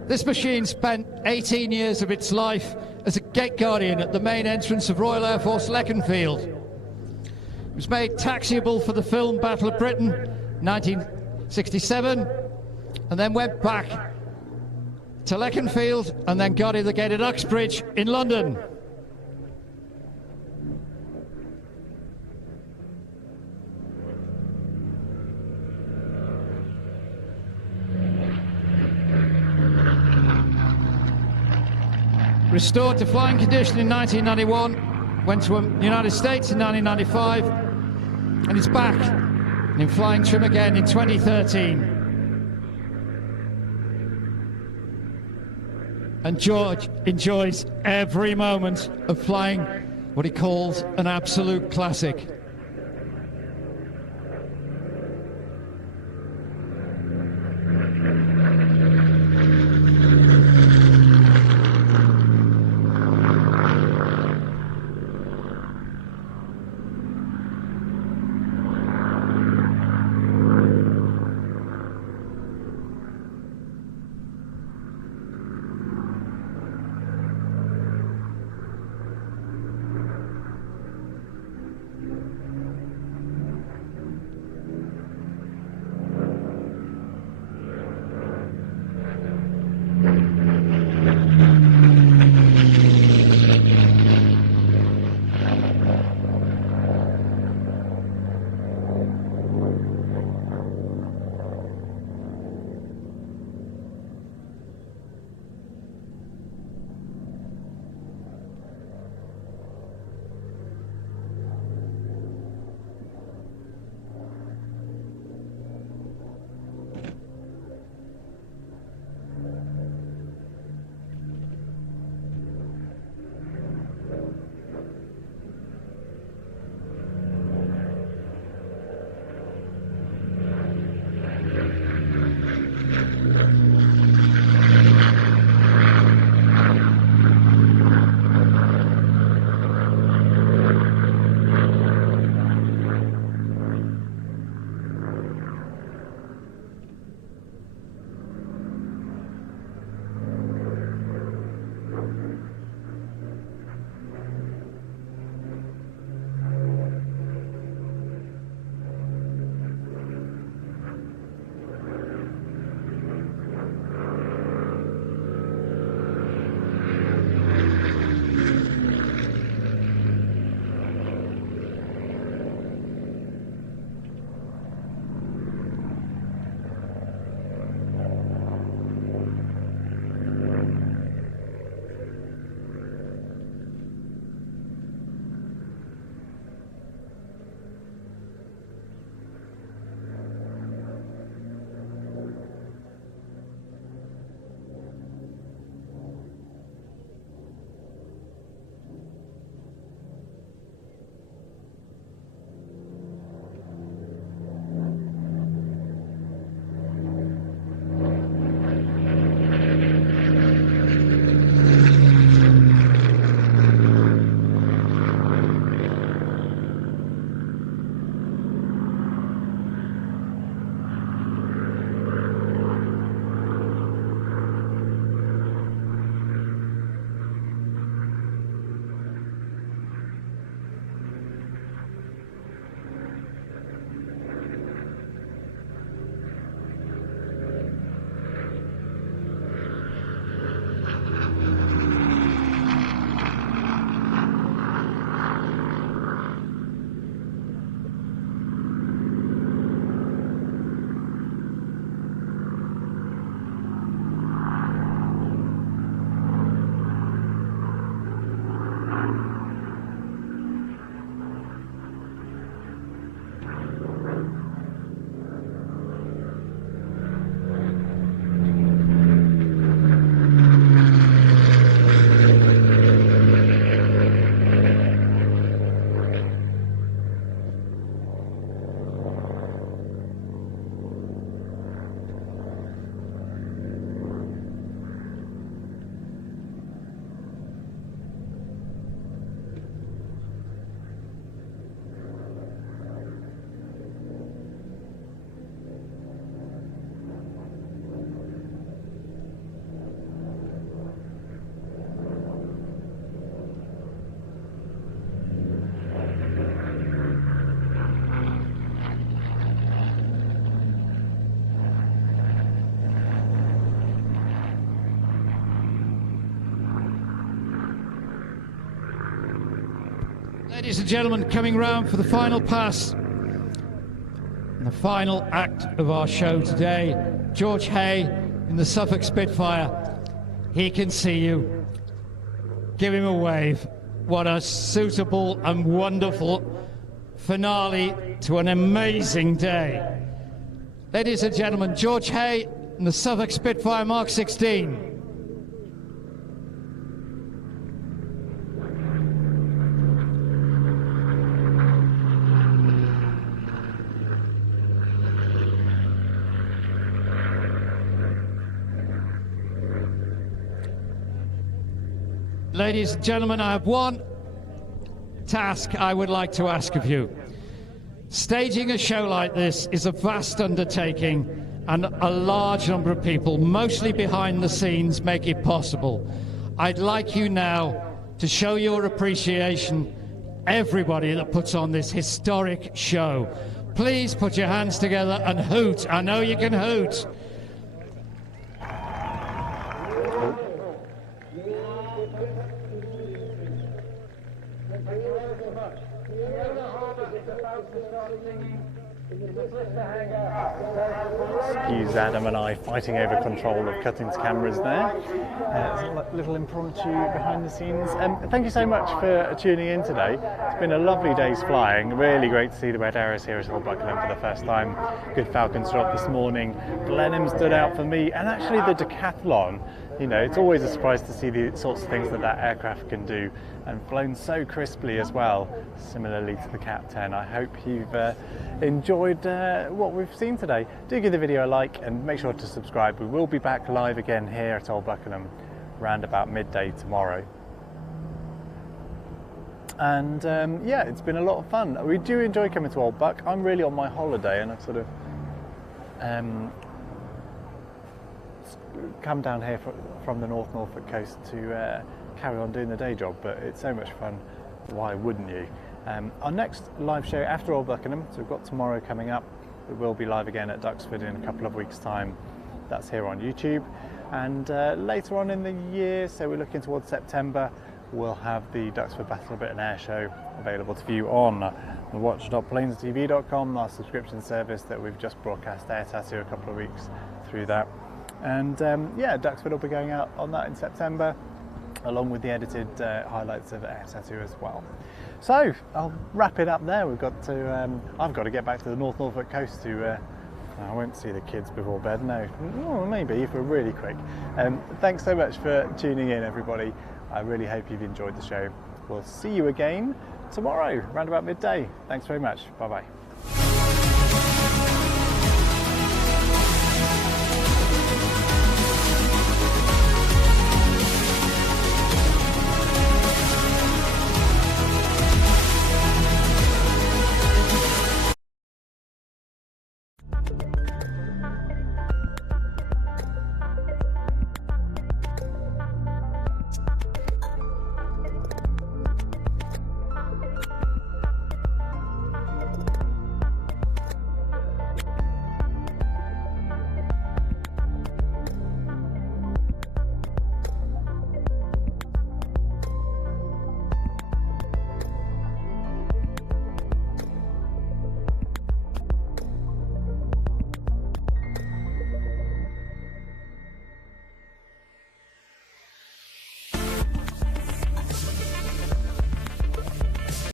This machine spent 18 years of its life as a gate guardian at the main entrance of Royal Air Force Leconfield. It was made taxiable for the film Battle of Britain, 1967, and then went back to Leconfield and then guarded the gate at Uxbridge in London. Restored to flying condition in 1991, went to the United States in 1995, and it's back in flying trim again in 2013. And George enjoys every moment of flying what he calls an absolute classic. Ladies and gentlemen, coming round for the final pass and the final act of our show today, George Hay in the Suffolk Spitfire. He can see you. Give him a wave. What a suitable and wonderful finale to an amazing day. Ladies and gentlemen, George Hay in the Suffolk Spitfire Mark 16. Ladies and gentlemen, I have one task I would like to ask of you. Staging a show like this is a vast undertaking, and a large number of people, mostly behind the scenes, make it possible. I'd like you now to show your appreciation, everybody that puts on this historic show. Please put your hands together and hoot. I know you can hoot. Excuse Adam and I fighting over control of Cutting's cameras there. It's a little impromptu behind the scenes. Thank you so much for tuning in today. It's been a lovely day's flying. Really great to see the Red Arrows here at Old Buckenham for the first time. Good Falcons drop this morning. Blenheim stood out for me, and actually the decathlon. You know, it's always a surprise to see the sorts of things that aircraft can do, and flown so crisply as well, similarly to the Cat 10. I hope you've enjoyed what we've seen today. Do give the video a like and make sure to subscribe. We will be back live again here at Old Buckenham around about midday tomorrow. And yeah, it's been a lot of fun. We do enjoy coming to Old Buck. I'm really on my holiday, and I've sort of come down here from the Norfolk coast to carry on doing the day job, but it's so much fun. Why wouldn't you? Our next live show after Old Buckenham, so we've got tomorrow coming up. We will be live again at Duxford in a couple of weeks' time. That's here on YouTube. And later on in the year, so we're looking towards September, we'll have the Duxford Battle Britain Airshow available to view on watch.plainstv.com, our subscription service that we've just broadcast Air Tattoo a couple of weeks through that. And yeah, Duxford will be going out on that in September, along with the edited highlights of Air Tattoo as well. So I'll wrap it up there. We've got to, I've got to get back to the Norfolk coast to, I won't see the kids before bed, no. Well, maybe if we're really quick. Thanks so much for tuning in, everybody. I really hope you've enjoyed the show. We'll see you again tomorrow, around about midday. Thanks very much. Bye-bye.